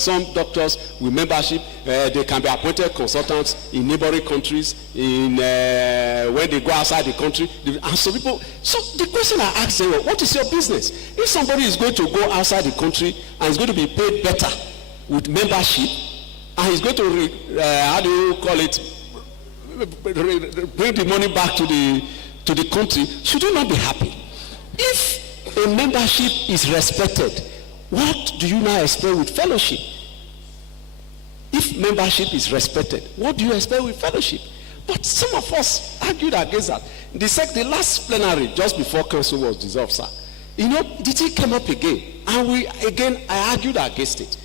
some doctors with membership, they can be appointed consultants in neighboring countries, when they go outside the country. And so the question I asked them, what is your business? If somebody is going to go outside the country and is going to be paid better with membership, and he's going to, bring the money back to the country, should you not be happy? If a membership is respected, what do you now expect with fellowship? If membership is respected, what do you expect with fellowship? But some of us argued against that. The last plenary, just before council was dissolved, sir, did it come up again? And I argued against it.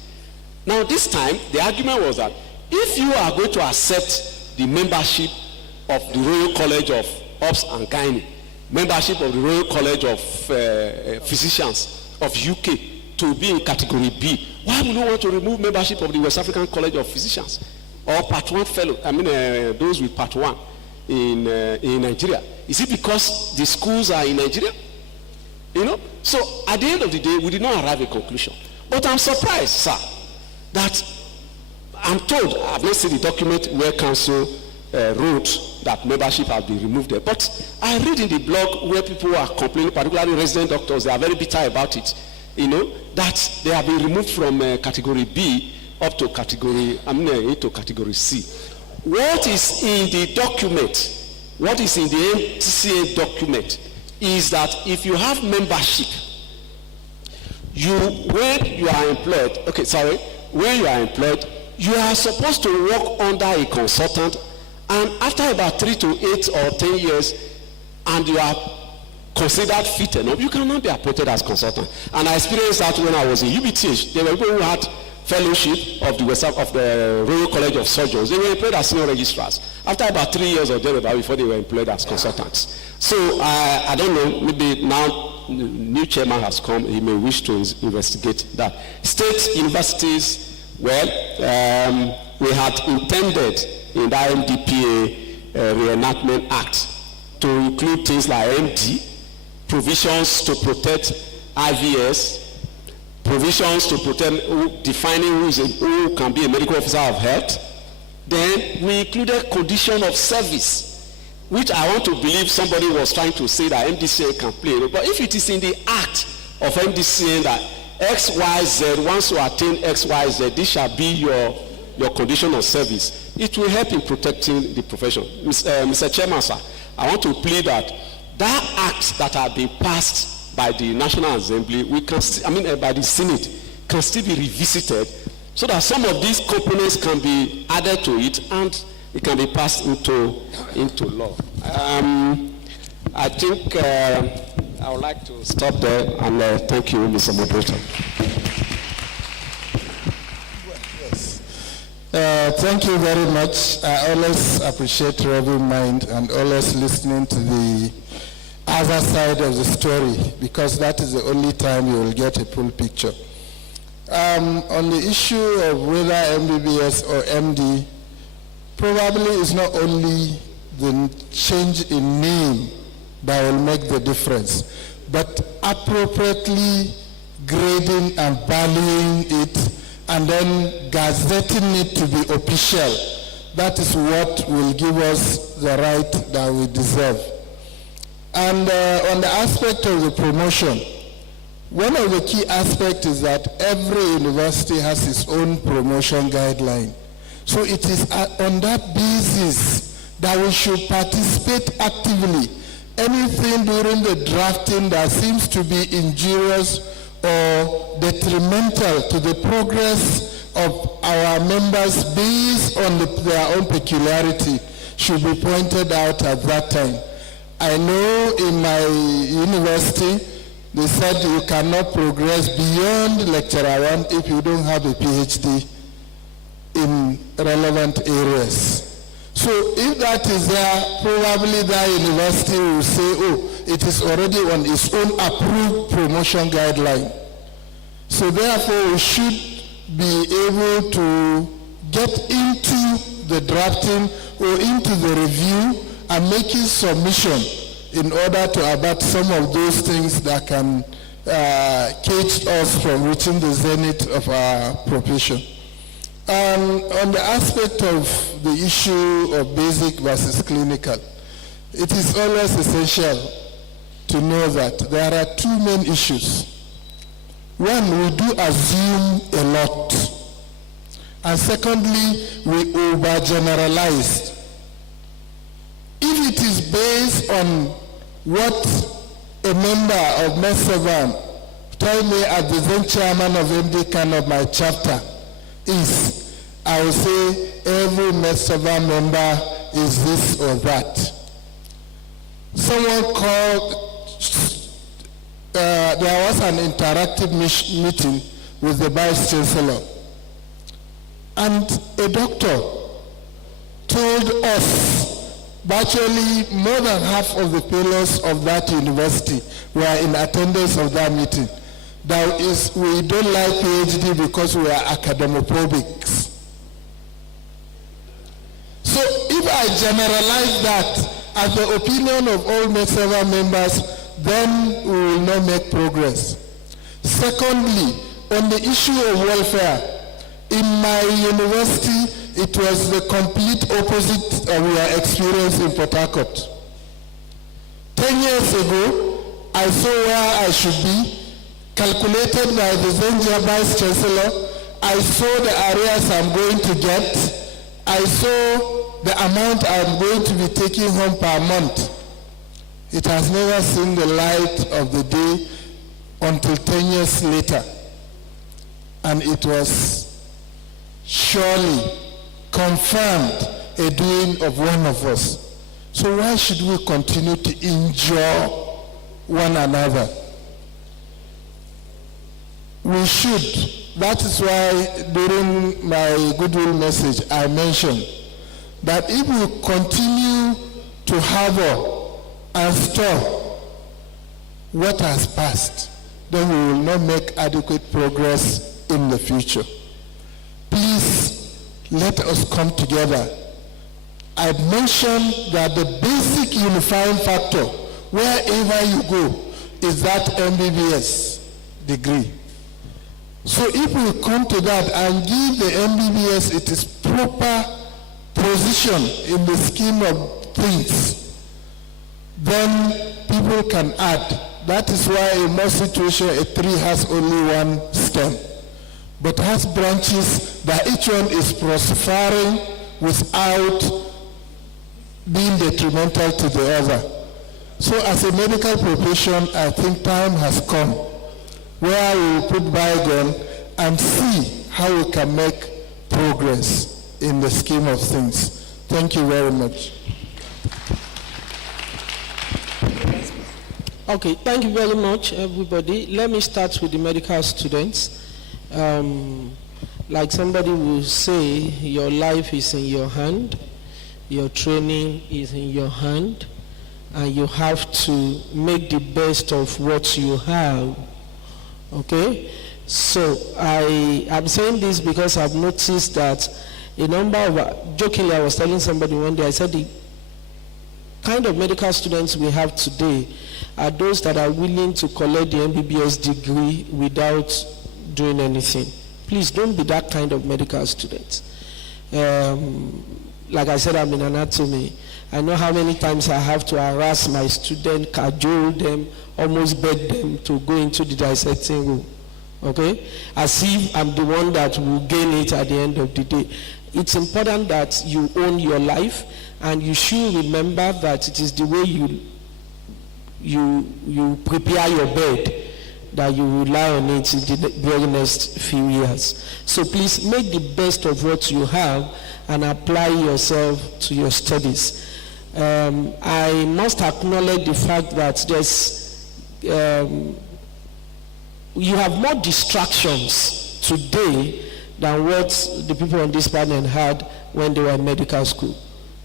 Now this time, the argument was that if you are going to accept the membership of the Royal College of Obs and Gynae, membership of the Royal College of Physicians of UK to be in category B, why would you want to remove membership of the West African College of Physicians or Part 1 fellow, those with Part 1 in Nigeria? Is it because the schools are in Nigeria? So at the end of the day, we did not arrive at a conclusion. But I'm surprised, sir, that I'm told, I've not seen the document where council wrote that membership has been removed there. But I read in the blog where people are complaining, particularly resident doctors, they are very bitter about it, that they have been removed from category B up to category, into category C. What is in the document, what is in the MeDSABAMS document is that if you have membership, when you are employed, you are supposed to work under a consultant, and after about 3 to 8 or 10 years, and you are considered fit enough, you cannot be appointed as consultant. And I experienced that when I was in UBTH. There were people who had fellowship of the Royal College of Surgeons. They were employed as senior registrars. After about 3 years or thereabout, before they were employed as consultants. So I don't know, maybe now new chairman has come, he may wish to investigate that. State universities, well, we had intended in the MDPA Reenactment Act to include things like MD, provisions to protect IVS, provisions to protect defining who can be a medical officer of health. Then we included condition of service, which I want to believe somebody was trying to say that MeDSABAMS can play. But if it is in the act of MeDSABAMS that XYZ, once you attain XYZ, this shall be your condition of service, it will help in protecting the profession. Mr. Chairman, sir, I want to plead that act that have been passed by the National Assembly, by the Senate, can still be revisited so that some of these components can be added to it and it can be passed into law. I think I would like to stop there and thank you, Mr. Moderator. Thank you very much. I always appreciate reading mind and always listening to the other side of the story, because that is the only time you will get a full picture. On the issue of whether MBBS or MD, probably it's not only the change in name that will make the difference, but appropriately grading and valuing it and then gazetting it to be official. That is what will give us the right that we deserve. And on the aspect of the promotion, one of the key aspects is that every university has its own promotion guideline. So it is on that basis that we should participate actively. Anything during the drafting that seems to be injurious or detrimental to the progress of our members based on their own peculiarity should be pointed out at that time. I know in my university, they said you cannot progress beyond lecturer 1 if you don't have a PhD in relevant areas. So if that is there, probably that university will say, oh, it is already on its own approved promotion guideline. So therefore, we should be able to get into the drafting or into the review and making submission in order to abate some of those things that can cage us from reaching the zenith of our profession. On the aspect of the issue of basic versus clinical, it is always essential to know that there are two main issues. One, we do assume a lot. And secondly, we overgeneralize. If it is based on what a member of MeDSABAMS tell me as the then chairman of MDCAN of my chapter is, I will say every MeDSABAMS member is this or that. Someone called, there was an interactive meeting with the Vice Chancellor, and a doctor told us virtually more than half of the fellows of that university were in attendance of that meeting. That is, we don't like PhD because we are academophobics. So if I generalize that as the opinion of all MeDSABAMS members, then we will not make progress. Secondly, on the issue of welfare, in my university, it was the complete opposite of our experience in Port Harcourt. 10 years ago, I saw where I should be, calculated by the then Vice Chancellor. I saw the areas I'm going to get. I saw the amount I'm going to be taking home per month. It has never seen the light of the day until 10 years later. And it was surely confirmed a doing of one of us. So why should we continue to injure one another? We should. That is why during my goodwill message I mentioned that if we continue to harbor and store what has passed, then we will not make adequate progress in the future. Please, let us come together. I mentioned that the basic unifying factor, wherever you go, is that MBBS degree. So if we come to that and give the MBBS its proper position in the scheme of things, then people can add. That is why in most situations a tree has only one stem, but has branches that each one is prospering without being detrimental to the other. So as a medical profession, I think time has come where we will put bygone and see how we can make progress in the scheme of things. Thank you very much. Okay, thank you very much, everybody. Let me start with the medical students. Like somebody will say, your life is in your hand, your training is in your hand, and you have to make the best of what you have. Okay? So I'm saying this because I've noticed that a number of, jokingly I was telling somebody one day, I said the kind of medical students we have today are those that are willing to collect the MBBS degree without doing anything. Please don't be that kind of medical student. Like I said, I'm in anatomy. I know how many times I have to harass my student, cajole them, almost beg them to go into the dissecting room. Okay? As if I'm the one that will gain it at the end of the day. It's important that you own your life, and you should remember that it is the way you prepare your bed that you will lie on it in the very next few years. So please make the best of what you have and apply yourself to your studies. I must acknowledge the fact that you have more distractions today than what the people on this panel had when they were in medical school.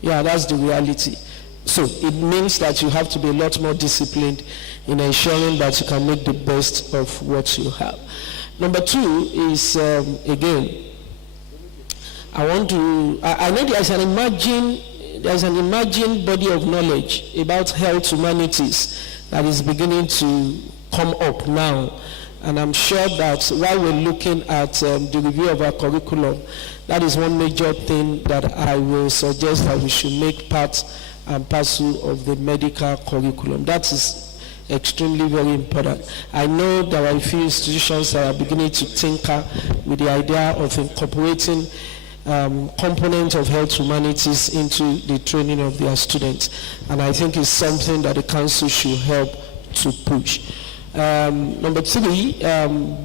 Yeah, that's the reality. So it means that you have to be a lot more disciplined in ensuring that you can make the best of what you have. Number two is, again, I know there's an emerging body of knowledge about health humanities that is beginning to come up now. And I'm sure that while we're looking at the review of our curriculum, that is one major thing that I will suggest that we should make part and parcel of the medical curriculum. That is extremely very important. I know there are a few institutions that are beginning to tinker with the idea of incorporating components of health humanities into the training of their students. And I think it's something that the council should help to push. Number 3,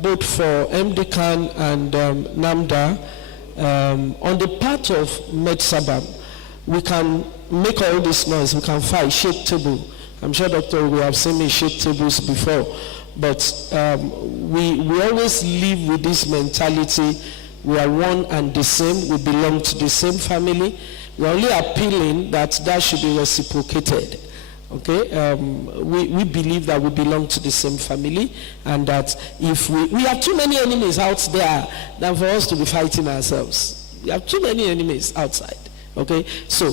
both for MDCAN and NAMDA, on the part of MeDSABAM, we can make all this noise, we can fight, shake table. I'm sure, Doctor, we have seen me shake tables before, but we always live with this mentality. We are one and the same, we belong to the same family. We're only appealing that should be reciprocated. Okay, we believe that we belong to the same family, and that if we have too many enemies out there than for us to be fighting ourselves. We have too many enemies outside. Okay, so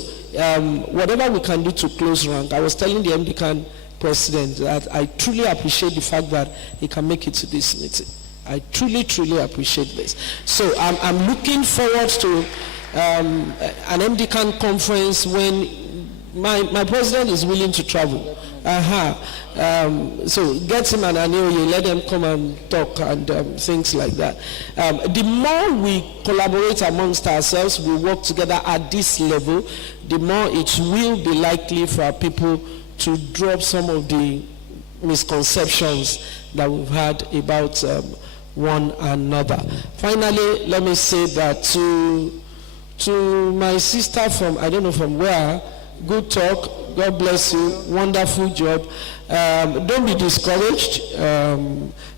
whatever we can do to close rank. I was telling the MDCAN president that I truly appreciate the fact that he can make it to this meeting. I truly appreciate this. So I'm looking forward to an MDCAN conference when my president is willing to travel. So get him and Anioye, let them come and talk and things like that. The more we collaborate amongst ourselves, we work together at this level, the more it will be likely for our people to drop some of the misconceptions that we've had about one another. Finally, let me say that to my sister from, I don't know from where, good talk, God bless you, wonderful job. Don't be discouraged.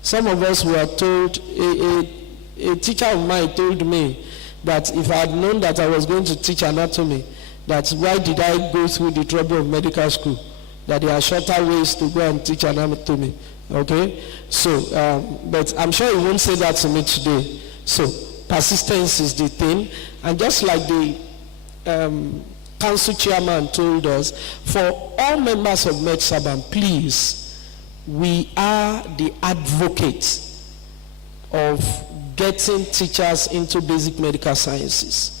Some of us were told, a teacher of mine told me that if I had known that I was going to teach anatomy, that's why did I go through the trouble of medical school? That there are shorter ways to go and teach anatomy. Okay? So, but I'm sure he won't say that to me today. So, persistence is the thing. And just like the council chairman told us, for all members of MeDSABAM, please, we are the advocates of getting teachers into basic medical sciences.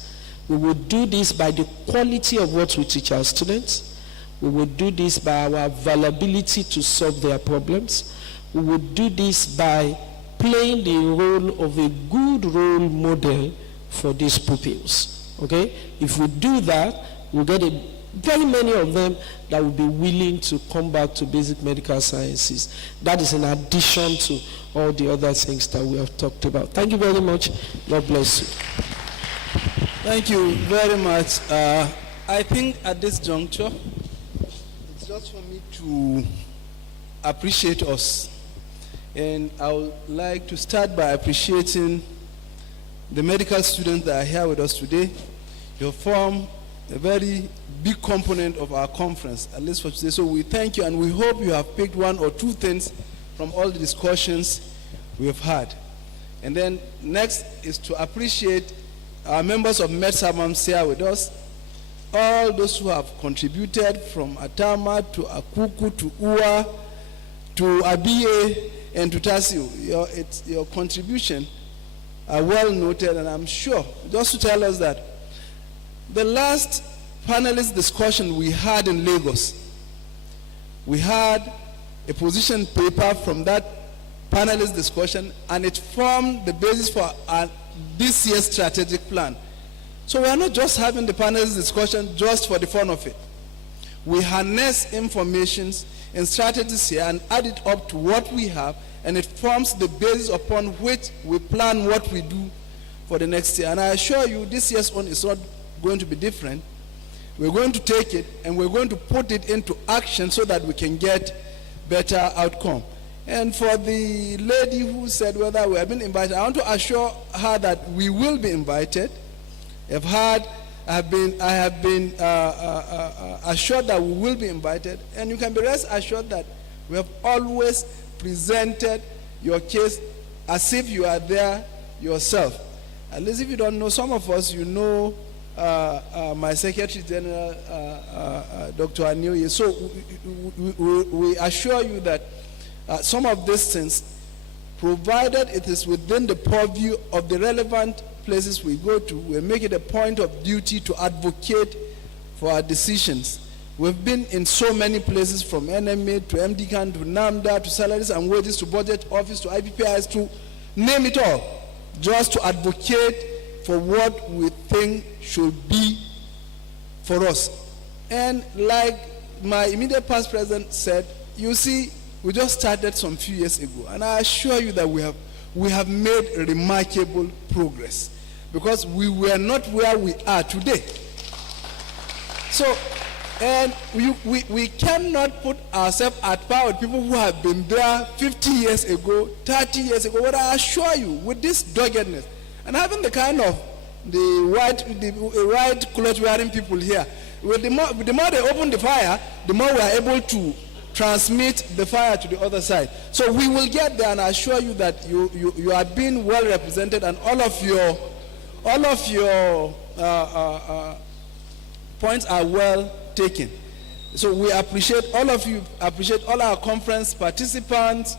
We will do this by the quality of what we teach our students. We will do this by our availability to solve their problems. We will do this by playing the role of a good role model for these pupils. Okay? If we do that, we'll get very many of them that will be willing to come back to basic medical sciences. That is in addition to all the other things that we have talked about. Thank you very much. God bless you. Thank you very much. I think at this juncture, it's just for me to appreciate us. And I would like to start by appreciating the medical students that are here with us today. You form a very big component of our conference, at least for today. So we thank you, and we hope you have picked one or two things from all the discussions we have had. And then next is to appreciate our members of MeDSABAMS here with us, all those who have contributed from Atama to Akuku to Ua to Abiye and to Tasio. Your contribution are well noted, and I'm sure, just to tell us that the last panelist discussion we had in Lagos, we had a position paper from that panelist discussion, and it formed the basis for this year's strategic plan. So we are not just having the panelist discussion just for the fun of it. We harness information and strategies here and add it up to what we have, and it forms the basis upon which we plan what we do for the next year. And I assure you, this year's one is not going to be different. We're going to take it and we're going to put it into action so that we can get better outcome. And for the lady who said whether we have been invited, I want to assure her that we will be invited. I have been assured that we will be invited, and you can be rest assured that we have always presented your case as if you are there yourself. At least if you don't know, some of us, you know, my Secretary General, Dr. Anioye. So we assure you that some of these things, provided it is within the purview of the relevant places we go to, we make it a point of duty to advocate for our decisions. We've been in so many places, from NMA to MDCAN to NAMDA to salaries and wages to budget office to IPPIs to name it all, just to advocate for what we think should be for us. And like my immediate past president said, you see, We just started some few years ago, and I assure you that we have made remarkable progress, because we were not where we are today. So, and we cannot put ourselves at par with people who have been there 50 years ago, 30 years ago. But I assure you, with this doggedness, and having the kind of the white clothes wearing people here, with the more they open the fire, the more we are able to transmit the fire to the other side. So we will get there, and I assure you that you are being well represented, and all of your points are well taken. So we appreciate all of you, appreciate all our conference participants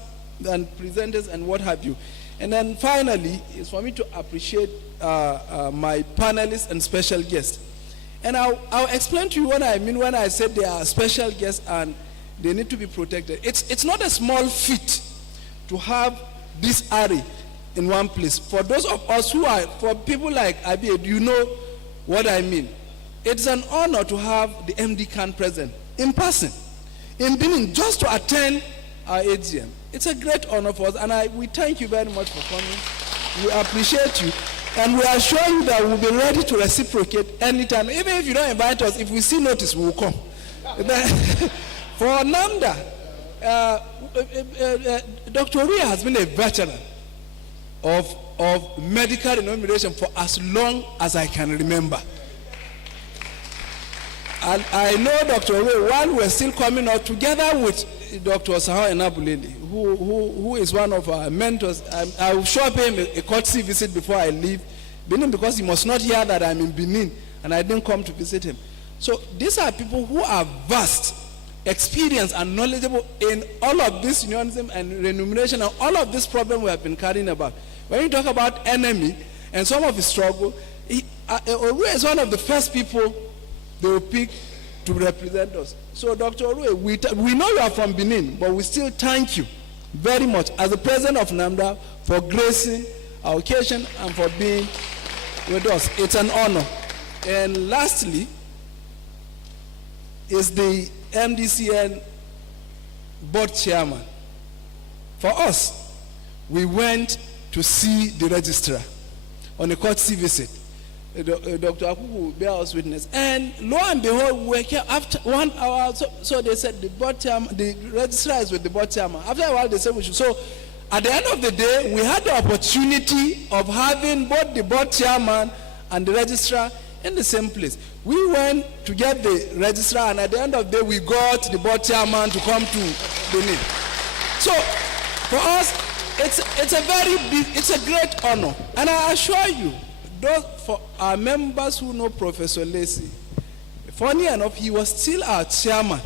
and presenters and what have you. And then finally, it's for me to appreciate my panelists and special guests. And I'll explain to you what I mean when I said they are special guests and they need to be protected. It's not a small feat to have this array in one place. For those of us who are, for people like Abi, do you know what I mean? It's an honor to have the MD Khan present in person in Benin just to attend our AGM. It's a great honor for us, and we thank you very much for coming. We appreciate you, and we assure you that we'll be ready to reciprocate anytime. Even if you don't invite us, if we see notice, we will come. For NAMDA, Dr. Ria has been a veteran of medical remuneration for as long as I can remember. And I know Dr. Ria, while we're still coming out together with Dr. Saha Enabuleli, who is one of our mentors. I will show him a courtesy visit before I leave Benin, because he must not hear that I'm in Benin and I didn't come to visit him. So these are people who are vast, experienced and knowledgeable in all of this unionism and remuneration and all of this problem we have been carrying about. When you talk about enemy and some of his struggle, Orue is one of the first people they will pick to represent us. So Dr. Orue, we know you are from Benin, but we still thank you very much as the president of NAMDA for gracing our occasion and for being with us. It's an honor. And lastly is the MDCN board chairman. For us, we went to see the registrar on a courtesy visit. Dr. Akuku bear us witness. And lo and behold, we were here after 1 hour. So they said the board chairman, the registrar is with the board chairman. After a while, they said we should. So at the end of the day, we had the opportunity of having both the board chairman and the registrar in the same place. We went to get the registrar, and at the end of the day, we got the board chairman to come to Benin. So for us, it's a great honor, and I assure you, those for our members who know Professor Lacey, funny enough, he was still our chairman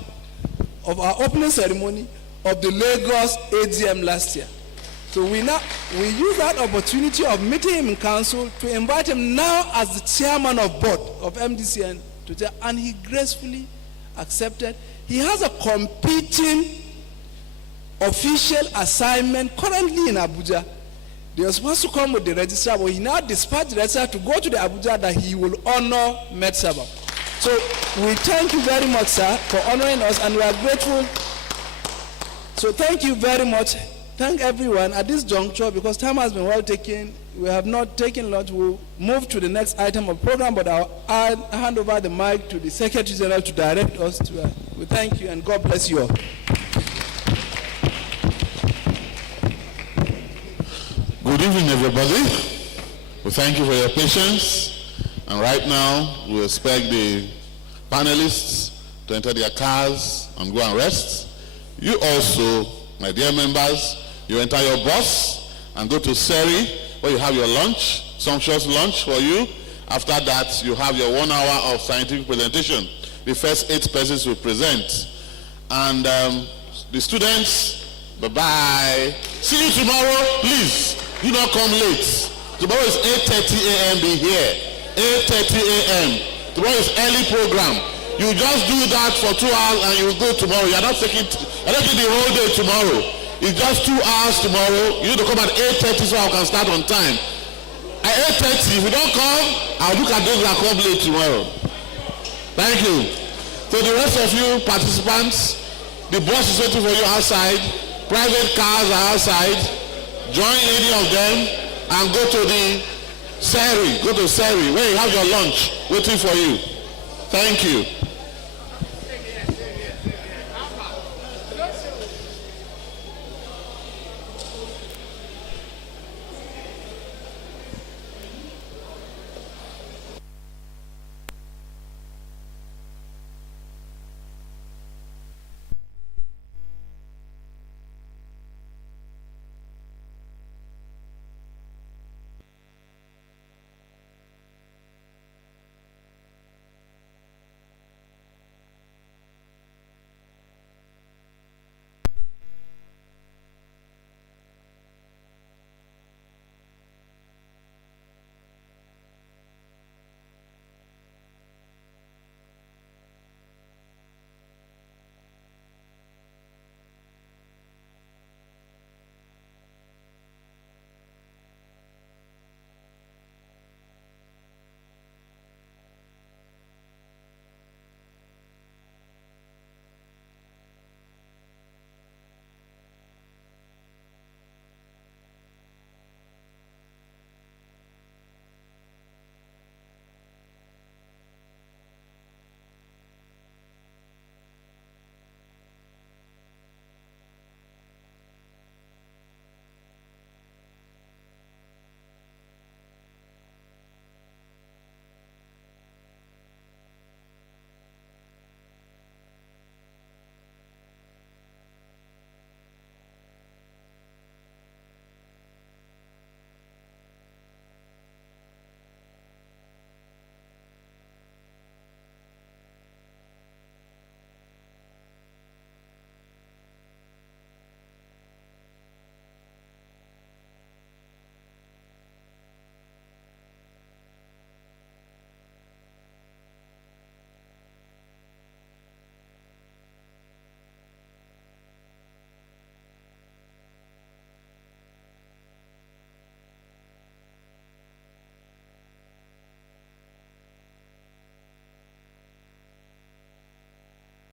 of our opening ceremony of the Lagos AGM last year. So we use that opportunity of meeting him in council to invite him now as the chairman of board of MDCN and he gracefully accepted. He has a competing official assignment currently in Abuja. They were supposed to come with the registrar, but he now dispatched the registrar to go to the Abuja that he will honor MeDSABAMS. So we thank you very much, sir, for honoring us, and we are grateful. So thank you very much. Thank everyone at this juncture, because time has been well taken. We have not taken lunch. We'll move to the next item of program, but I'll hand over the mic to the Secretary General to direct us to. We thank you, and God bless you all. Good evening, everybody. We thank you for your patience. And right now, we expect the panelists to enter their cars and go and rest. You also, my dear members, you enter your bus and go to Seri, where you have your lunch, sumptuous lunch for you. After that, you have your 1 hour of scientific presentation. The first 8 persons will present. And the students, bye-bye. See you tomorrow, please. Do not come late. Tomorrow is 8:30 a.m. Be here. 8:30 a.m. Tomorrow is early program. You just do that for 2 hours and you go tomorrow. You are not taking the whole day tomorrow. It's just 2 hours tomorrow. You need to come at 8:30 so I can start on time. At 8:30, if you don't come, I'll look at those that come late tomorrow. Thank you. So the rest of you participants, the boss is waiting for you outside. Private cars are outside. Join any of them and go to the Seri. Go to Seri where you have your lunch waiting for you. Thank you.